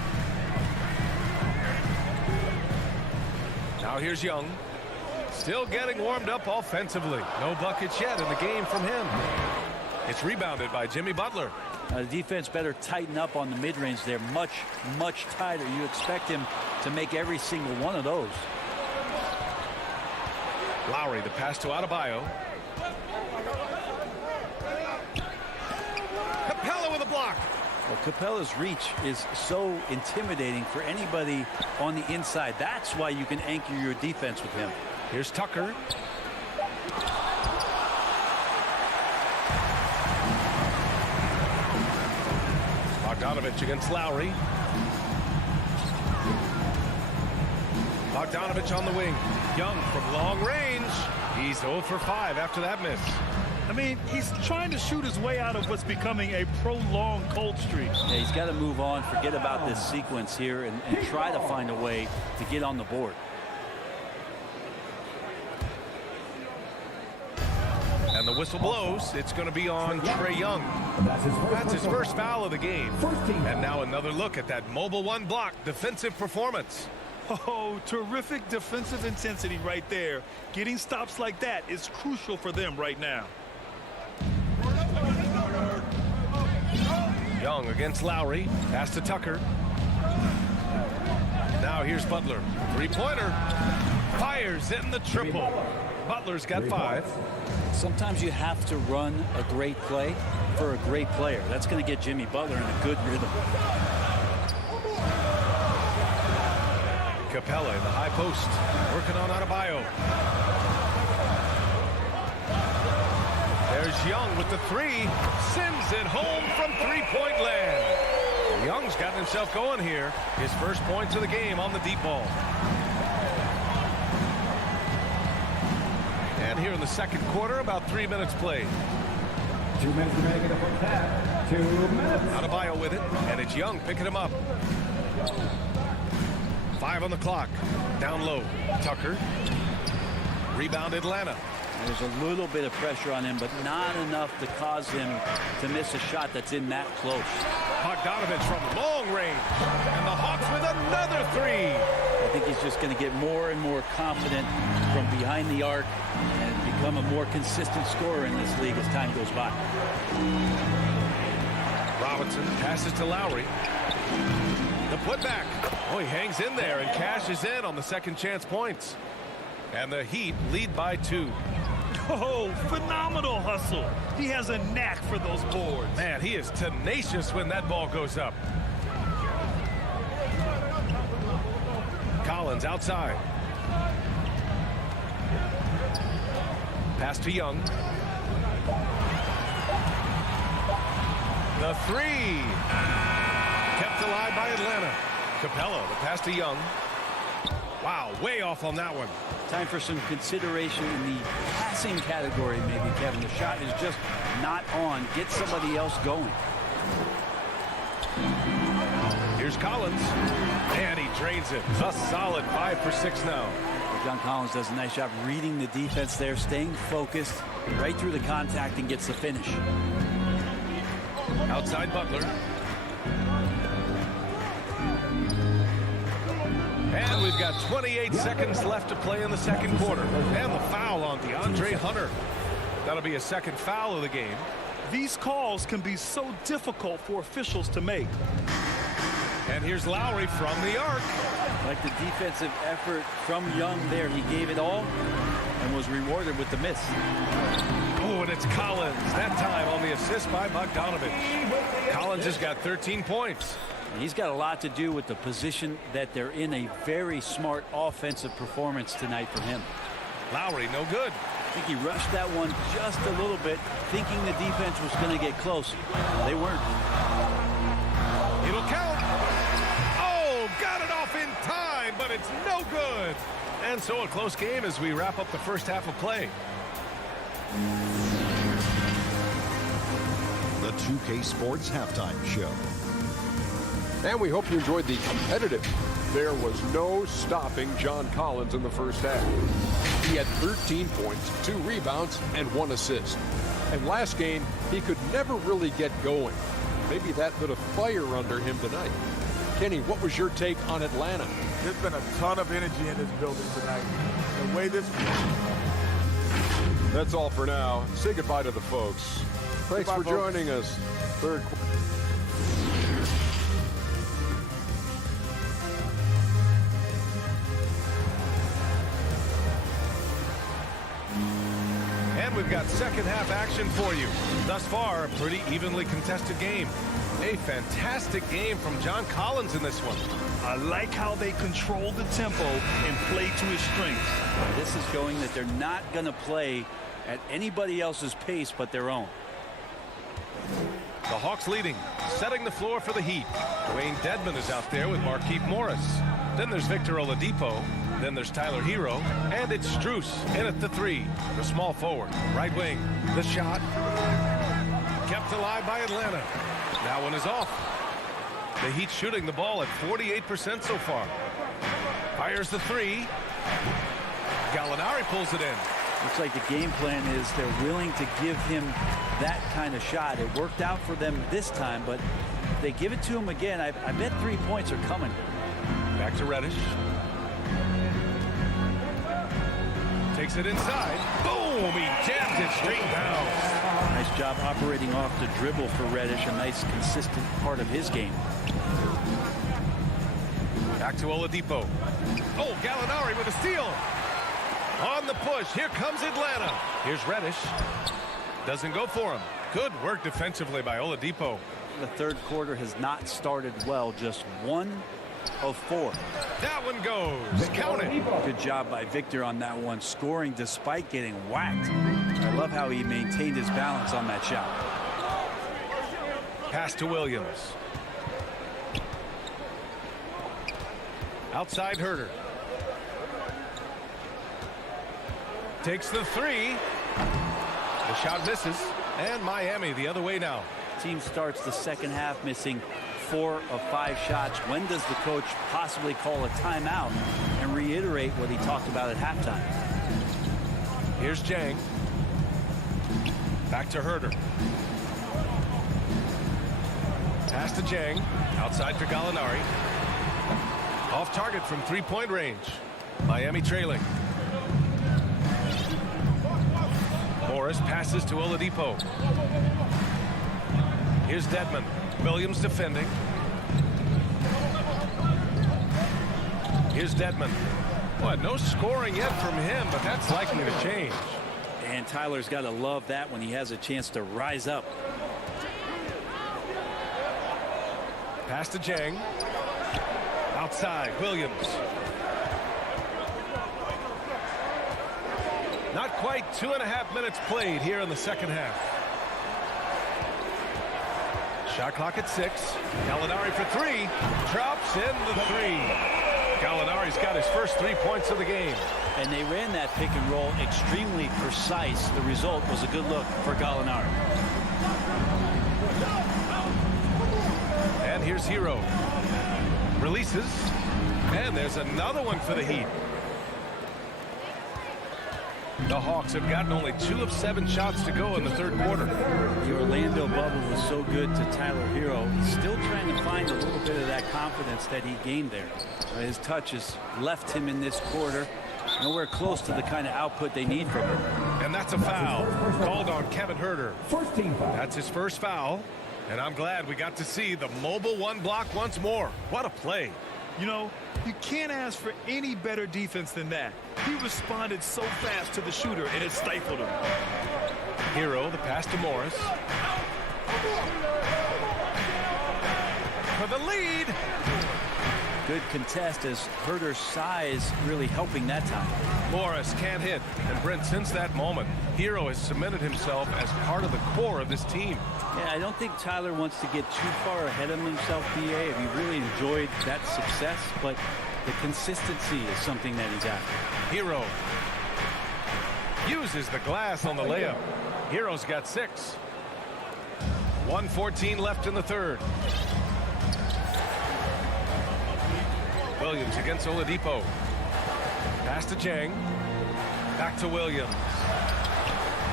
Now here's Young. Still getting warmed up offensively. No buckets yet in the game from him. It's rebounded by Jimmy Butler. The defense better tighten up on the mid-range. They're much, much tighter. You expect him to make every single one of those. Lowry, the pass to Adebayo. Capella with a block. Well, Capella's reach is so intimidating for anybody on the inside. That's why you can anchor your defense with him. Here's Tucker. Bogdanovich against Lowry. Bogdanovich on the wing. Young from long range. He's 0 for 5 after that miss. I mean, he's trying to shoot his way out of what's becoming a prolonged cold streak. Yeah, he's got to move on, forget about this sequence here, and try to find a way to get on the board. And the whistle blows. It's going to be on Trae Young. That's his first foul of the game. And now another look at that mobile one block defensive performance. Oh, terrific defensive intensity right there. Getting stops like that is crucial for them right now. Young against Lowry. Pass to Tucker. Now here's Butler. Three-pointer. Fires in the triple. Butler's got 5. Sometimes you have to run a great play for a great player. That's going to get Jimmy Butler in a good rhythm. Capella in the high post. Working on Adebayo. There's Young with the 3. Sends it home from three-point land. Young's gotten himself going here. His first points of the game on the deep ball. And here in the second quarter, about 3 minutes played. 2 minutes to make it a first half. 2 minutes. Adebayo with it, and it's Young picking him up. 5 on the clock. Down low. Tucker. Rebound Atlanta. There's a little bit of pressure on him, but not enough to cause him to miss a shot that's in that close. Bogdanovich from long range. And the Hawks with another 3. I think he's just going to get more and more confident from behind the arc and become a more consistent scorer in this league as time goes by. Robinson passes to Lowry. The putback. Oh, he hangs in there and cashes in on the second chance points. And the Heat lead by 2. Oh, phenomenal hustle. He has a knack for those boards. Man, he is tenacious when that ball goes up. Collins outside. Pass to Young. The 3. Kept alive by Atlanta. Capello, the pass to Young. Wow, way off on that one. Time for some consideration in the passing category, maybe, Kevin. The shot is just not on. Get somebody else going. Here's Collins. And he drains it. A solid 5 for 6 now. John Collins does a nice job reading the defense there, staying focused right through the contact and gets the finish. Outside Butler. And we've got 28 seconds left to play in the second quarter. And the foul on DeAndre Hunter. That'll be a second foul of the game. These calls can be so difficult for officials to make. And here's Lowry from the arc. Like the defensive effort from Young there. He gave it all and was rewarded with the miss. Oh, and it's Collins. That time on the assist by Bogdanovich. Collins has got 13 points. And he's got a lot to do with the position that they're in. A very smart offensive performance tonight for him. Lowry, no good. I think he rushed that one just a little bit, thinking the defense was going to get close. They weren't. It'll count. Oh, got it off in time, but it's no good. And so a close game as we wrap up the first half of play. The 2K Sports Halftime Show. And we hope you enjoyed the competitive. There was no stopping John Collins in the first half. He had 13 points, 2 rebounds, and 1 assist. And last game, he could never really get going. Maybe that bit of fire under him tonight. Kenny, what was your take on Atlanta? There's been a ton of energy in this building tonight. The way this... That's all for now. Say goodbye to the folks. Thanks for joining us. Third quarter. We've got second half action for you. Thus far, a pretty evenly contested game. A fantastic game from John Collins in this one. I like how they control the tempo and play to his strengths. This is showing that they're not going to play at anybody else's pace but their own. The Hawks leading, setting the floor for the Heat. Dwayne Dedmon is out there with Markieff Morris. Then there's Victor Oladipo. Then there's Tyler Hero. And it's Strus in at the 3. The small forward. Right wing. The shot. Kept alive by Atlanta. That one is off. The Heat shooting the ball at 48% so far. Fires the 3. Gallinari pulls it in. Looks like the game plan is they're willing to give him that kind of shot. It worked out for them this time, but if they give it to him again, I bet 3 points are coming. Back to Reddish. Takes it inside. Boom! He jams it straight down. Nice job operating off the dribble for Reddish. A nice, consistent part of his game. Back to Oladipo. Oh, Gallinari with a steal. On the push. Here comes Atlanta. Here's Reddish. Doesn't go for him. Good work defensively by Oladipo. The third quarter has not started well. Just 1 of 4. That one goes. Count it. Good job by Victor on that one, scoring despite getting whacked. I love how he maintained his balance on that shot. Pass to Williams. Outside Herter. Takes the 3. The shot misses. And Miami the other way now. Team starts the second half missing 4 of 5 shots. When does the coach possibly call a timeout and reiterate what he talked about at halftime? Here's Jang. Back to Herter. Pass to Jang. Outside for Gallinari. Off target from three-point range. Miami trailing. Morris passes to Oladipo. Here's Dedmon. Williams defending. Here's Dedmon. Boy, no scoring yet from him, but that's likely to change. And Tyler's got to love that when he has a chance to rise up. Pass to Jang. Outside, Williams. Not quite 2.5 minutes played here in the second half. Shot clock at 6. Gallinari for 3. Drops in the 3. Gallinari's got his first 3 points of the game. And they ran that pick and roll extremely precise. The result was a good look for Gallinari. And here's Hero. Releases. And there's another one for the Heat. The Hawks have gotten only 2 of 7 shots to go in the third quarter. The Orlando bubble was so good to Tyler Hero. He's still trying to find a little bit of that confidence that he gained there. His touch has left him in this quarter. Nowhere close to the kind of output they need from him. And that's a foul called on Kevin Huerter. That's his first foul. And I'm glad we got to see the mobile one block once more. What a play. You know, you can't ask for any better defense than that. He responded so fast to the shooter, and it stifled him. Hero, the pass to Morris. For the lead. Good contest as Huerter's size really helping that time. Morris can't hit. And Brent, since that moment, Hero has cemented himself as part of the core of this team. Yeah, I don't think Tyler wants to get too far ahead of himself, PA. He really enjoyed that success, but the consistency is something that he's after. Hero uses the glass on the layup. Hero's got 6. 1:14 left in the third. Williams against Oladipo. Pass to Jang. Back to Williams.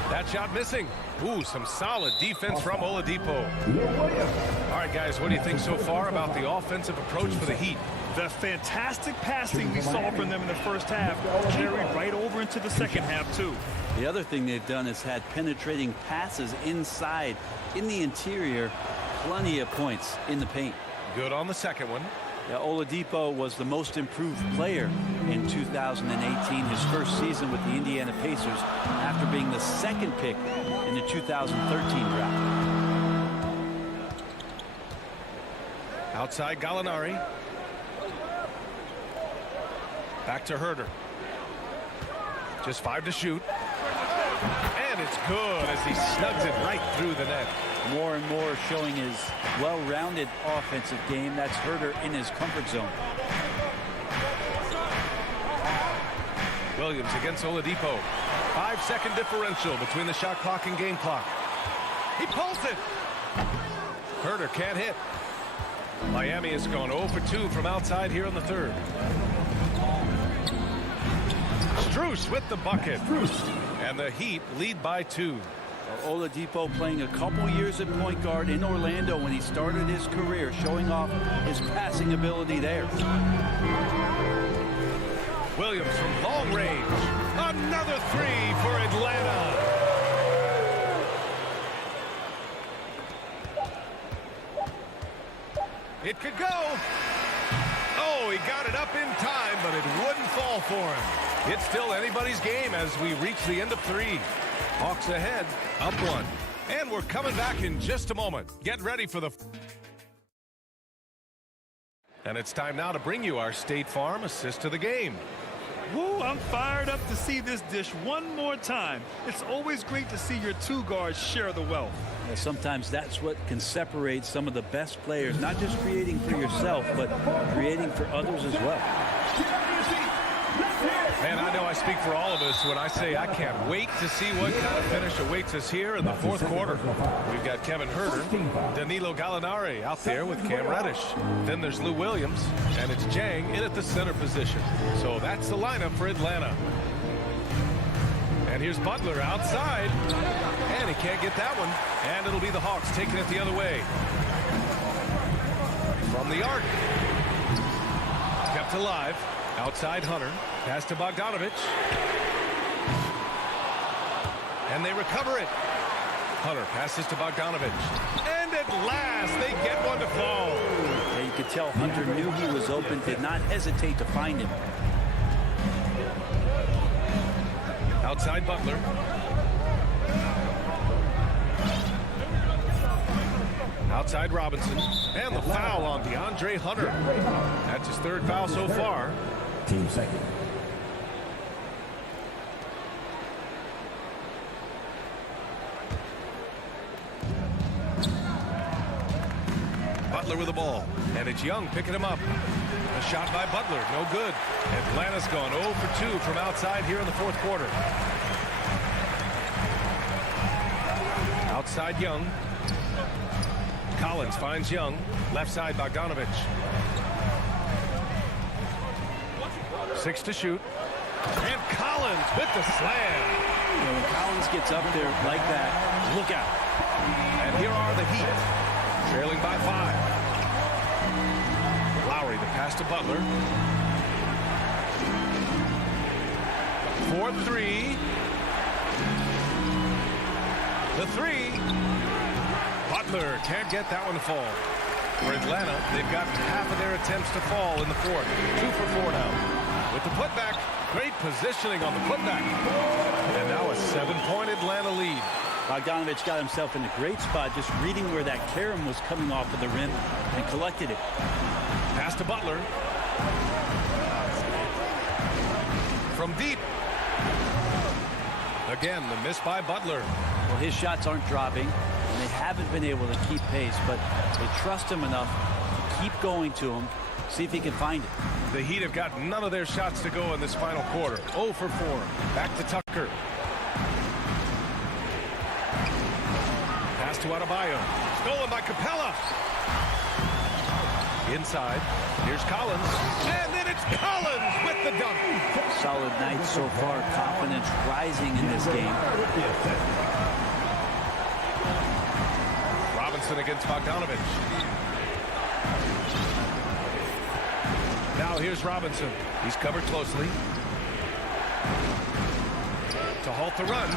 That shot missing. Ooh, some solid defense from Oladipo. All right, guys, what do you think so far about the offensive approach for the Heat? The fantastic passing we saw from them in the first half carried right over into the second half, too. The other thing they've done is had penetrating passes inside, in the interior, plenty of points in the paint. Good on the second one. Yeah, Oladipo was the most improved player in 2018, his first season with the Indiana Pacers, after being the second pick in the 2013 draft. Outside Gallinari. Back to Huerter. Just 5 to shoot. And it's good as he snugs it right through the net. More and more showing his well-rounded offensive game. That's Huerter in his comfort zone. Williams against Oladipo. 5-second differential between the shot clock and game clock. He pulls it. Huerter can't hit. Miami has gone 0 for 2 from outside here in the third. Strus with the bucket. And the Heat lead by 2. Oladipo playing a couple years at point guard in Orlando when he started his career, showing off his passing ability there. Williams from long range. Another 3 for Atlanta. It could go. Oh, he got it up in time, but it wouldn't fall for him. It's still anybody's game as we reach the end of 3. Hawks ahead, up 1. And we're coming back in just a moment. Get ready for the... And it's time now to bring you our State Farm assist to the game. Woo, I'm fired up to see this dish one more time. It's always great to see your 2 guards share the wealth. Yeah, sometimes that's what can separate some of the best players, not just creating for yourself, but creating for others as well. Man, I know I speak for all of us when I say I can't wait to see what kind of finish awaits us here in the fourth quarter. We've got Kevin Huerter, Danilo Gallinari out there with Cam Reddish. Then there's Lou Williams, and it's Jang in at the center position. So that's the lineup for Atlanta. And here's Butler outside, and he can't get that one. And it'll be the Hawks taking it the other way. From the arc. Kept kept alive. Outside Hunter. Pass to Bogdanovich. And they recover it. Hunter passes to Bogdanovich. And at last, they get one to fall. Yeah, you could tell Hunter knew he was open, did not hesitate to find him. Outside Butler. Outside Robinson. And the foul on DeAndre Hunter. That's his third foul so far. Team second. Butler with the ball. And it's Young picking him up. A shot by Butler. No good. Atlanta's gone 0 for 2 from outside here in the fourth quarter. Outside Young. Collins finds Young. Left side Bogdanovich. 6 to shoot. And Collins with the slam. You know, when Collins gets up there like that, look out. And here are the Heat. Trailing by 5. Lowry, the pass to Butler. 4-3. The 3. Butler can't get that one to fall. For Atlanta, they've got half of their attempts to fall in the fourth. 2 for 4 now. With the putback, great positioning on the putback. And now a 7-point Atlanta lead. Bogdanovich got himself in a great spot, just reading where that carom was coming off of the rim and collected it. Pass to Butler. From deep. Again, the miss by Butler. Well, his shots aren't dropping, and they haven't been able to keep pace, but they trust him enough to keep going to him, see if he can find it. The Heat have got none of their shots to go in this final quarter. 0 for 4. Back to Tucker. Pass to Adebayo. Stolen by Capella. Inside. Here's Collins. And then it's Collins with the dunk. Solid night so far. Confidence rising in this game. Robinson against Bogdanovich. Now here's Robinson. He's covered closely. To halt the run.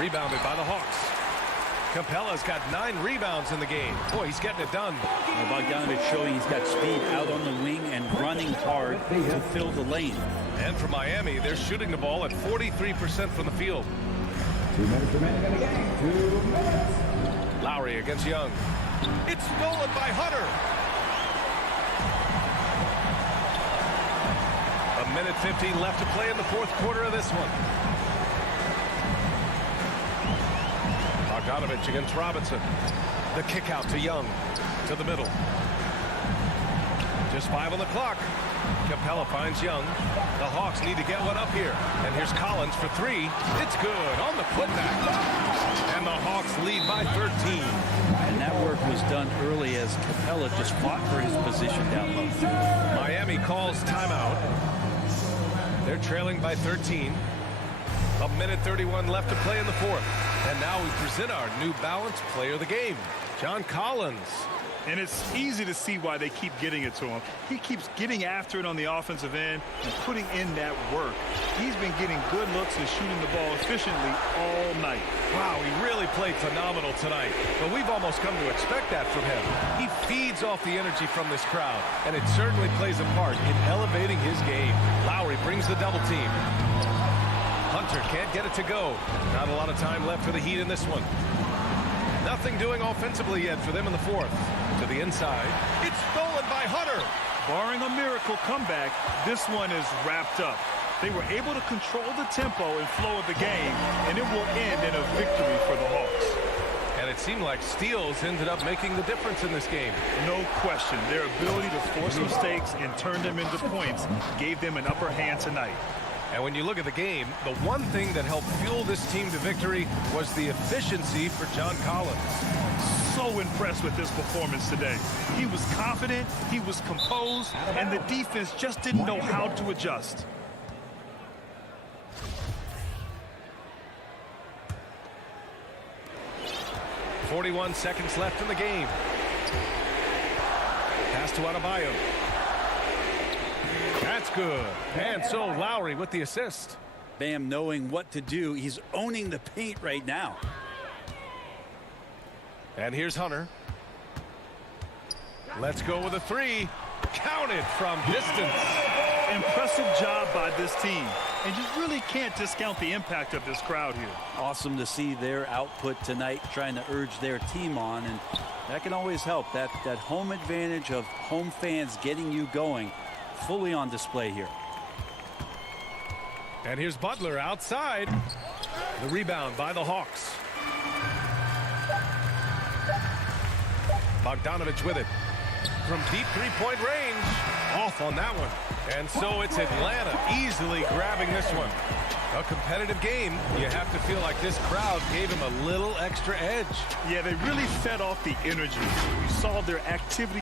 Rebounded by the Hawks. Capella's got 9 rebounds in the game. Boy, he's getting it done. Bogdanovich showing he's got speed out on the wing and running hard to fill the lane. And for Miami, they're shooting the ball at 43% from the field. 2 minutes remaining in the game. 2 minutes. Lowry against Young. It's stolen by Hunter. A minute 15 left to play in the fourth quarter of this one. Bogdanovich against Robinson. The kick out to Young. To the middle. Just 5 on the clock. Capella finds Young. The Hawks need to get one up here. And here's Collins for 3. It's good on the putback. And the Hawks lead by 13. And that work was done early as Capella just fought for his position down low. Miami calls timeout. They're trailing by 13. A minute 31 left to play in the fourth. And now we present our New Balance player of the game, John Collins. And it's easy to see why they keep getting it to him. He keeps getting after it on the offensive end and putting in that work. He's been getting good looks and shooting the ball efficiently all night. Wow, he really played phenomenal tonight. But we've almost come to expect that from him. He feeds off the energy from this crowd, and it certainly plays a part in elevating his game. Lowry brings the double team. Hunter can't get it to go. Not a lot of time left for the Heat in this one. Nothing doing offensively yet for them in the fourth. To the inside. It's stolen by Hunter. Barring a miracle comeback, this one is wrapped up. They were able to control the tempo and flow of the game, and it will end in a victory for the Hawks. And it seemed like steals ended up making the difference in this game. No question. Their ability to force mistakes and turn them into points gave them an upper hand tonight. And when you look at the game, the one thing that helped fuel this team to victory was the efficiency for John Collins. So impressed with this performance today. He was confident, he was composed, and the defense just didn't know how to adjust. .41 seconds left in the game. Pass to Adebayo. That's good. And so Lowry with the assist. Bam knowing what to do. He's owning the paint right now. And here's Hunter. Let's go with a three. Counted from distance. Impressive job by this team. And you really can't discount the impact of this crowd here. Awesome to see their output tonight, trying to urge their team on. And that can always help. That home advantage of home fans getting you going, fully on display here. And here's Butler outside. The rebound by the Hawks. Bogdanovich with it. From deep three-point range. Off on that one. And so it's Atlanta easily grabbing this one. A competitive game. You have to feel like this crowd gave him a little extra edge. Yeah, they really fed off the energy. You saw their activity.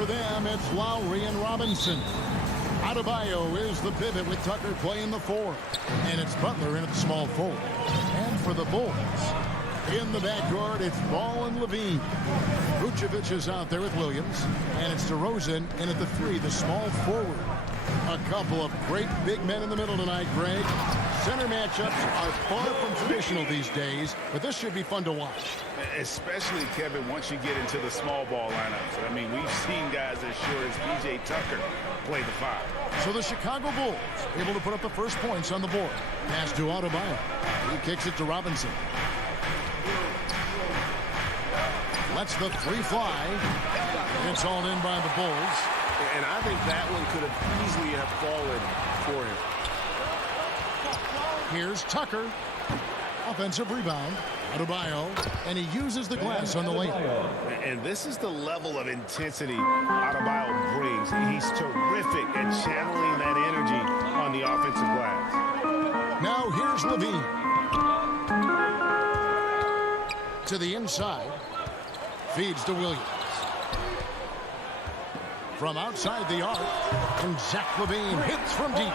For them, it's Lowry and Robinson. Adebayo is the pivot with Tucker playing the 4. And it's Butler in at the small forward. And for the Bulls, in the backcourt, it's Ball and Levine. Vucevic is out there with Williams. And it's DeRozan in at the 3, the small forward. A couple of great big men in the middle tonight, Greg. Center matchups are far from traditional these days, but this should be fun to watch. Especially, Kevin, once you get into the small ball lineups. I mean, we've seen guys as sure as P.J. Tucker play the 5. So the Chicago Bulls able to put up the first points on the board. Pass to Adebayo. He kicks it to Robinson. Lets the 3 fly. It's hauled in by the Bulls. And I think that one could have easily have fallen for him. Here's Tucker. Offensive rebound. Adebayo. And he uses the glass on the lane. And this is the level of intensity Adebayo brings. He's terrific at channeling that energy on the offensive glass. Now here's Levine. To the inside. Feeds to Williams. From outside the arc, and Zach Levine hits from deep.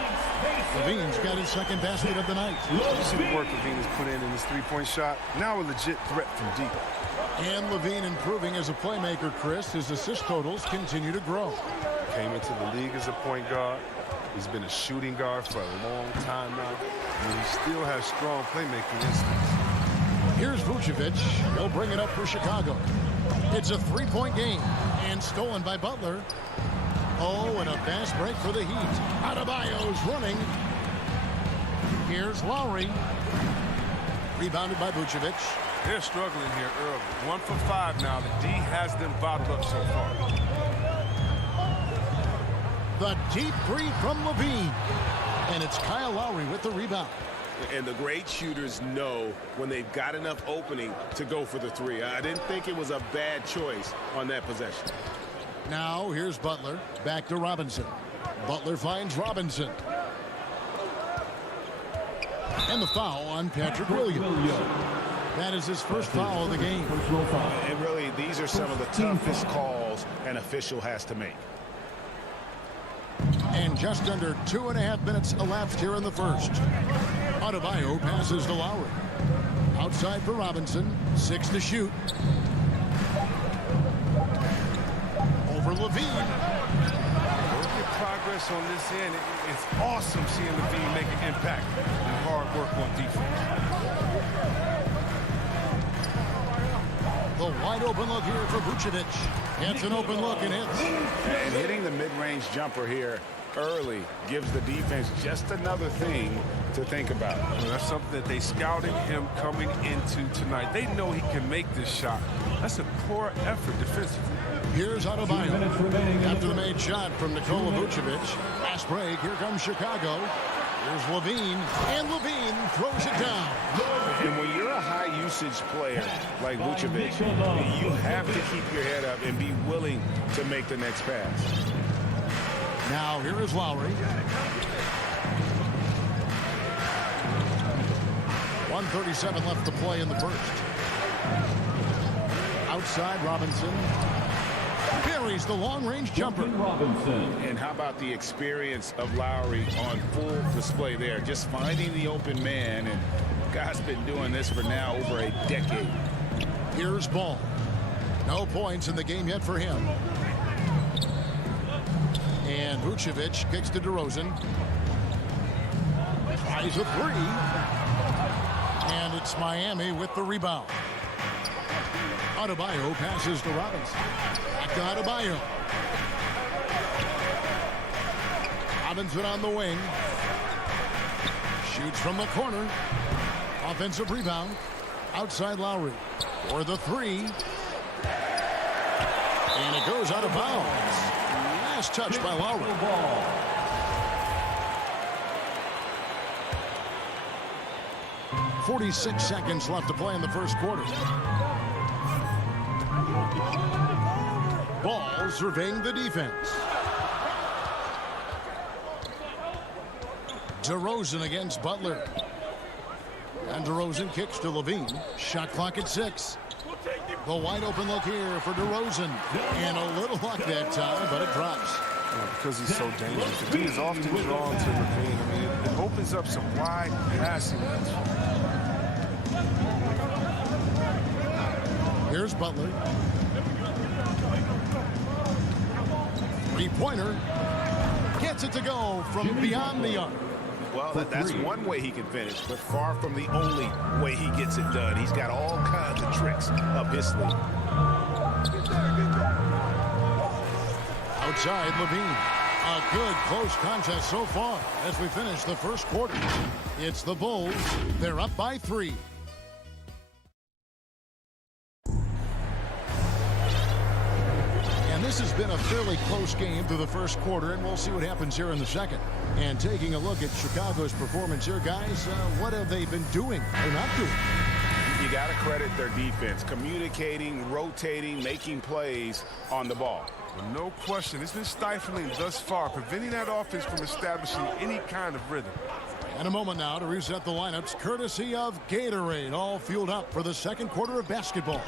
Levine's got his second basket of the night. You see the work Levine has put in his three-point shot. Now a legit threat from deep. And Levine improving as a playmaker, Chris. His assist totals continue to grow. Came into the league as a point guard. He's been a shooting guard for a long time now. And he still has strong playmaking instincts. Here's Vucevic. He'll bring it up for Chicago. It's a 3-point game and stolen by Butler. Oh, and a fast break for the Heat. Adebayo's running. Here's Lowry. Rebounded by Vucevic. They're struggling here early. 1 for 5 now. The D has them bottled up so far. The deep three from Levine. And it's Kyle Lowry with the rebound. And the great shooters know when they've got enough opening to go for the three. I didn't think it was a bad choice on that possession. Now here's Butler. Back to Robinson. Butler finds Robinson. And the foul on Patrick Williams. That is his first foul of the game. And really, these are some of the toughest calls an official has to make. And just under 2.5 minutes elapsed here in the first. Adebayo passes to Lowry. Outside for Robinson. 6 to shoot. Over Levine. Work in progress on this end. It's awesome seeing Levine make an impact and hard work on defense. The wide open look here for Vucevic. Gets an open look and hits. And hitting the mid-range jumper here early gives the defense just another thing to think about. Well, that's something that they scouted him coming into tonight. They know he can make this shot. That's a poor effort defensively. Here's Adebayo. After the made shot from Nikola Vucevic. Fast break. Here comes Chicago. Here's Levine. And Levine throws it down. And when you're a high-usage player like Vucevic, you have to keep your head up and be willing to make the next pass. Now here is Lowry. 1:37 left to play in the first. Outside Robinson. Buries the long-range jumper. And how about the experience of Lowry on full display there? Just finding the open man, and guy's been doing this for now over a decade. Here's Ball. No points in the game yet for him. And Vucevic kicks to DeRozan. Tries a three. And it's Miami with the rebound. Adebayo passes to Robinson. Back to Adebayo. Robinson on the wing. Shoots from the corner. Offensive rebound. Outside Lowry. For the three. And it goes out of bounds. Last touch by Lowry. 46 seconds left to play in the first quarter. Ball surveying the defense. DeRozan against Butler. And DeRozan kicks to Levine. Shot clock at 6. The wide open look here for DeRozan. And a little luck that time, but it drops. Because he's so dangerous. The D is often drawn to Levine. I mean, it opens up some wide passing. Here's Butler. Three-pointer. Gets it to go from beyond the arc. Well, that's one way he can finish, but far from the only way he gets it done. He's got all kinds of tricks up his sleeve. Outside Levine. A good close contest so far as we finish the first quarter. It's the Bulls. They're up by 3. And this has been a fairly close game through the first quarter, and we'll see what happens here in the second. And taking a look at Chicago's performance here, guys, what have they been doing or not doing? You got to credit their defense, communicating, rotating, making plays on the ball. Well, no question. It's been stifling thus far, preventing that offense from establishing any kind of rhythm. And a moment now to reset the lineups, courtesy of Gatorade, all fueled up for the second quarter of basketball.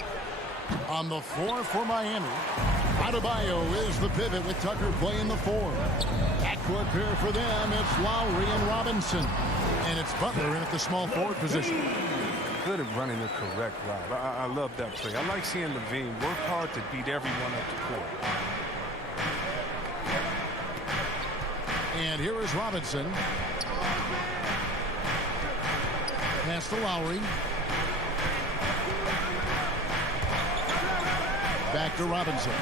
On the floor for Miami, Adebayo is the pivot with Tucker playing the 4. Backcourt pair for them, it's Lowry and Robinson. And it's Butler in at the small forward position. Good at running the correct route. I love that play. I like seeing Levine work hard to beat everyone up the court. And here is Robinson. Pass to Lowry. Back to Robinson.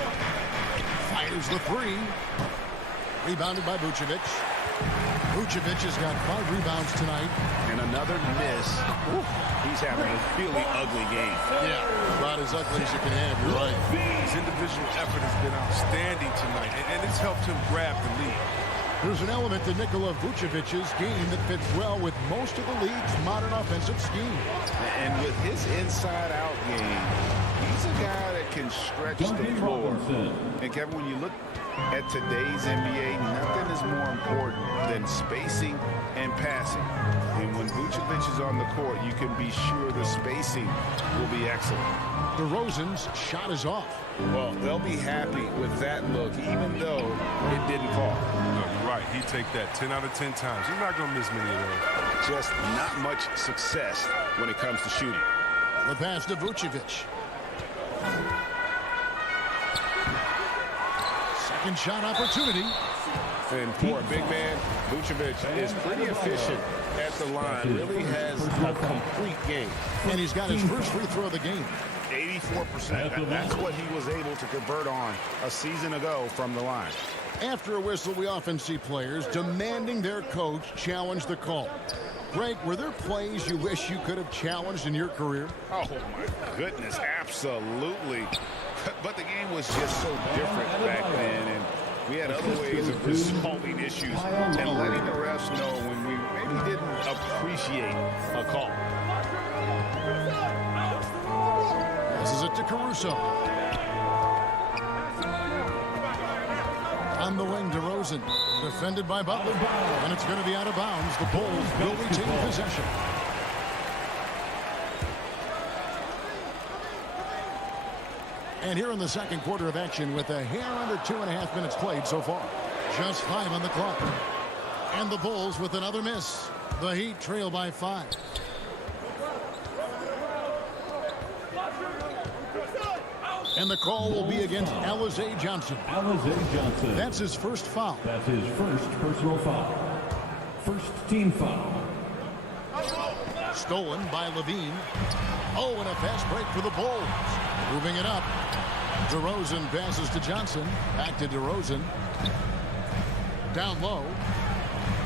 Fires the 3. Rebounded by Vucevic. Vucevic has got 5 rebounds tonight. And another miss. Woo. He's having a really ugly game. Yeah, about as ugly as you can have. You're right. His individual effort has been outstanding tonight, and it's helped him grab the lead. There's an element to Nikola Vucevic's game that fits well with most of the league's modern offensive scheme. And with his inside-out game, he's a guy that can stretch the floor. And Kevin, when you look at today's NBA, nothing is more important than spacing and passing. And when Vucevic is on the court, you can be sure the spacing will be excellent. DeRozan's shot is off. Well, they'll be happy with that look, even though it didn't fall. No, you're right. He'd take that 10 out of 10 times. He's not going to miss many of those. Just not much success when it comes to shooting. The pass to Vucevic. Second shot opportunity. And for a big man, Vucevic is pretty efficient at the line. Really has a complete game. And he's got his first free throw of the game. 84%. That's what he was able to convert on a season ago from the line. After a whistle, we often see players demanding their coach challenge the call. Greg, were there plays you wish you could have challenged in your career? Oh, my goodness, absolutely. But the game was just so different back then, and we had other ways of resolving issues and letting the refs know when we maybe didn't appreciate a call. Passes it to Caruso. On the wing, DeRozan. Defended by Butler. And it's going to be out of bounds. The Bulls will retain possession. And here in the second quarter of action with a hair under 2.5 minutes played so far. Just 5 on the clock. And the Bulls with another miss. The Heat trail by 5. And the call will be against Alizé Johnson. Alizé Johnson. That's his first foul. That's his first personal foul. First team foul. Stolen by Levine. Oh, and a fast break for the Bulls. Moving it up. DeRozan passes to Johnson. Back to DeRozan. Down low.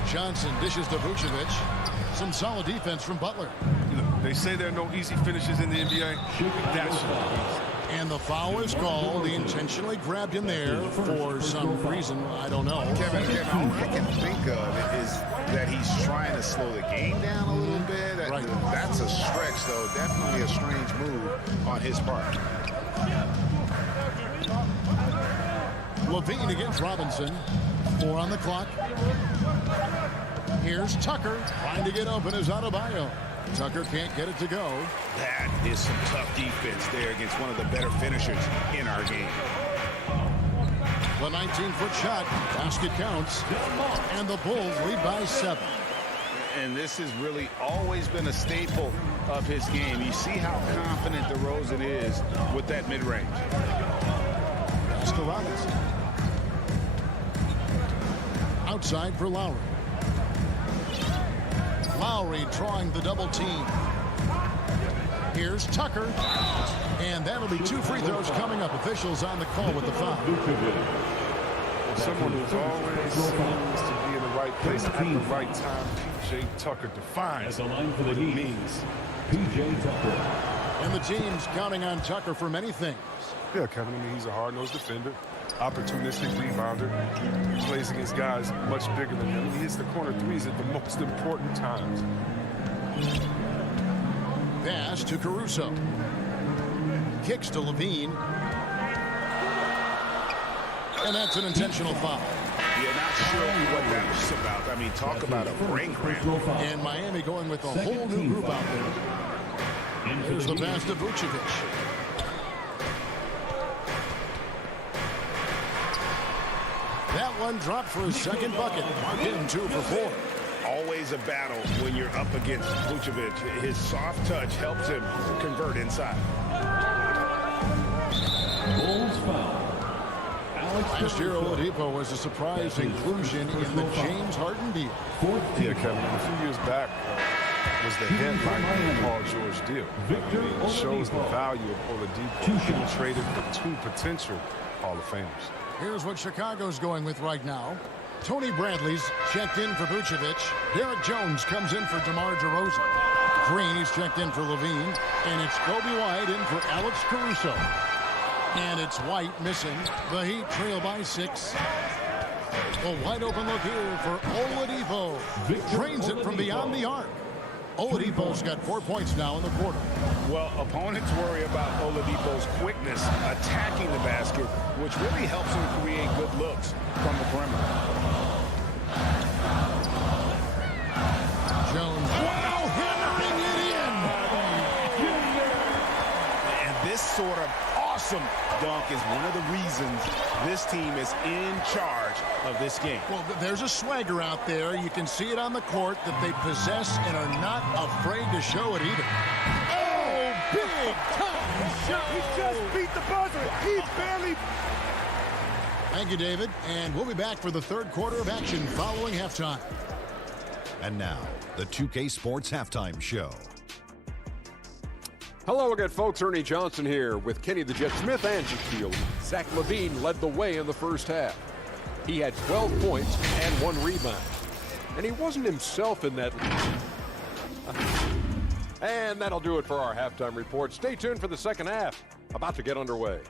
Johnson dishes to Vucevic. Some solid defense from Butler. They say there are no easy finishes in the NBA. That should be. And the foul is called. He intentionally grabbed him there for some reason. I don't know. Kevin, all I can think of is that he's trying to slow the game down a little bit. Right. That's a stretch, though. Definitely a strange move on his part. Levine against Robinson. 4 on the clock. Here's Tucker trying to get open as Adebayo. Tucker can't get it to go. That is some tough defense there against one of the better finishers in our game. The 19-foot shot. Basket counts. And the Bulls lead by 7. And this has really always been a staple of his game. You see how confident DeRozan is with that mid-range. Pass to Robinson. Outside for Lowry. Lowry drawing the double team. Here's Tucker. And that'll be 2 free throws coming up. Officials on the call with the foul. Someone who's always seems to be in the right place at the right time. P.J. Tucker defines what it means. P.J. Tucker. And the team's counting on Tucker for many things. Yeah, Kevin, I mean, he's a hard-nosed defender, opportunistic rebounder, plays against guys much bigger than him. He hits the corner threes at the most important times. Pass to Caruso. Kicks to Levine. And that's an intentional foul. You're not sure what that was about. I mean, talk about a brain cramp. And Miami going with a whole new group out there. There's the pass to Vucevic. That one dropped for his second bucket. Marked in 2 for 4. Always a battle when you're up against Vucevic. His soft touch helps him convert inside. Bulls foul. Last year, Oladipo was a surprise inclusion in the James Harden deal. Yeah, Kevin, a few years back was the headline of the Paul George deal. It shows the value of Oladipo being traded for 2 potential Hall of Famers. Here's what Chicago's going with right now. Tony Bradley's checked in for Vucevic. Derek Jones comes in for DeMar DeRozan. Green is checked in for Levine. And it's Kobe White in for Alex Caruso. And it's White missing. The Heat trail by 6. A wide open look here for Oladipo. Drains it from beyond the arc. Oladipo's got 4 points now in the quarter. Well, opponents worry about Oladipo's quickness attacking the basket, which really helps him create good looks from the perimeter. Jones, wow, hammering it in. And this sort of awesome dunk is one of the reasons this team is in charge of this game. Well, there's a swagger out there. You can see it on the court that they possess and are not afraid to show it either. Oh, big time shot. He just beat the buzzer. He barely. Thank you, David. And we'll be back for the third quarter of action following halftime. And now, the 2K Sports Halftime Show. Hello again, folks. Ernie Johnson here with Kenny the Jet Smith and Shaquille. Zach LaVine led the way in the first half. He had 12 points and 1 rebound. And he wasn't himself in that. And that'll do it for our halftime report. Stay tuned for the second half. About to get underway.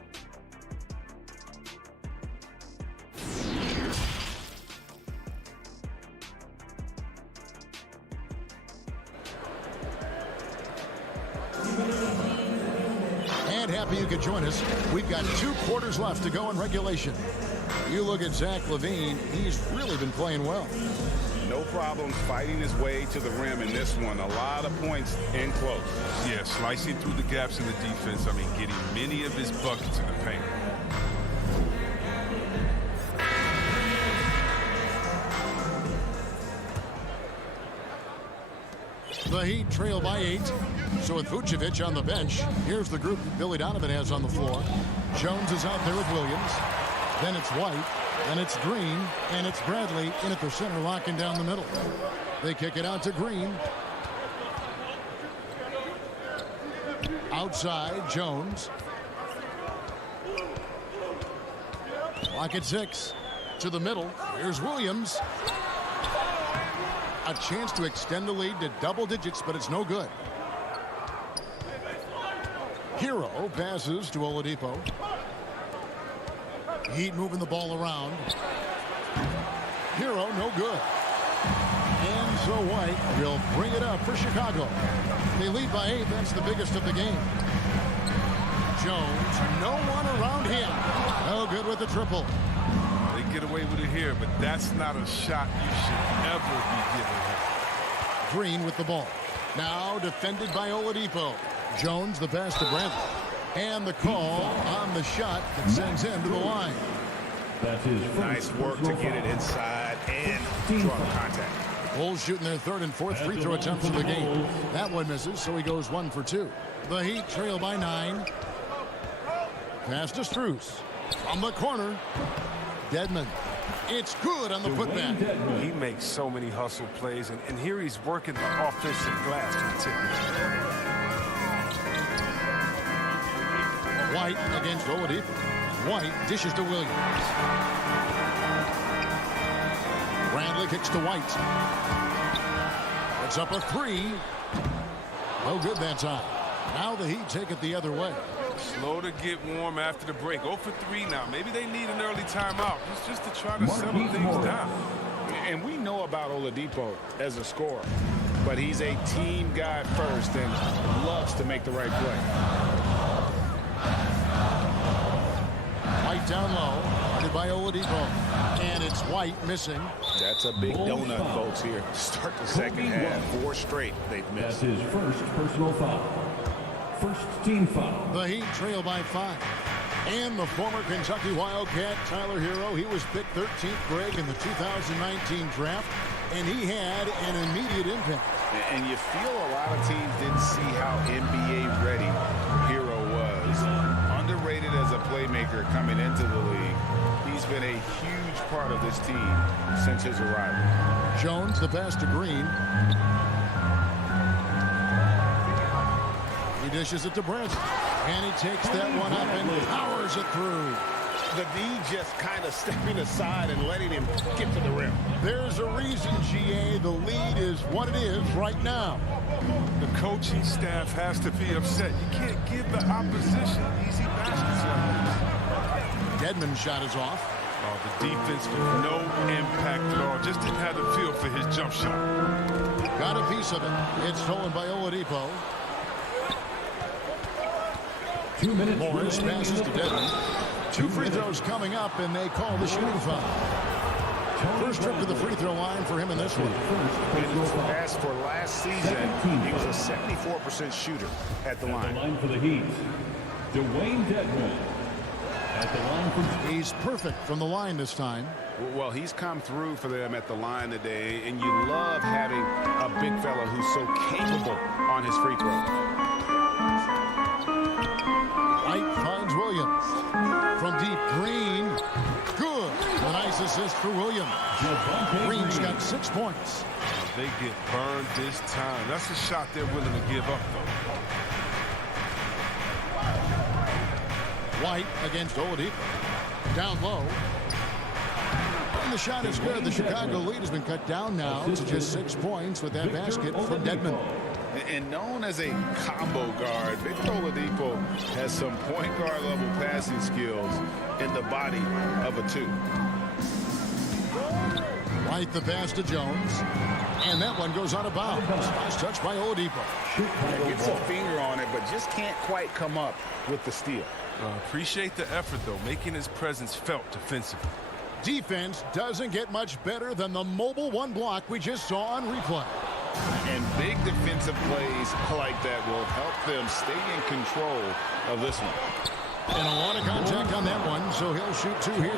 And happy you could join us. We've got 2 quarters left to go in regulation. You look at Zach LaVine, he's really been playing well. No problems fighting his way to the rim in this one. A lot of points in close. Yeah, slicing through the gaps in the defense. I mean, getting many of his buckets in the paint. The Heat trail by 8. So with Vucevic on the bench, here's the group that Billy Donovan has on the floor. Jones is out there with Williams. Then it's White. Then it's Green. And it's Bradley in at the center, locking down the middle. They kick it out to Green. Outside, Jones. Lock at 6. To the middle. Here's Williams. A chance to extend the lead to double digits, but it's no good. Hero passes to Oladipo. Heat moving the ball around. Hero, no good. And so White will bring it up for Chicago. They lead by 8. That's the biggest of the game. Jones, no one around him. No good with the triple. They get away with it here, but that's not a shot you should ever be giving him. Green with the ball. Now defended by Oladipo. Jones the pass to Bradley. And the call on the shot that sends him to the line. That's his first. Nice work to get it inside and draw the contact. Bulls shooting their 3rd and 4th free throw attempts of the game. That one misses, so he goes 1 for 2. The Heat trail by 9. Pass to Strus. From the corner. Dedmon. It's good on the putback. He makes so many hustle plays, and here he's working the offensive glass to the tip. White against Oladipo. White dishes to Williams. Bradley kicks to White. It's up a 3. No good that time. Now the Heat take it the other way. Slow to get warm after the break. 0 for 3 now. Maybe they need an early timeout just to try to settle things down. And we know about Oladipo as a scorer, but he's a team guy first and loves to make the right play. White down low, guarded by Oladipo. And it's White missing. That's a big donut, folks, here. Start the second half. 4 straight they've missed. That's his first personal foul. First team foul. The Heat trail by 5. And the former Kentucky Wildcat, Tyler Hero, he was picked 13th grade in the 2019 draft, and he had an immediate impact. And you feel a lot of teams didn't see how NBA ready Hero was. Underrated as a playmaker coming into the league. He's been a huge part of this team since his arrival. Jones, the pass to Green. He dishes it to Branson. And he takes that one up and powers it through. The D just kind of stepping aside and letting him get to the rim. There's a reason, GA. The lead is what it is right now. The coaching staff has to be upset. You can't give the opposition easy baskets like this. Dedmon's shot is off. Oh, the defense with no impact at all. Just didn't have the feel for his jump shot. Got a piece of it. It's stolen by Oladipo. 2 minutes. Morris passes to Dedmon. 2 free throws coming up, and they call the shooting foul. First trip to the free throw line for him in this one. As for last season, he was a 74% shooter at the line. At the line for the Heat, Dwayne Dedmon. At the line for... He's perfect from the line this time. Well, he's come through for them at the line today, and you love having a big fella who's so capable on his free throw. White finds Williams. From deep, Green. Good. A nice assist for Williams. Green's got 6 points. They get burned this time. That's a shot they're willing to give up, though. White against Oladipo. Down low. And the shot is good. The Chicago lead has been cut down now to just 6 points with that basket from Dedmon. And known as a combo guard, Victor Oladipo has some point guard level passing skills in the body of a 2. White the pass to Jones. And that one goes out of bounds. Nice touch by Oladipo. Gets a finger on it, but just can't quite come up with the steal. Appreciate the effort, though, making his presence felt defensively. Defense doesn't get much better than the mobile 1 block we just saw on replay. And big defensive plays like that will help them stay in control of this one. And a lot of contact on that one, so he'll shoot 2 here.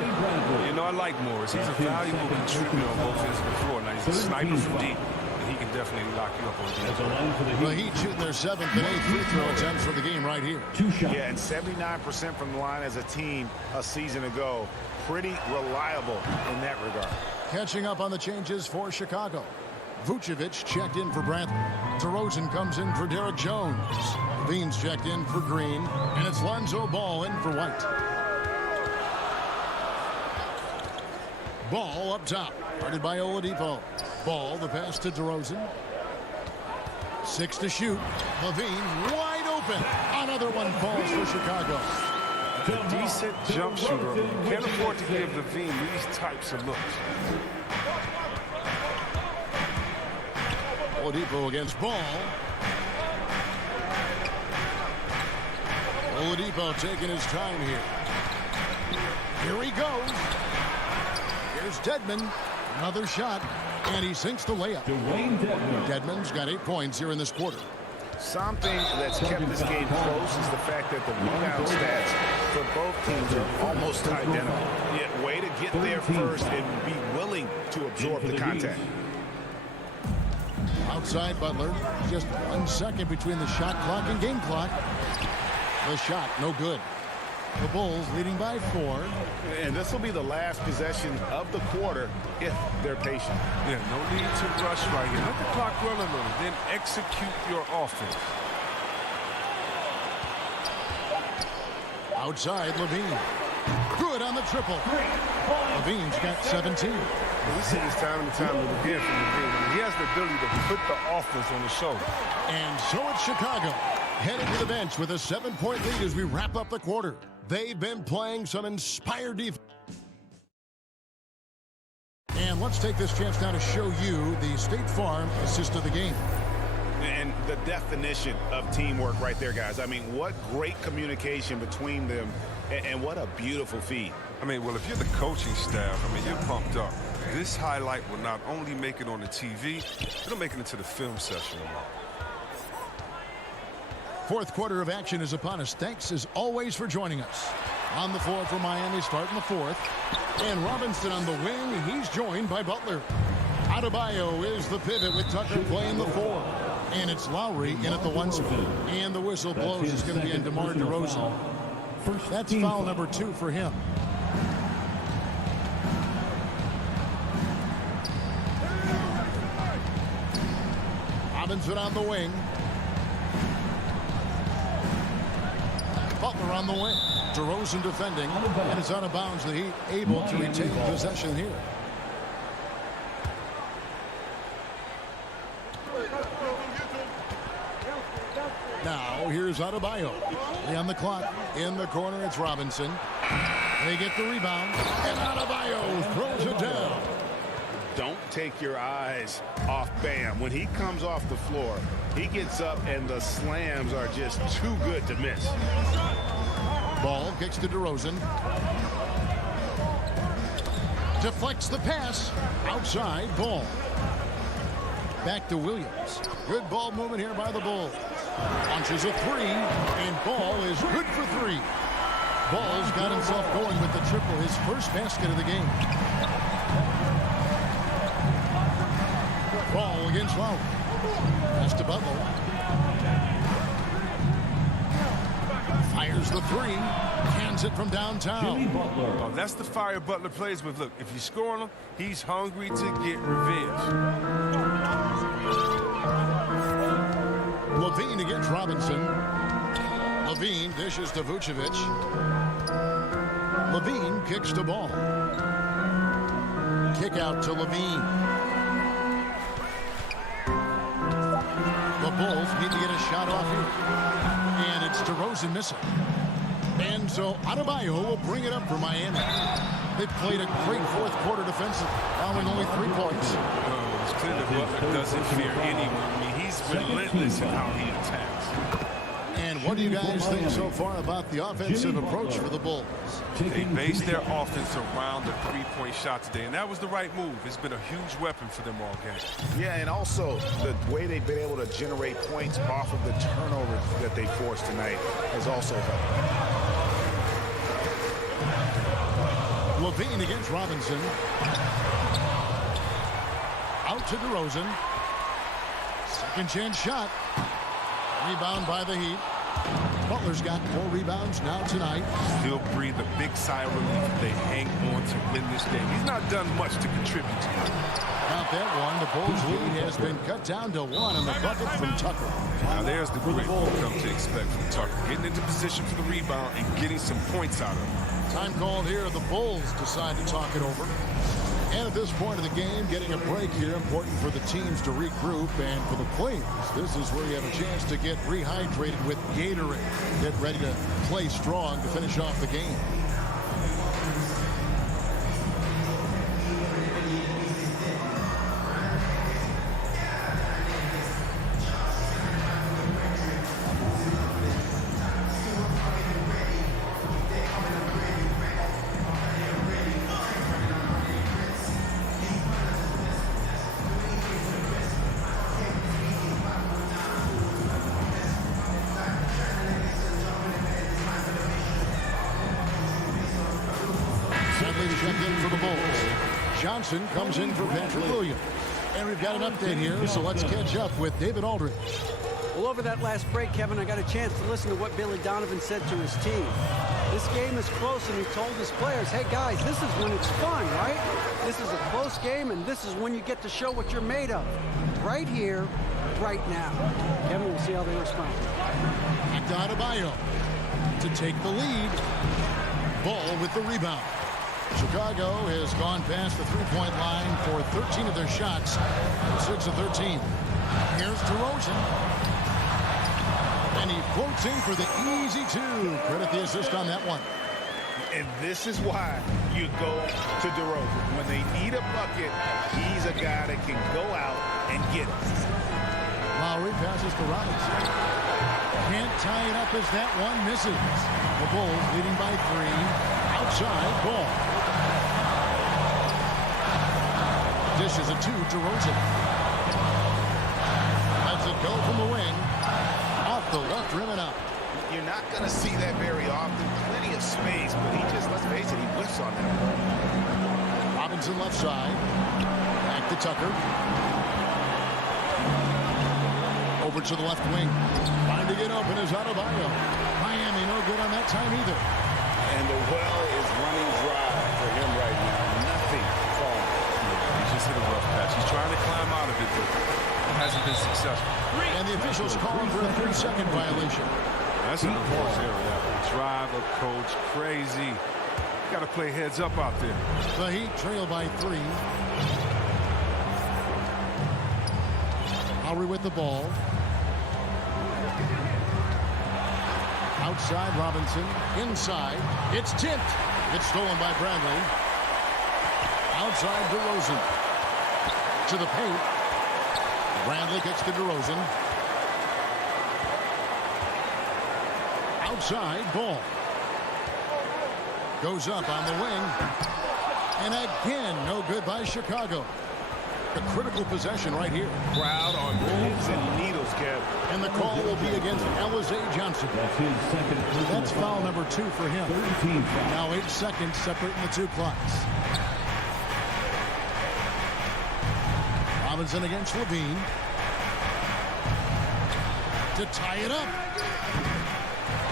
You know, I like Morris. He's a valuable contributor on both ends of the floor. Now, he's a sniper from deep, and he can definitely lock you up on defense. The Heat shooting their 7th and 8th free throw attempts for the game right here. 2 shots. Yeah, and 79% from the line as a team a season ago. Pretty reliable in that regard. Catching up on the changes for Chicago. Vucevic checked in for Bradley. DeRozan comes in for Derek Jones. Levine's checked in for Green. And it's Lonzo Ball in for White. Ball up top. Guarded by Oladipo. Ball, the pass to DeRozan. 6 to shoot. Levine wide open. Another one falls for Chicago. A decent jump shooter. Can't afford to give Levine these types of looks. Oladipo against Ball. Oladipo taking his time here. Here he goes. Here's Dedmon. Another shot. And he sinks the layup. Dwayne Dedmon. Dedmon's got 8 points here in this quarter. Something that's kept this game close is the fact that the rebound stats for both teams are almost identical. Yet way to get there first and be willing to absorb the contact. Outside Butler, just 1 second between the shot clock and game clock. The shot, no good. The Bulls leading by 4. And this will be the last possession of the quarter if they're patient. Yeah, no need to rush right here. Let the clock run a little, then execute your offense. Outside, Levine. Good on the triple. Levine's got 17. We see this time and time again from Levine. He has the ability to put the offense on the shoulder. And so it's Chicago, headed to the bench with a 7-point lead as we wrap up the quarter. They've been playing some inspired defense. And let's take this chance now to show you the State Farm assist of the game. And the definition of teamwork right there, guys. I mean, what great communication between them, and what a beautiful feed. I mean, well, if you're the coaching staff, I mean, you're pumped up. This highlight will not only make it on the TV, it'll make it into the film session tomorrow. Fourth quarter of action is upon us. Thanks, as always, for joining us. On the floor for Miami, starting the 4th. And Robinson on the wing. He's joined by Butler. Adebayo is the pivot with Tucker playing the 4. And it's Lowry in at the 1 spot. And the whistle blows. It's going to be on DeMar DeRozan. That's foul number 2 for him. Robinson on the wing. Butler on the wing. DeRozan defending, and it's out of bounds. The Heat able to retain possession here. Now, here's Adebayo. On the clock. In the corner, it's Robinson. They get the rebound, and Adebayo throws it down. Don't take your eyes off Bam. When he comes off the floor, he gets up, and the slams are just too good to miss. Ball kicks to DeRozan. Deflects the pass. Outside, Ball. Back to Williams. Good ball movement here by the Bulls. Launches a three, and Ball is good for three. Ball's got himself going with the triple, his first basket of the game. Ball against Lowry. Pass to Butler. Fires the three. Hands it from downtown. Oh, that's the fire Butler plays with. Look, if you score on him, he's hungry to get revenge. Levine against Robinson. Levine dishes to Vucevic. Levine kicks the ball. Kick out to Levine. The Bulls need to get a shot off here. And it's DeRozan missing. And so Adebayo will bring it up for Miami. They played a great fourth quarter defensive, allowing only 3 points. It's clear that Butler doesn't fear anyone. I mean, he's relentless in how he attacks. And what do you guys think so far about the offensive approach for the Bulls? They based their offense around the three-point shot today, and that was the right move. It's been a huge weapon for them all game. Yeah, and also the way they've been able to generate points off of the turnovers that they forced tonight has also helped. Levine against Robinson. Out to DeRozan. Second chance shot. Rebound by the Heat. Butler's got 4 rebounds now tonight. Still breathe a big sigh of relief. They hang on to win this game. He's not done much to contribute to it. Not that one. The Bulls' lead has been cut down to 1 on the bucket from Tucker. Now there's the grit we've come to expect from Tucker. Getting into position for the rebound and getting some points out of it. Time called here. The Bulls decide to talk it over. And at this point of the game, getting a break here, important for the teams to regroup, and for the players, this is where you have a chance to get rehydrated with Gatorade. Get ready to play strong to finish off the game. Johnson comes in for Patrick Williams. And we've got an update here, so let's catch up with David Aldridge. Well, over that last break, Kevin, I got a chance to listen to what Billy Donovan said to his team. This game is close, and he told his players, hey, guys, this is when it's fun, right? This is a close game, and this is when you get to show what you're made of. Right here, right now. Kevin, we'll see how they respond. Back to Adebayo to take the lead. Ball with the rebound. Chicago has gone past the three-point line for 13 of their shots, 6 of 13. Here's DeRozan. And he floats in for the easy 2. Credit the assist on that one. And this is why you go to DeRozan. When they need a bucket, he's a guy that can go out and get it. Lowry passes to Robinson. Can't tie it up as that one misses. The Bulls leading by 3. Outside, Ball. Dish is a 2, DeRozan. Lets it go from the wing. Off the left rim and out. You're not going to see that very often. Plenty of space, but he just, let's face it, he whiffs on that. Robinson left side. Back to Tucker. Over to the left wing. Trying to get open is Adebayo. Miami no good on that time either. And the well is running dry for him right now. Nothing falling. He's just hit a rough patch. He's trying to climb out of it, but it hasn't been successful. And the officials calling for a 3-second violation. That's an unforced error. Driver, coach, crazy. Got to play heads up out there. The Heat trail by 3. Lowry with the ball. Outside Robinson. Inside. It's tipped. It's stolen by Bradley. Outside DeRozan. To the paint. Bradley gets to DeRozan. Outside ball. Goes up on the wing. And again, no good by Chicago. A critical possession right here. Crowd on pins and needles, Kev. And the call will be against Alizé Johnson. That's his second. That's foul number 2 for him. 13 foul. Now 8 seconds separating the two clocks. Robinson against Levine. To tie it up.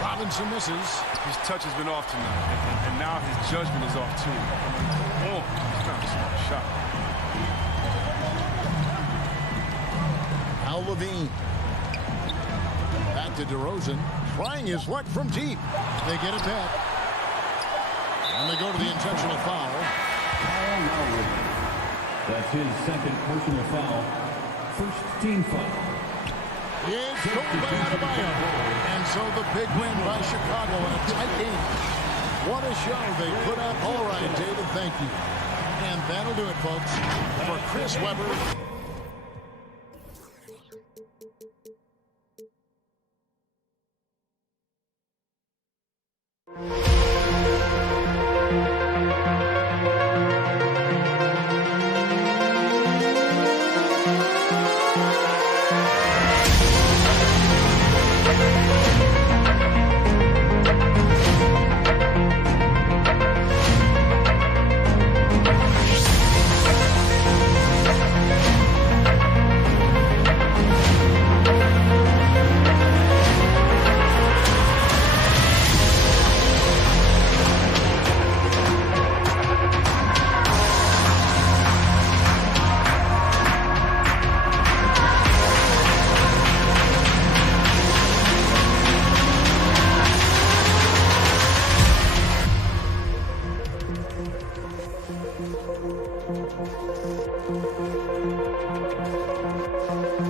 Robinson misses. His touch has been off tonight, and now his judgment is off too. Oh, it's not a smart shot. Al Levine. Back to DeRozan. Trying his luck from deep. They get it back. And they go to the intentional foul. That's his second personal foul. First team foul. It's called by Adebayo. And so the big win by Chicago in a tight game. What a show they put up. All right, David, thank you. And that'll do it, folks. For Chris Webber.